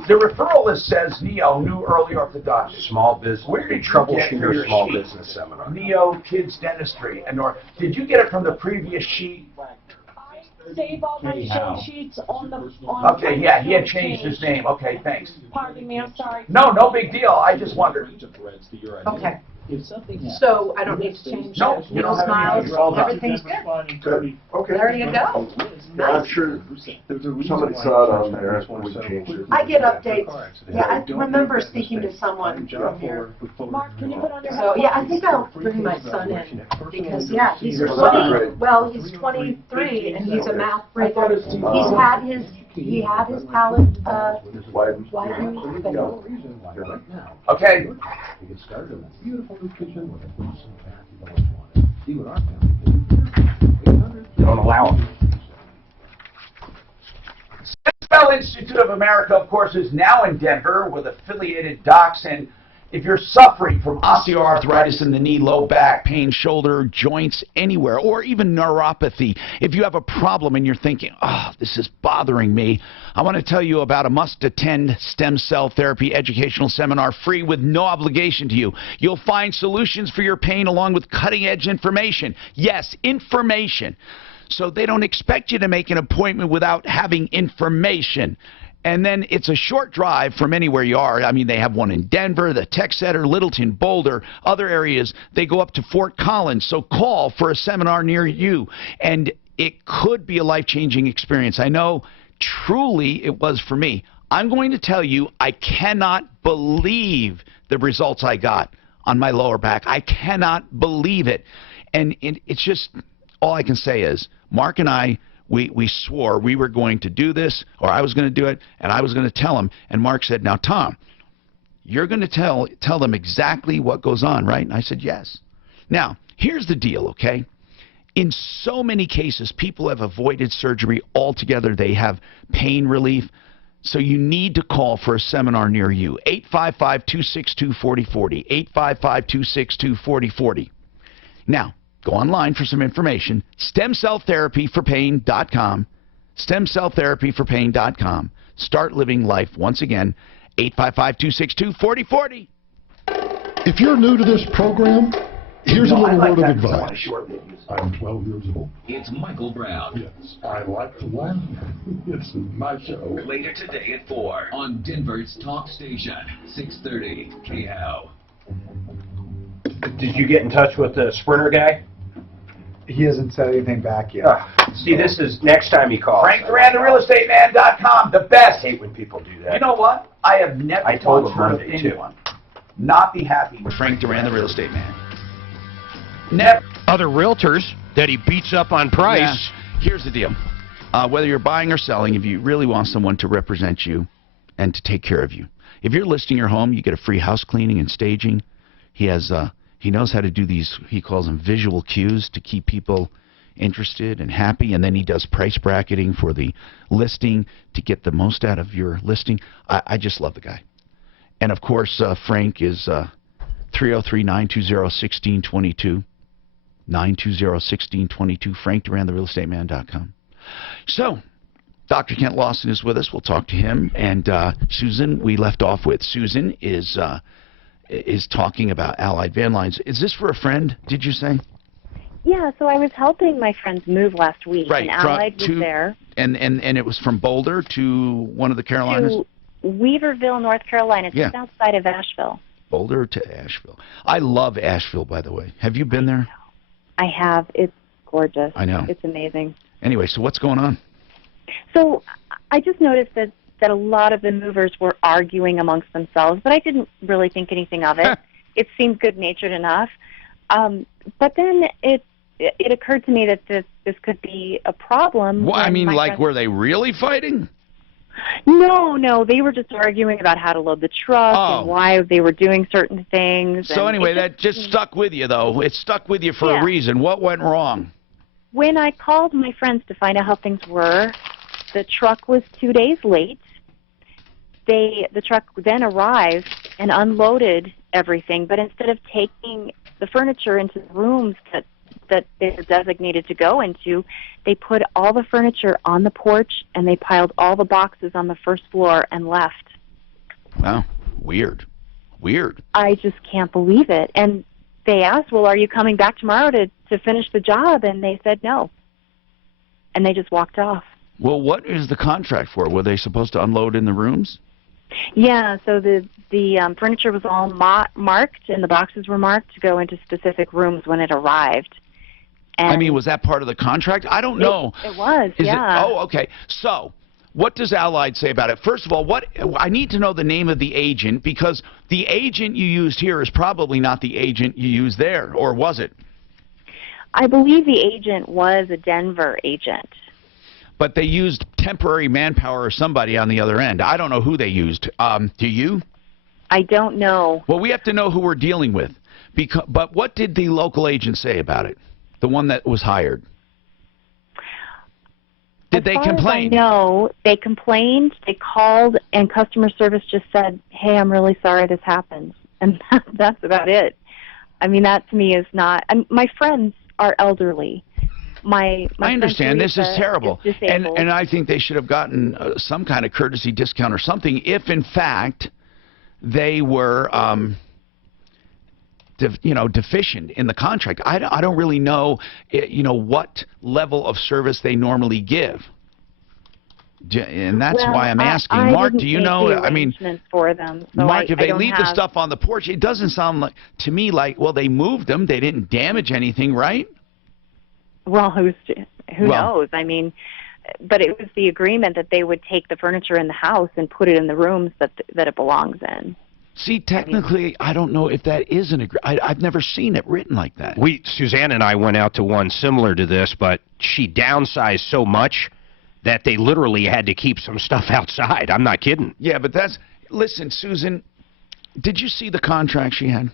The referral list says Neo, New Early Orthodontics. Small business. Where did you get Troubleshooter your small sheet? business seminar. Neo Kids Dentistry and North. Did you get it from the previous sheet? Save all my show sheets on the. Okay, yeah, he had changed his name. Okay, thanks. Pardon me, I'm sorry. No, no big deal. I just wondered. Okay. So I don't need to change Nope, that. you don't have Smiles, anything. You're all done. everything's good. Good. Okay. There you go. Yeah, I'm sure somebody saw it on there and we changed it. I get updates. Yeah, I remember speaking to someone from here. Mark, can you put on your? So, yeah, I think I'll bring my son in because, yeah, he's Your 20, son's great. well, he's 23 and he's a mouth breather. He had his palate, widened, but no. Okay. Don't allow them. Spell Institute of America, of course, is now in Denver with affiliated docs. And if you're suffering from Osteoarthritis in the knee, low back, pain, shoulder, joints, anywhere, or even neuropathy. If you have a problem and you're thinking, oh, this is bothering me, I want to tell you about a must-attend stem cell therapy educational seminar free with no obligation to you. You'll find solutions for your pain along with cutting-edge information. Yes, information. So they don't expect you to make an appointment without having information. And then it's a short drive from anywhere you are. I mean, they have one in Denver, the Tech Center, Littleton, Boulder, other areas. They go up to Fort Collins. So call for a seminar near you. And it could be a life-changing experience. I know truly it was for me. I'm going to tell you, I cannot believe the results I got on my lower back. I cannot believe it. And it's just, all I can say is, Mark and I, we swore we were going to do this, or I was going to do it, and I was going to tell him. And Mark said, now, Tom, you're going to tell them exactly what goes on, right? And I said, yes. Now, here's the deal, okay? In so many cases, people have avoided surgery altogether. They have pain relief. So you need to call for a seminar near you. 855-262-4040. 855-262-4040. Now, go online for some information. StemCellTherapyForPain.com. StemCellTherapyForPain.com. Start living life once again. 855-262-4040. If you're new to this program, here's a little word of that. advice. I'm 12 years old. It's Michael Brown. Yes, I like to laugh. It's my show. Later today at 4 on Denver's talk station, 630 KHOW. Did you get in touch with the Sprinter guy? He hasn't said anything back yet. See, this is next time he calls. FrankDuranTheRealEstateMan.com, the best. I hate when people do that. You know what? I have never I told once him heard of Monday, too. anyone not be happy with Frank Duran, the real estate man. Never. Other realtors that he beats up on price. Yeah. Here's the deal. Whether you're buying or selling, if you really want someone to represent you and to take care of you. If you're listing your home, you get a free house cleaning and staging. He knows how to do these, he calls them visual cues, to keep people interested and happy. And then he does price bracketing for the listing to get the most out of your listing. I just love the guy. And, of course, Frank is 303-920-1622. 920-1622, FrankDuranTheRealEstateMan.com. So, Dr. Kent Lawson is with us. We'll talk to him. And Susan, we left off with. Susan is talking about Allied Van Lines. Is this for a friend, did you say? Yeah, so I was helping my friends move last week, Right, and Allied was there. And it was from Boulder to one of the Carolinas? To Weaverville, North Carolina, Yeah. just outside of Asheville. Boulder to Asheville. I love Asheville, by the way. Have you been there? I have. It's gorgeous. I know. It's amazing. Anyway, so what's going on? So I just noticed that a lot of the movers were arguing amongst themselves, but I didn't really think anything of it. It seemed good-natured enough. But then it occurred to me that this could be a problem. Well, I mean, like, friends... were they really fighting? No, they were just arguing about how to load the truck and why they were doing certain things. So anyway, that just stuck with you, though. It stuck with you for a reason. What went wrong? When I called my friends to find out how things were, the truck was 2 days late. The truck then arrived and unloaded everything, but instead of taking the furniture into the rooms that they were designated to go into. They put all the furniture on the porch, and they piled all the boxes on the first floor and left. Wow, weird. I just can't believe it. And they asked, well, are you coming back tomorrow to finish the job? And they said no. And they just walked off. Well, what is the contract for? Were they supposed to unload in the rooms? Yeah, so the furniture was all marked, and the boxes were marked to go into specific rooms when it arrived. And I mean, was that part of the contract? I don't know. It was, Is yeah. Oh, okay. So, what does Allied say about it? First of all, I need to know the name of the agent, because the agent you used here is probably not the agent you used there, or was it? I believe the agent was a Denver agent. But they used temporary manpower or somebody on the other end. I don't know who they used. Do you? I don't know. Well, we have to know who we're dealing with. But what did the local agent say about it? The one that was hired? Did they complain? No, they complained, they called, and customer service just said, hey, I'm really sorry this happened. And that's about it. I mean, that to me is not... my friends are elderly. I understand. This is terrible. Disabled. And I think they should have gotten some kind of courtesy discount or something if, in fact, they were... deficient in the contract. I don't really know, what level of service they normally give. And that's why I'm asking. Mark, do you know? I mean, for them. So Mark, if they leave the stuff on the porch, it doesn't sound to me like, well, they moved them. They didn't damage anything, right? Well, who knows? I mean, but it was the agreement that they would take the furniture in the house and put it in the rooms that it belongs in. See, technically, I don't know if that is an agreement. I've never seen it written like that. Suzanne and I went out to one similar to this, but she downsized so much that they literally had to keep some stuff outside. I'm not kidding. Yeah, but listen, Susan, did you see the contract she had?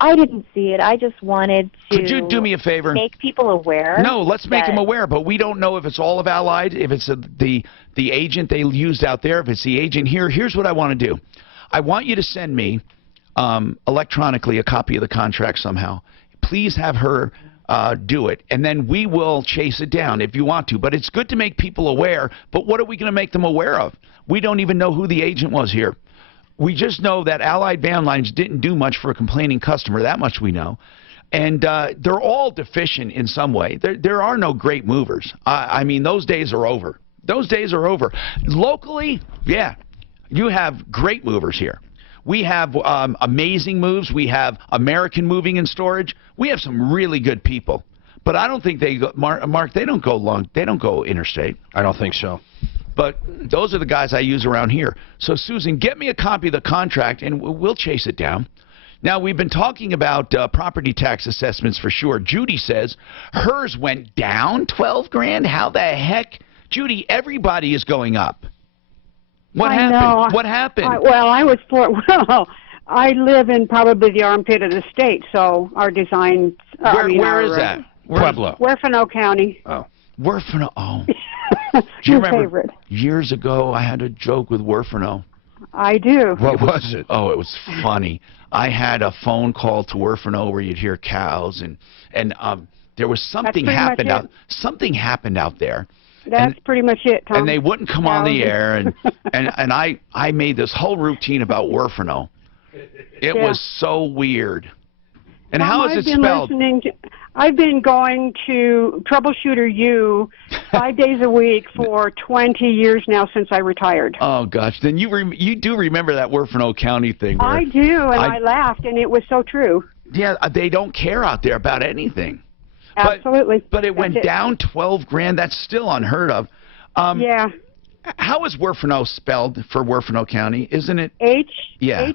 I didn't see it. I just wanted to... Could you do me a favor? Make people aware. No, let's make them aware, but we don't know if it's all of Allied, if it's the agent they used out there, if it's the agent here. Here's what I want to do. I want you to send me electronically a copy of the contract somehow. Please have her do it, and then we will chase it down if you want to. But it's good to make people aware, but what are we going to make them aware of? We don't even know who the agent was here. We just know that Allied Van Lines didn't do much for a complaining customer. That much we know. And they're all deficient in some way. There are no great movers. I mean, those days are over. Those days are over. Locally, yeah. You have great movers here. We have amazing moves. We have American Moving and Storage. We have some really good people. But I don't think they go, Mark, they don't go long. They don't go interstate. I don't think so. But those are the guys I use around here. So, Susan, get me a copy of the contract, and we'll chase it down. Now, we've been talking about property tax assessments for sure. Judy says hers went down 12 grand. How the heck? Judy, everybody is going up. What happened? What happened? I live in probably the armpit of the state, so our design... Where is that? Pueblo. Huerfano County. Oh. Huerfano, oh. Do you remember favorite. Years ago I had a joke with Huerfano? I do. What was it? Oh, it was funny. I had a phone call to Huerfano where you'd hear cows, and there was something happened out there. That's pretty much it, Tom. And they wouldn't come on the air, and I made this whole routine about Huerfano. It was so weird. And Tom, how is it spelled? I've been going to Troubleshooter U 5 days a week for 20 years now since I retired. Oh, gosh. Then you do remember that Huerfano County thing. I do, and I laughed, and it was so true. Yeah, they don't care out there about anything. Absolutely. But it went down 12 grand. That's still unheard of. Yeah. How is Huerfano spelled for Huerfano County? Isn't it? Huerfano.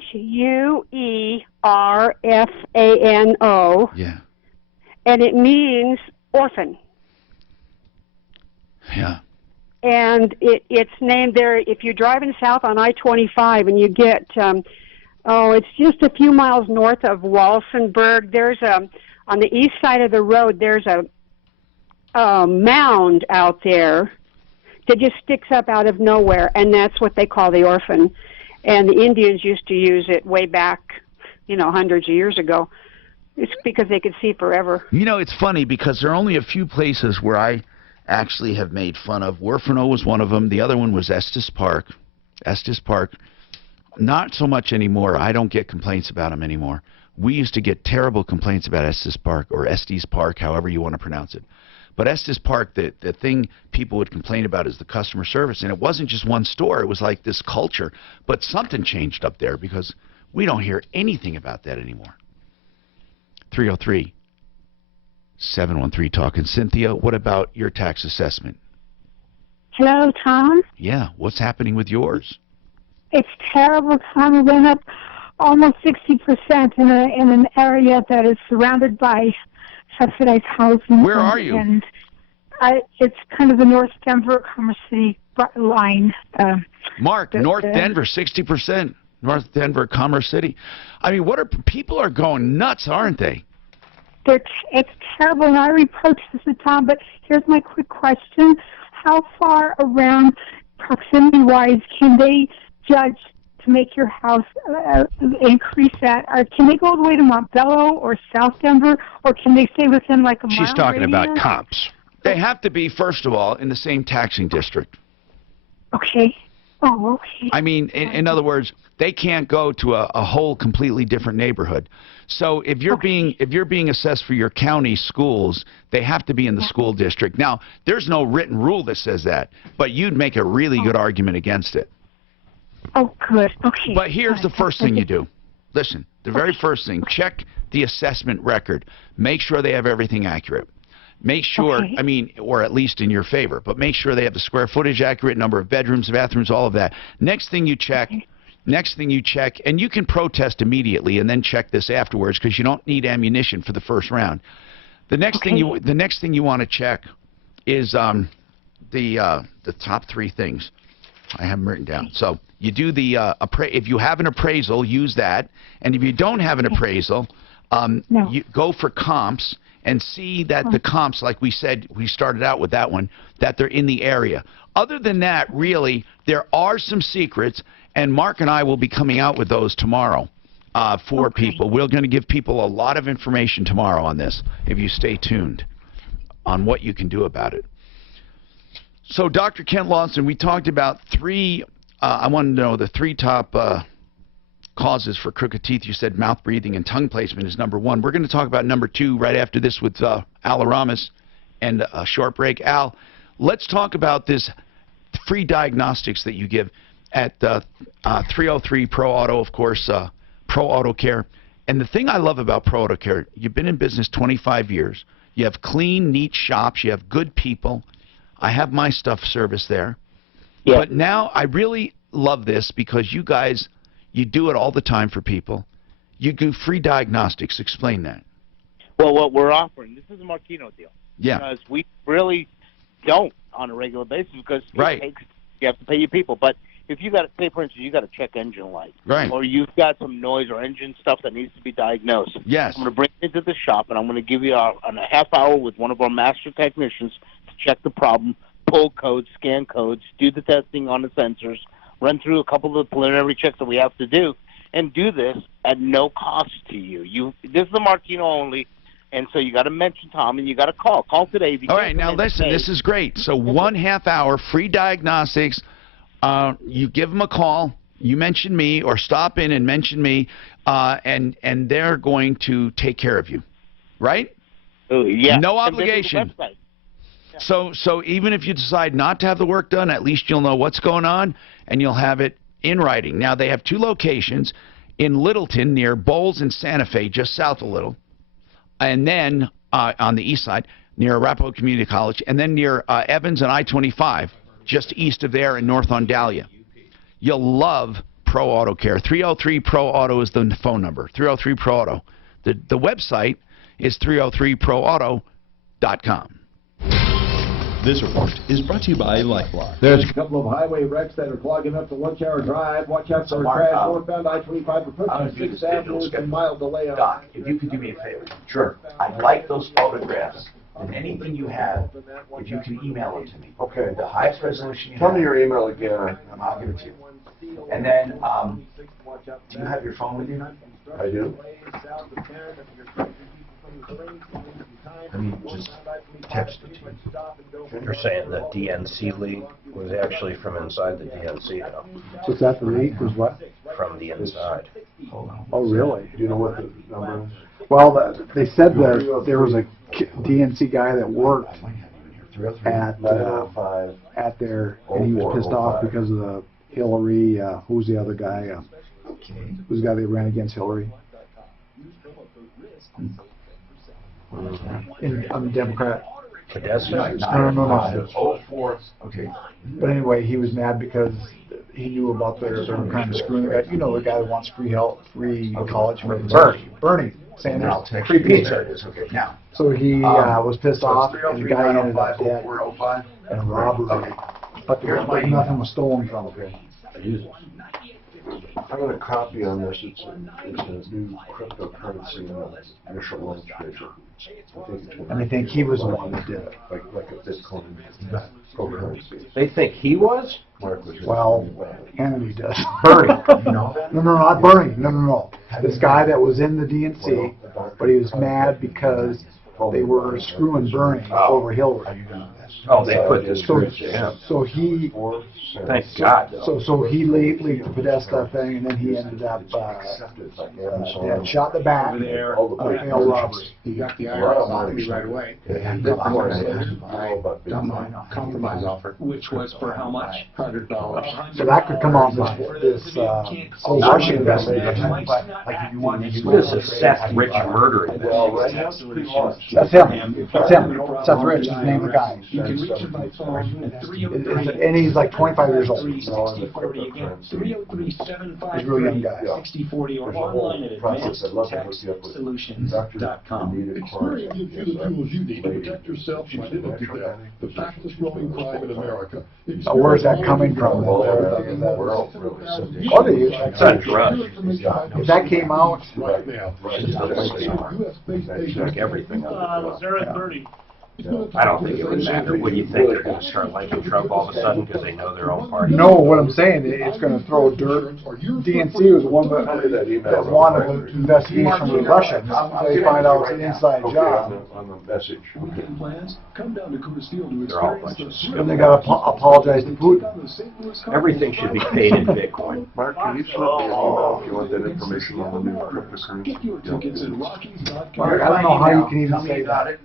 Yeah. And it means orphan. Yeah. And it's named there. If you're driving south on I-25 and you get, it's just a few miles north of Walsenburg. There's on the east side of the road, there's a mound out there that just sticks up out of nowhere, and that's what they call the orphan. And the Indians used to use it way back, hundreds of years ago. It's because they could see forever. You know, it's funny because there are only a few places where I actually have made fun of. Werfeno was one of them. The other one was Estes Park. Estes Park, not so much anymore. I don't get complaints about them anymore. We used to get terrible complaints about Estes Park, or Estes Park, however you want to pronounce it. But Estes Park, the thing people would complain about is the customer service. And it wasn't just one store. It was like this culture. But something changed up there because we don't hear anything about that anymore. 303-713 talking. Cynthia, what about your tax assessment? Hello, Tom. Yeah, what's happening with yours? It's terrible, Tom. It went up almost 60% in an area that is surrounded by subsidized housing. Where are you? And it's kind of the North Denver Commerce City line. Mark, North Denver, 60%. North Denver, Commerce City. I mean, people are going nuts, aren't they? It's terrible, and I reproach this to Tom, but here's my quick question. How far around, proximity-wise, can they judge to make your house increase that? Or can they go all the way to Montbello or South Denver, or can they stay within like a mile She's talking radius? about comps. They have to be, first of all, in the same taxing district. Okay. Oh, okay. I mean, in other words, they can't go to a whole completely different neighborhood. So if you're being assessed for your county schools, they have to be in the school district. Now, there's no written rule that says that, but you'd make a really good argument against it. Oh, good. Okay. But here's the first thing you do. Listen, the very first thing, check the assessment record. Make sure they have everything accurate. Make sure, I mean, or at least in your favor, but make sure they have the square footage accurate, number of bedrooms, bathrooms, all of that. Next thing you check, and you can protest immediately and then check this afterwards because you don't need ammunition for the first round. The next thing you want to check is the top three things. I have them written down. So you do the if you have an appraisal, use that, and if you don't have an appraisal, you go for comps. And see that the comps, like we said, we started out with that one, that they're in the area. Other than that, really, there are some secrets, and Mark and I will be coming out with those tomorrow for people. We're going to give people a lot of information tomorrow on this, if you stay tuned, on what you can do about it. So, Dr. Kent Lawson, we talked about I wanted to know the three top causes for crooked teeth. You said mouth breathing and tongue placement is number one. We're going to talk about number two right after this with Al Aramis and a short break. Al, let's talk about this free diagnostics that you give at 303 Pro Auto, of course, Pro Auto Care. And the thing I love about Pro Auto Care, you've been in business 25 years. You have clean, neat shops. You have good people. I have my stuff serviced there. Yeah. But now I really love this because you guys, you do it all the time for people. You do free diagnostics. Explain that. Well, what we're offering, this is a Martino deal. Yeah. Because we really don't on a regular basis because you have to pay your people. But if you got to, say for instance, you got a check engine light. Right. Or you've got some noise or engine stuff that needs to be diagnosed. Yes. I'm going to bring it into the shop and I'm going to give you a half hour with one of our master technicians to check the problem, pull codes, scan codes, do the testing on the sensors, run through a couple of the preliminary checks that we have to do, and do this at no cost to you. This is a Martino only, and so you got to mention Tom, and you got to call. Call today. All right, now listen, this is great. So 1/2 hour, free diagnostics. You give them a call. You mention me, or stop in and mention me, and they're going to take care of you, right? Yeah. No obligation. So even if you decide not to have the work done, at least you'll know what's going on, and you'll have it in writing. Now, they have two locations in Littleton near Bowles and Santa Fe, just south of Little, and then on the east side near Arapahoe Community College, and then near Evans and I-25, just east of there in North Ondalia. You'll love Pro Auto Care. 303 Pro Auto is the phone number, 303 Pro Auto. The website is 303proauto.com. This report is brought to you by LifeLock. There's a couple of highway wrecks that are clogging up the Watch Hour Drive. Watch out for a crash northbound I-25 approaching 6th Avenue with a mile delay on. Doc, if you could do me a favor. Sure. I'd like those photographs. And anything you have, if you can email it to me. Okay. The highest resolution you Tell have. me your email again. I'll give it to you. And then, do you have your phone with you? I do. I mean, just text it to you. You're saying the DNC leak was actually from inside the DNC, though. So is that the leak, was what? From the inside. Oh, really? Do you know what the number is? Well, they said that there was a DNC guy that worked at there, and he was pissed off because of the Hillary, who's the other guy? Who's the guy that ran against Hillary? I'm a Democrat. No. Okay. But anyway, he was mad because he knew about their kind of screwing the guy. You know, the guy that wants free college for Bernie Sanders, free pizza. So he was pissed off, and the guy ended up dead in a robbery. But nothing was stolen from him. I got a copy on this. It's a new cryptocurrency initial launch paper. And I think he was the one that did it. Like a Bitcoin currency. They think he was? Well, Hannity does. Bernie. No, not Bernie. No. This guy that was in the DNC, but he was mad because they were screwing Bernie over Hillary. Oh, they put this through. So he, thank God. So he leaked the Podesta thing, and then he ended up shot in the back. Failed robbery. He got the IRS on me right away. And of course, compromise offer, which was for how much? $100. So that could come off this Washington investigation. What is this Seth Rich murder investigation? That's him. Seth Rich is the name of the guy. And he's like 25 years old. He's a real young guy. 6040 or online at advancedtaxsolutions.com. Experience gives you the tools you need to protect yourself from identity theft, the fastest growing crime in America. Where's that coming from? If that came out, right now. Like everything. I don't think it would matter. What do you think? They're going to start liking Trump all of a sudden because they know their own party? No, what I'm saying, it's going to throw dirt. DNC was the one that wanted an investigation with Russia. They find out it's an inside job. On the message. They're all a bunch of scum. And they got to apologize to Putin. Everything should be paid in Bitcoin. Mark, can you slip me an email if you want that information on the new cryptocurrency? Mark, I don't know how you can even say that.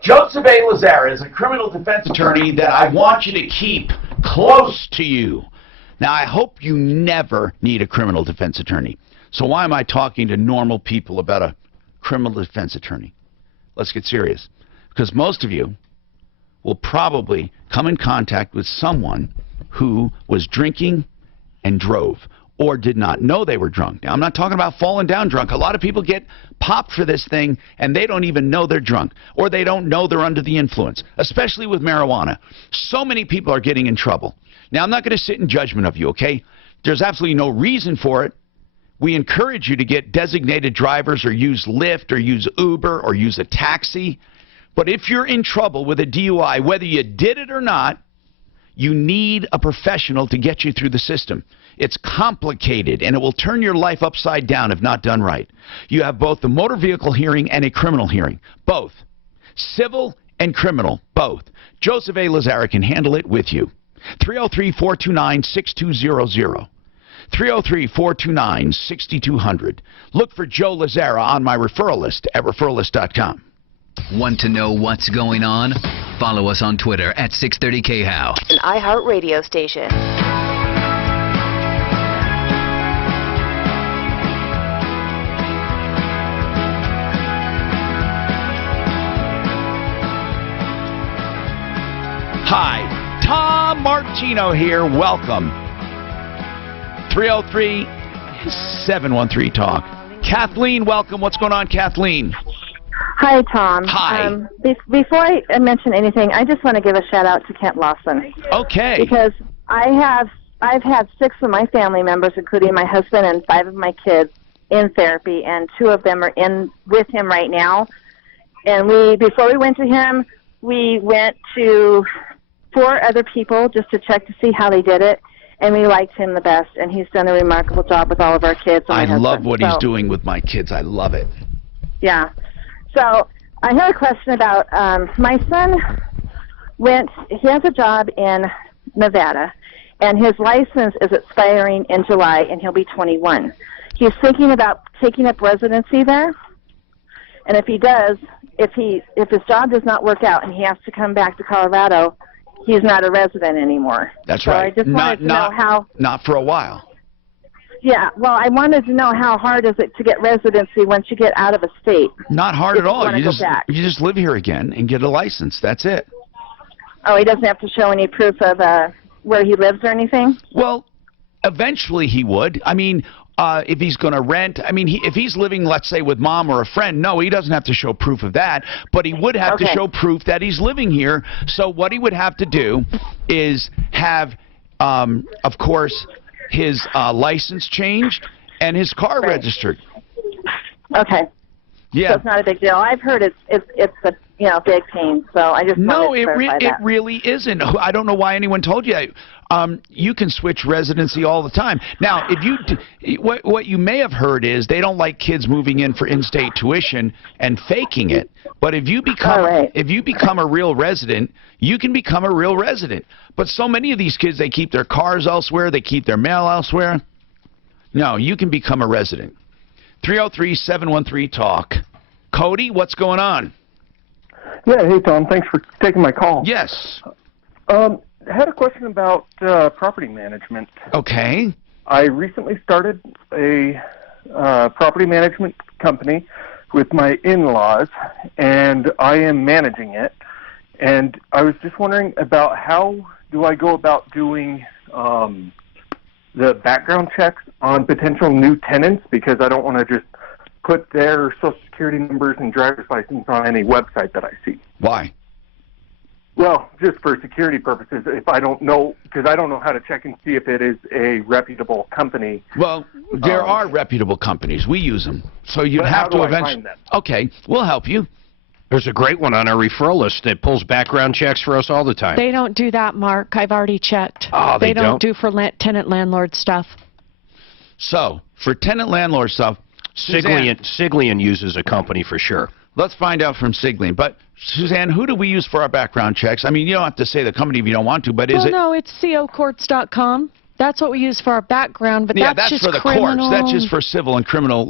Joseph A. Lazara is a criminal defense attorney that I want you to keep close to you. Now, I hope you never need a criminal defense attorney. So why am I talking to normal people about a criminal defense attorney? Let's get serious. Because most of you will probably come in contact with someone who was drinking and drove, or did not know they were drunk. Now, I'm not talking about falling down drunk. A lot of people get popped for this thing, and they don't even know they're drunk, or they don't know they're under the influence, especially with marijuana. So many people are getting in trouble. Now, I'm not going to sit in judgment of you, okay? There's absolutely no reason for it. We encourage you to get designated drivers or use Lyft or use Uber or use a taxi. But if you're in trouble with a DUI, whether you did it or not, you need a professional to get you through the system. It's complicated, and it will turn your life upside down if not done right. You have both the motor vehicle hearing and a criminal hearing. Both. Civil and criminal. Both. Joseph A. Lazara can handle it with you. 303-429-6200. 303-429-6200. Look for Joe Lazara on my referral list at referralist.com. Want to know what's going on? Follow us on Twitter at 630KHOW. An iHeartRadio station. Hi, Tom Martino here. Welcome. 303-713-TALK. Kathleen, welcome. What's going on, Kathleen? Hi, Tom. Hi. Before I mention anything, I just want to give a shout out to Kent Lawson. Okay. Because I've had 6 of my family members, including my husband and 5 of my kids, in therapy, and 2 of them are in with him right now. And before we went to him, we went to 4 other people just to check to see how they did it. and we liked him the best, and he's done a remarkable job with all of our kids. And I my love husband. what he's doing with my kids. I love it. Yeah. So I had a question about my son he has a job in Nevada, and his license is expiring in July, and he'll be 21. He's thinking about taking up residency there, and if he does, if his job does not work out and he has to come back to Colorado, he's not a resident anymore. That's so right. I just wanted to know how. Not for a while. Yeah, well, I wanted to know how hard is it to get residency once you get out of a state? Not hard if at all. You just live here again and get a license. That's it. Oh, he doesn't have to show any proof of where he lives or anything? Well, eventually he would. I mean, if he's going to rent, I mean, if he's living, let's say, with mom or a friend, no, he doesn't have to show proof of that, but he would have to show proof that he's living here. So what he would have to do is have, of course, his license changed and his car registered. Okay. Yeah. So it's not a big deal. I've heard it's a big pain. So I just wanted to clarify that. It really isn't. I don't know why anyone told you that. You can switch residency all the time. Now, if you what you may have heard is they don't like kids moving in for in-state tuition and faking it. But if you become a real resident, you can become a real resident. But so many of these kids, they keep their cars elsewhere, they keep their mail elsewhere. No, you can become a resident. 303-713-TALK. Cody, what's going on? Yeah, hey Tom, thanks for taking my call. Yes. I had a question about property management. Okay. I recently started a property management company with my in-laws, and I am managing it. And I was just wondering about how do I go about doing the background checks on potential new tenants, because I don't want to just put their social security numbers and driver's license on any website that I see. Why? Well, just for security purposes, if I don't know, because I don't know how to check and see if it is a reputable company. Well, there are reputable companies. We use them. So you'd have to eventually. Okay, we'll help you. There's a great one on our referral list that pulls background checks for us all the time. They don't do that, Mark. I've already checked. Oh, they don't do for tenant-landlord stuff. So, for tenant-landlord stuff, Siglian uses a company for sure. Let's find out from Siglian. But, Suzanne, who do we use for our background checks? I mean, you don't have to say the company if you don't want to, but is it... No, it's cocourts.com. That's what we use for our background, but that's just for the criminal. courts. That's just for civil and criminal,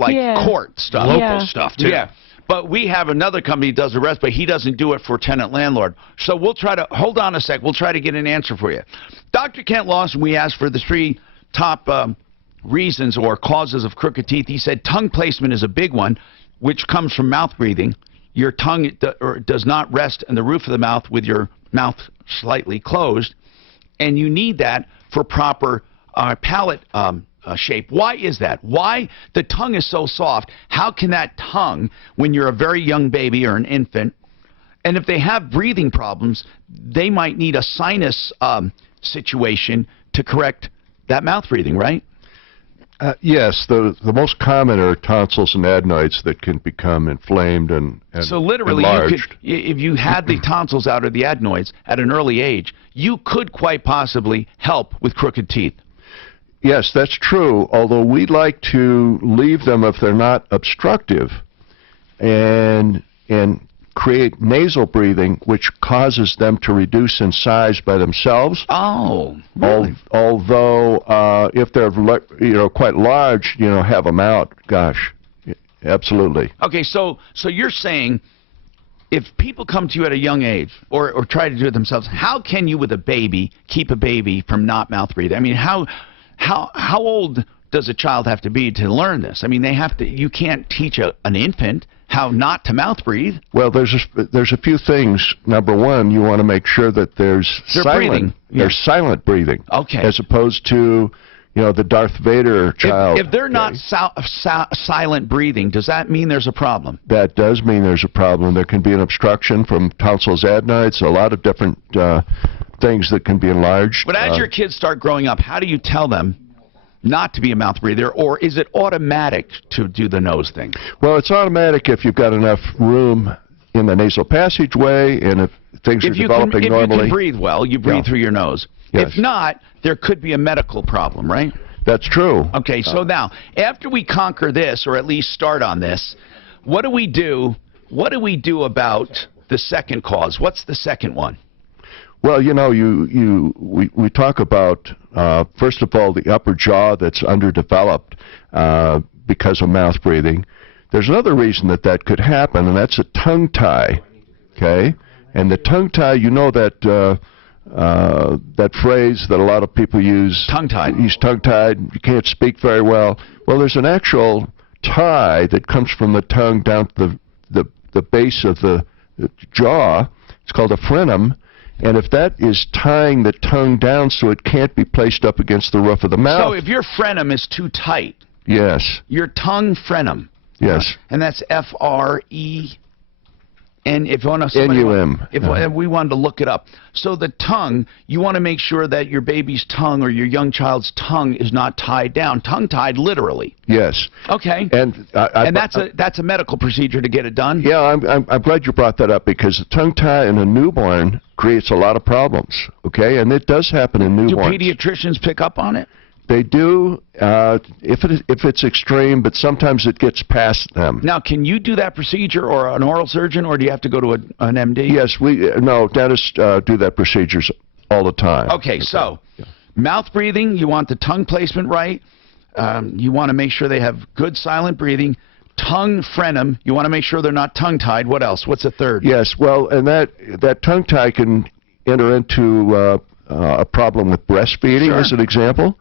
court stuff. Local stuff, too. Yeah. But we have another company that does the rest, but he doesn't do it for tenant-landlord. So we'll try to... Hold on a sec. We'll try to get an answer for you. Dr. Kent Lawson, we asked for the 3 top reasons or causes of crooked teeth. He said tongue placement is a big one, which comes from mouth breathing. Your tongue does not rest in the roof of the mouth with your mouth slightly closed, and you need that for proper palate shape. Why is that? Why the tongue is so soft? How can that tongue, when you're a very young baby or an infant, and if they have breathing problems, they might need a sinus situation to correct that mouth breathing, right? Yes, the most common are tonsils and adenoids that can become inflamed and so literally, enlarged. if you had the tonsils out or the adenoids at an early age, you could quite possibly help with crooked teeth. Yes, that's true, although we like to leave them if they're not obstructive and create nasal breathing, which causes them to reduce in size by themselves. Oh, really? Although if they're quite large, have them out. Gosh, absolutely. Okay, so you're saying if people come to you at a young age or try to do it themselves, how can you with a baby keep a baby from not mouth breathing? I mean, how old does a child have to be to learn this? I mean, you can't teach an infant how not to mouth breathe. Well, there's a few things. Number one, you want to make sure that there's silent breathing. Okay. As opposed to, the Darth Vader child. If they're not silent breathing, does that mean there's a problem? That does mean there's a problem. There can be an obstruction from tonsils, adenoids, a lot of different things that can be enlarged. But as your kids start growing up, how do you tell them not to be a mouth breather, or is it automatic to do the nose thing? Well, it's automatic if you've got enough room in the nasal passageway, and if things are developing normally. If you can breathe well, you breathe through your nose. Yes. If not, there could be a medical problem, right? That's true. Okay, so now, after we conquer this, or at least start on this, what do we do? What do we do about the second cause? What's the second one? Well, you know, we talk about, first of all, the upper jaw that's underdeveloped because of mouth breathing. There's another reason that could happen, and that's a tongue tie, okay? And the tongue tie, you know that that phrase that a lot of people use. Tongue-tied. He's tongue-tied, you can't speak very well. Well, there's an actual tie that comes from the tongue down to the base of the jaw. It's called a frenum. And if that is tying the tongue down so it can't be placed up against the roof of the mouth. So if your frenum is too tight. Yes. Your tongue frenum. Yes. And that's F-R-E. And if you want to, N-U-M. If we wanted to look it up. So the tongue, you want to make sure that your baby's tongue or your young child's tongue is not tied down. Tongue-tied, literally. Yes. Okay. And that's a medical procedure to get it done? Yeah, I'm glad you brought that up, because the tongue tie in a newborn creates a lot of problems, okay? And it does happen in newborns. Do pediatricians pick up on it? They do, if it's extreme, but sometimes it gets past them. Now, can you do that procedure, or an oral surgeon, or do you have to go to an MD? Yes, no, dentists do that procedures all the time. Okay, so mouth breathing, you want the tongue placement right. You want to make sure they have good silent breathing. Tongue frenum, you want to make sure they're not tongue-tied. What else? What's the third? Yes, well, and that tongue tie can enter into a problem with breastfeeding, as an example,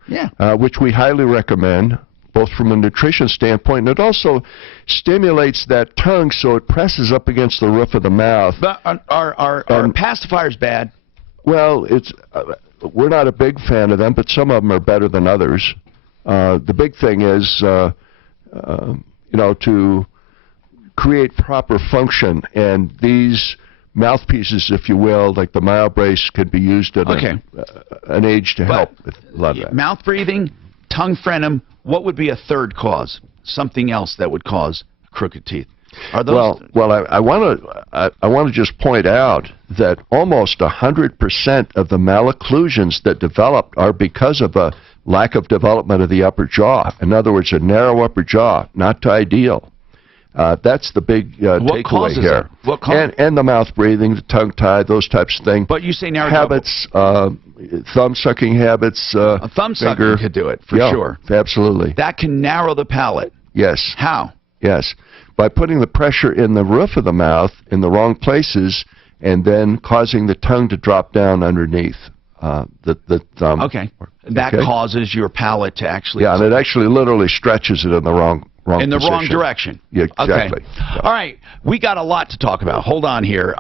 which we highly recommend, both from a nutrition standpoint, and it also stimulates that tongue so it presses up against the roof of the mouth. But are pacifiers bad? Well, we're not a big fan of them, but some of them are better than others. The big thing is, you know, to create proper function, and these mouthpieces, if you will, like the mile brace, could be used at an age to help with a lot of that. Mouth breathing, tongue frenum, what would be a third cause? Something else that would cause crooked teeth? Are those well, I want to just point out that almost 100% of the malocclusions that developed are because of a lack of development of the upper jaw. In other words, a narrow upper jaw, not ideal. That's the big takeaway here. What causes and the mouth breathing, the tongue tie, those types of things. But you say narrow habits, thumb sucking habits. A thumb sucking could do it for sure. Absolutely. That can narrow the palate. Yes. How? Yes, by putting the pressure in the roof of the mouth in the wrong places, and then causing the tongue to drop down underneath the thumb. Okay. That causes your palate to actually. Yeah, and it actually literally stretches it in the wrong in the position. wrong direction. Yeah, exactly. Okay. All right, we got a lot to talk about. Hold on here.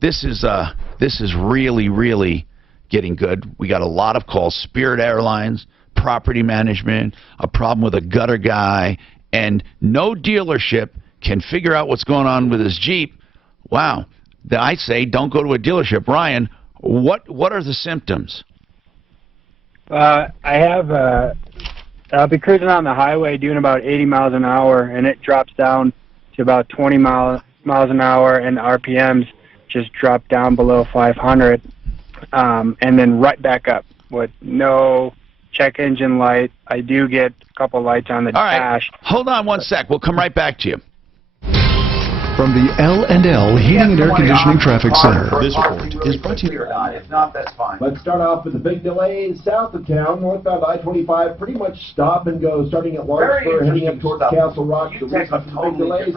This is really getting good. We got a lot of calls. Spirit Airlines, property management, a problem with a gutter guy, and no dealership can figure out what's going on with his Jeep. Wow. I say don't go to a dealership. Ryan, what are the symptoms? I'll be cruising on the highway doing about 80 miles an hour, and it drops down to about 20 miles an hour, and RPMs just drop down below 500, and then right back up with no check engine light. I do get a couple lights on the dash. Hold on one sec. We'll come right back to you. From the L&L Heating and Air Conditioning Traffic Center. This report is brought to you. If not, that's fine. Let's start off with the big delay south of town. Northbound I-25, pretty much stop and go, starting at Larkspur, heading up towards Castle Rock. The reason for the big delays,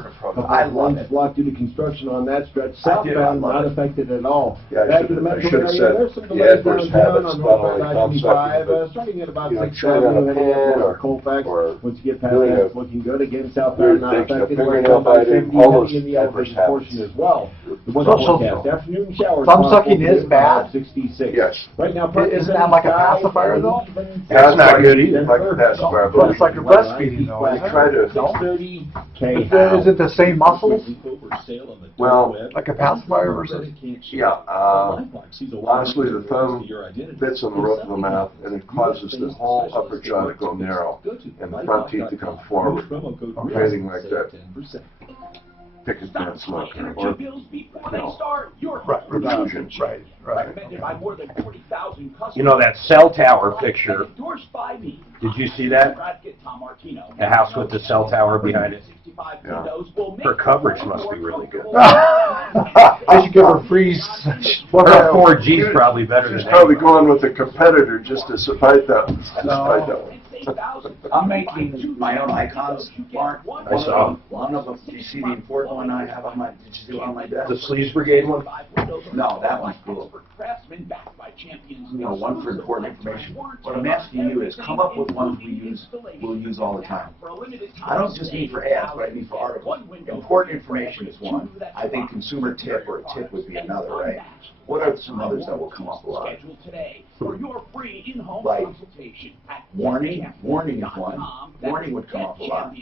I love lanes blocked due to construction on that stretch. Southbound, not affected at all. Yeah, back to the metro area, there's some delays downtown on northbound I-25, starting at about 6th Avenue, heading up towards Colfax. Once you get past that, it's looking good. Again, southbound, not affected. Northbound I-70, heading in the elevated portion as well. The weather forecast, afternoon showers. Thumb sucking is bad. 66. Yes. Right now, isn't that like a pacifier though? That's not good either, like a pacifier. But it's like you're breastfeeding though. We try to. Is it the same muscles? Well, like a pacifier versus? Yeah. Honestly, the thumb fits on the roof of the mouth, and it causes the whole upper jaw to go narrow, and the front teeth to come forward. Anything like that. picket fence smoker or, Right. intrusions. Right. You know that cell tower picture? Did you see that? The house with the cell tower behind it? Yeah. Her coverage must be really good. I should give her free. Well, her 4G is probably better She's than probably going with a competitor just to fight that one. I'm making my own icons, Mark. I saw. One of them, do you see the important one I have on my, did you see it on my desk? The Sleaze Brigade one? No, that one's cool. No, one for important information. What I'm asking you is come up with ones we'll use all the time. I don't just mean for ads, but I mean for articles. Important information is one. I think consumer tip or a tip would be another, right? What are some others that will come up a lot? Like warning is one. Warning would come up a lot.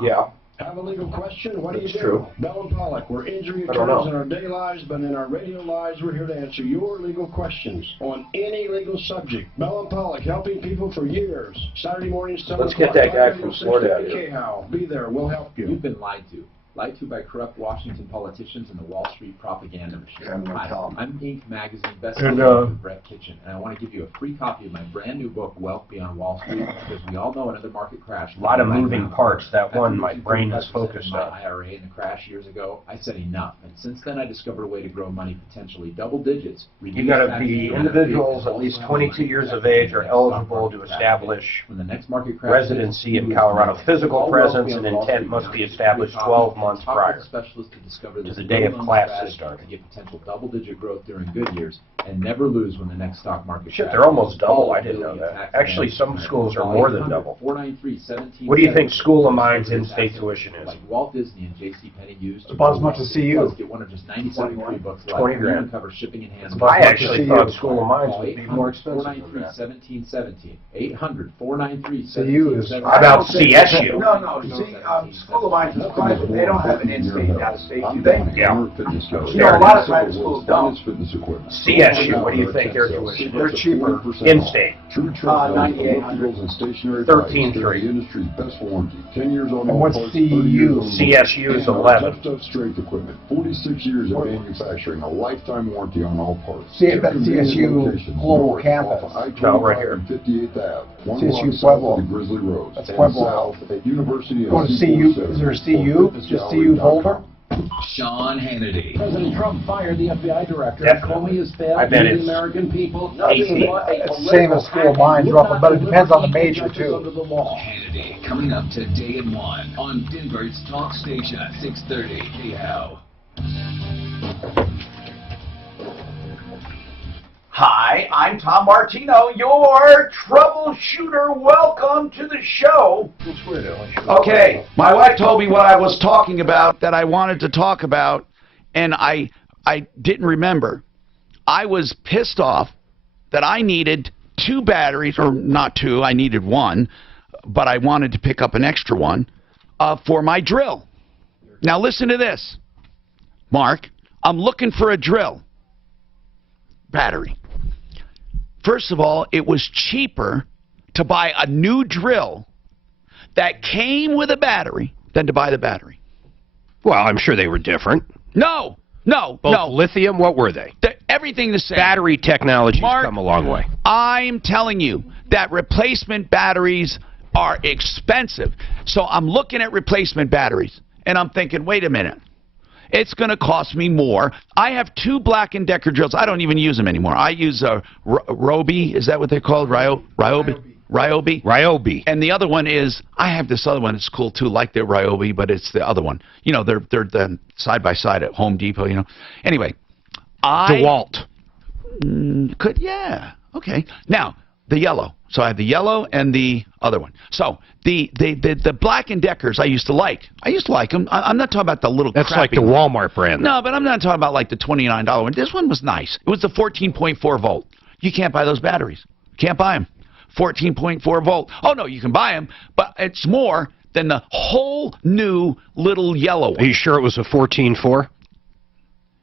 Yeah. Have a legal question? What do you That's do? true. Bell and Pollock. We're injury I don't know. attorneys in our daily lives, but in our radio lives, we're here to answer your legal questions on any legal subject. Bell and Pollock, helping people for years. Saturday mornings, 7 Let's get o'clock, that guy live from radio Florida out 650 here. KHOW. Be there. We'll help you. You've been lied to. Lied to by corrupt Washington politicians and the Wall Street propaganda machine. Hi, I'm Inc. magazine bestselling author Brett Kitchen, and I want to give you a free copy of my brand new book, Wealth Beyond Wall Street, because we all know another market crash. A lot of moving parts. That one, my brain is focused my on. IRA in the crash years ago, I said enough, and since then I discovered a way to grow money potentially double digits. You got to be individuals at least 22 years of age are eligible to establish when the next market crash residency in Colorado. Physical presence and intent must be established 12 months prior to discover to the day of classes start. To get potential double-digit growth during good years and never lose when the next stock market Shit, crashes. they're almost double. I didn't know that. Actually, some schools are more than double. What do you think School of Mines in-state tuition is? Like Walt Disney and J.C. Penney used. About as much as CU. Get one of just 97 free books. 20 grand. Cover shipping and handling. I actually thought School of Mines would be more expensive than that. 493-1717. 800-493-1717. CU is. How about CSU? No, see, School of Mines is private. They don't have an in-state, out-of-state, do they? Yeah. You know, a lot of private schools don't. CSU, what do you think their tuition is? They're cheaper. In-state. 9,800. 13.3. Industry's best warranty. 10 years on And all what's parts, CU? 30 years on CSU is 11. Stuff strength equipment. 46 years of manufacturing. A lifetime warranty on all parts. See, Two that's convenient CSU locations Global north Campus. off of No, right here. I-25 and 58th Ave. One CSU block south Pueblo. of Grizzly Road. That's and Pueblo. south at University of Go to CU. Is there a CU? Just CU Boulder? Sean Hannity. President Trump fired the FBI director. Definitely. Comey has failed I bet the it's American people. 18. It's the same as School of Mines, roughly, but it depends on the major, too. Under the law. Hannity coming up today at 1 on Denver's Talk Station 630 KHOW. Hi, I'm Tom Martino, your troubleshooter. Welcome to the show. Okay, my wife told me what I was talking about that I wanted to talk about, and I didn't remember. I was pissed off that I needed 2 batteries, or not 2, I needed 1, but I wanted to pick up an extra one for my drill. Now listen to this, Mark. I'm looking for a drill battery. First of all, it was cheaper to buy a new drill that came with a battery than to buy the battery. Well, I'm sure they were different. No. Both lithium, what were they? Everything the same. Battery technology's Mark, come a long way. I'm telling you that replacement batteries are expensive. So I'm looking at replacement batteries, and I'm thinking, wait a minute. It's going to cost me more. I have 2 Black & Decker drills. I don't even use them anymore. I use a Ryobi. Is that what they're called? Ryobi? And the other one is, I have this other one. It's cool too, like the Ryobi, but it's the other one. You know, they're the side by side at Home Depot. You know. Anyway, DeWalt. Yeah. Okay. Now the yellow. So I have the yellow and the other one. So the Black & Deckers I used to like. I used to like them. I'm not talking about the little. That's crappy, like the Walmart brand. No, but I'm not talking about like the $29 one. This one was nice. It was the 14.4 volt. You can't buy those batteries. Can't buy them. 14.4 volt. Oh no, you can buy them, but it's more than the whole new little yellow one. Are you sure it was a 14.4?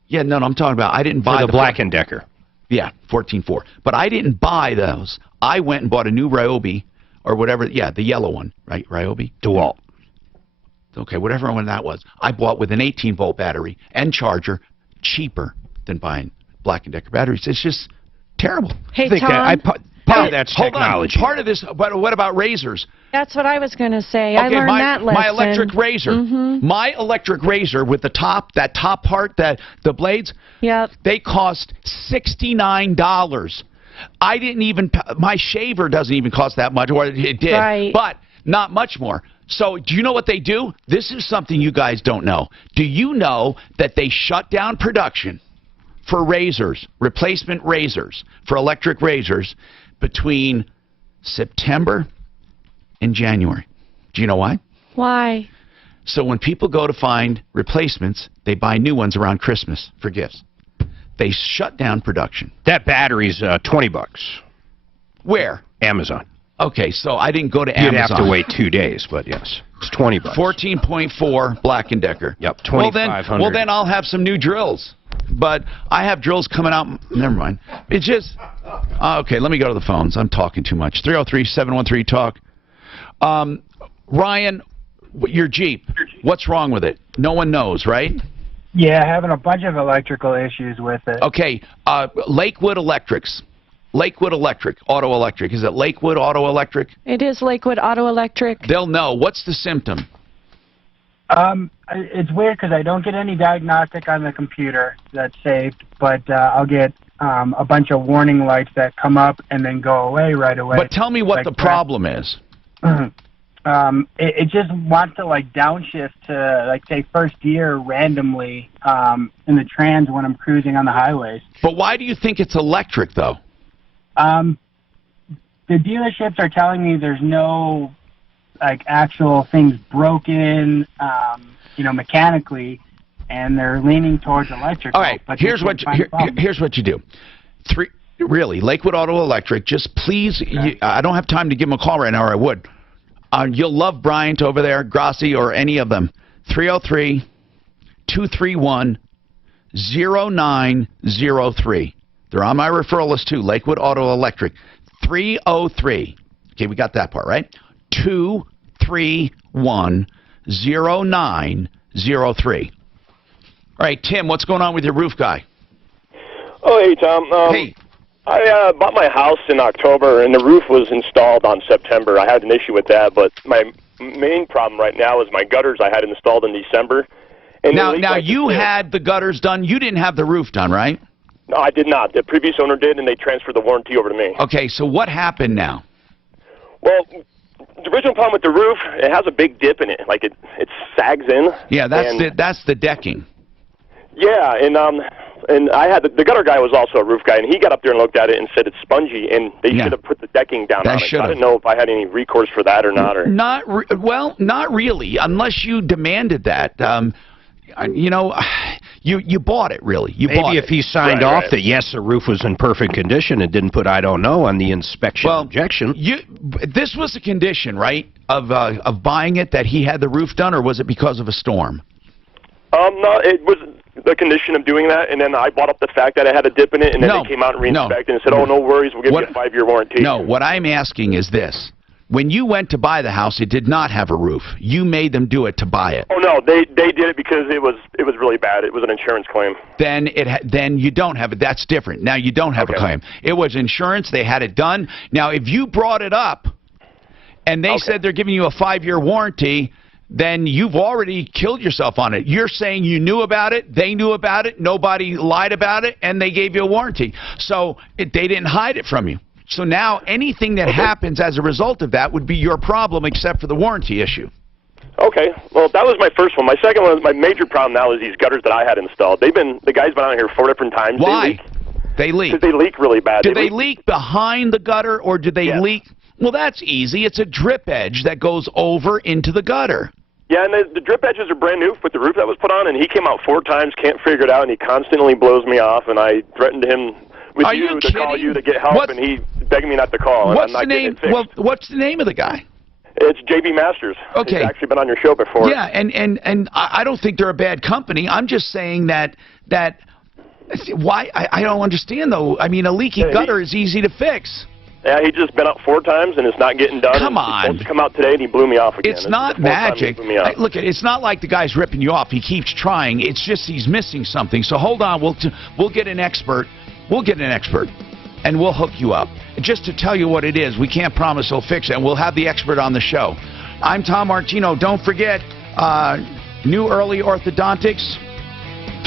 Yeah, no, I'm talking about. I didn't buy the Black & Decker. Yeah, 14.4. But I didn't buy those. I went and bought a new Ryobi or whatever. Yeah, the yellow one, right? Ryobi? DeWalt. okay, whatever one that was, I bought with an 18-volt battery and charger, cheaper than buying Black & Decker batteries. It's just terrible. Hey, think Tom. part of that's Hold technology. on. Part of this, but what about razors? That's what I was going to say. I Okay, learned that lesson. my electric razor. Mm-hmm. My electric razor with the top, that top part, the blades, Yep. they cost $69. I didn't even, my shaver doesn't even cost that much, or it did, Right. but not much more. So do you know what they do? This is something you guys don't know. Do you know that they shut down production for razors, replacement razors, for electric razors, between September and January? Do you know why? Why? So when people go to find replacements, they buy new ones around Christmas for gifts. They shut down production. That battery's $20. Where? Amazon. Okay, so I didn't go to You'd Amazon. have to wait 2 days, but yes, it's $20. 14.4 Black & Decker. Yep, Well $2,500. then I'll have some new drills. But I have drills coming out. Never mind. It's just okay. Let me go to the phones. I'm talking too much. 303-713-TALK. Ryan, your Jeep. What's wrong with it? No one knows, right? Yeah, having a bunch of electrical issues with it. Okay. Lakewood Electrics. Lakewood Electric, Auto Electric. Is it Lakewood Auto Electric? It is Lakewood Auto Electric. They'll know. What's the symptom? It's weird because I don't get any diagnostic on the computer that's saved, but I'll get a bunch of warning lights that come up and then go away right away. But tell me what Like the problem is. It just wants to like downshift to like say first gear randomly in the trans when I'm cruising on the highways. But why do you think it's electric though? The dealerships are telling me there's no like actual things broken, mechanically, and they're leaning towards electric. All right, but here's what you do. Lakewood Auto Electric. Just please, I don't have time to give them a call right now, or I would. You'll love Bryant over there, Grassi, or any of them. 303-231-0903. They're on my referral list too. Lakewood Auto Electric. 303. Okay, we got that part right. 231-0903. All right, Tim, what's going on with your roof guy? Oh, hey, Tom. Hey. I bought my house in October, and the roof was installed on September. I had an issue with that, but my main problem right now is my gutters I had installed in December. And Now you had the gutters done. You didn't have the roof done, right? No, I did not. The previous owner did, and they transferred the warranty over to me. Okay, so what happened now? Well, the original problem with the roof, it has a big dip in it. Like it sags in. Yeah, that's the decking. Yeah, and I had the gutter guy was also a roof guy, and he got up there and looked at it and said it's spungy, and they should have put the decking down on it. So I didn't know if I had any recourse for that or not. Not really, unless you demanded that. You bought it, really. Maybe if he signed off that yes, the roof was in perfect condition and didn't put I don't know on the inspection objection. This was a condition, right, of buying it, that he had the roof done, or was it because of a storm? No, it was the condition of doing that, and then I brought up the fact that it had a dip in it, and then they came out and re-inspected and said, oh, no worries, we'll give you a 5-year warranty. No, what I'm asking is this. When you went to buy the house, it did not have a roof. You made them do it to buy it. Oh, no, they did it because it was really bad. It was an insurance claim. Then you don't have it. That's different. Now you don't have a claim. It was insurance. They had it done. Now, if you brought it up and they said they're giving you a 5-year warranty, then you've already killed yourself on it. You're saying you knew about it, they knew about it, nobody lied about it, and they gave you a warranty. So they didn't hide it from you. So now anything that happens as a result of that would be your problem, except for the warranty issue. Okay. Well, that was my first one. My second one, my major problem now is these gutters that I had installed. The guy's been out here 4 different times. Why? They leak. Because they leak really bad. Do they leak behind the gutter, or do they leak? Well, that's easy. It's a drip edge that goes over into the gutter. Yeah, and the drip edges are brand new with the roof that was put on, and he came out 4 times, can't figure it out, and he constantly blows me off, and I threatened him with to call you to get help, and he begged me not to call. What's the name? Well, what's the name of the guy? It's JB Masters. Okay. He's actually been on your show before. Yeah, and I don't think they're a bad company. I'm just saying that why I don't understand though. I mean, a leaky gutter is easy to fix. Yeah, he just been up 4 times and it's not getting done. Come on. He's supposed to come out today and he blew me off again. It's not magic. Look, it's not like the guy's ripping you off. He keeps trying. It's just he's missing something. So hold on. We'll get an expert. We'll get an expert, and we'll hook you up. Just to tell you what it is, we can't promise he'll fix it, and we'll have the expert on the show. I'm Tom Martino. Don't forget, New Early Orthodontics,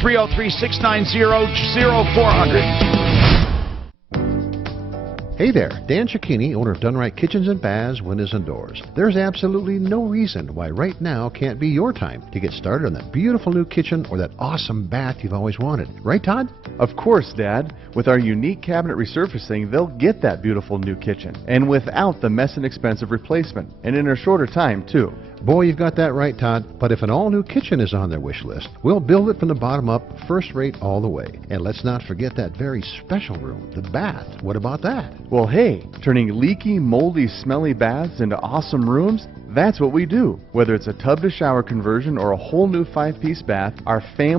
303-690-0400. Hey there, Dan Cicchini, owner of Done Right Kitchens and Baths, Windows and Doors. There's absolutely no reason why right now can't be your time to get started on that beautiful new kitchen or that awesome bath you've always wanted. Right, Todd? Of course, Dad. With our unique cabinet resurfacing, they'll get that beautiful new kitchen, and without the mess and expensive replacement, and in a shorter time, too. Boy, you've got that right, Todd. But if an all-new kitchen is on their wish list, we'll build it from the bottom up, first rate all the way. And let's not forget that very special room, the bath. What about that? Well, hey, turning leaky, moldy, smelly baths into awesome rooms, that's what we do. Whether it's a tub-to-shower conversion or a whole new 5-piece bath, our family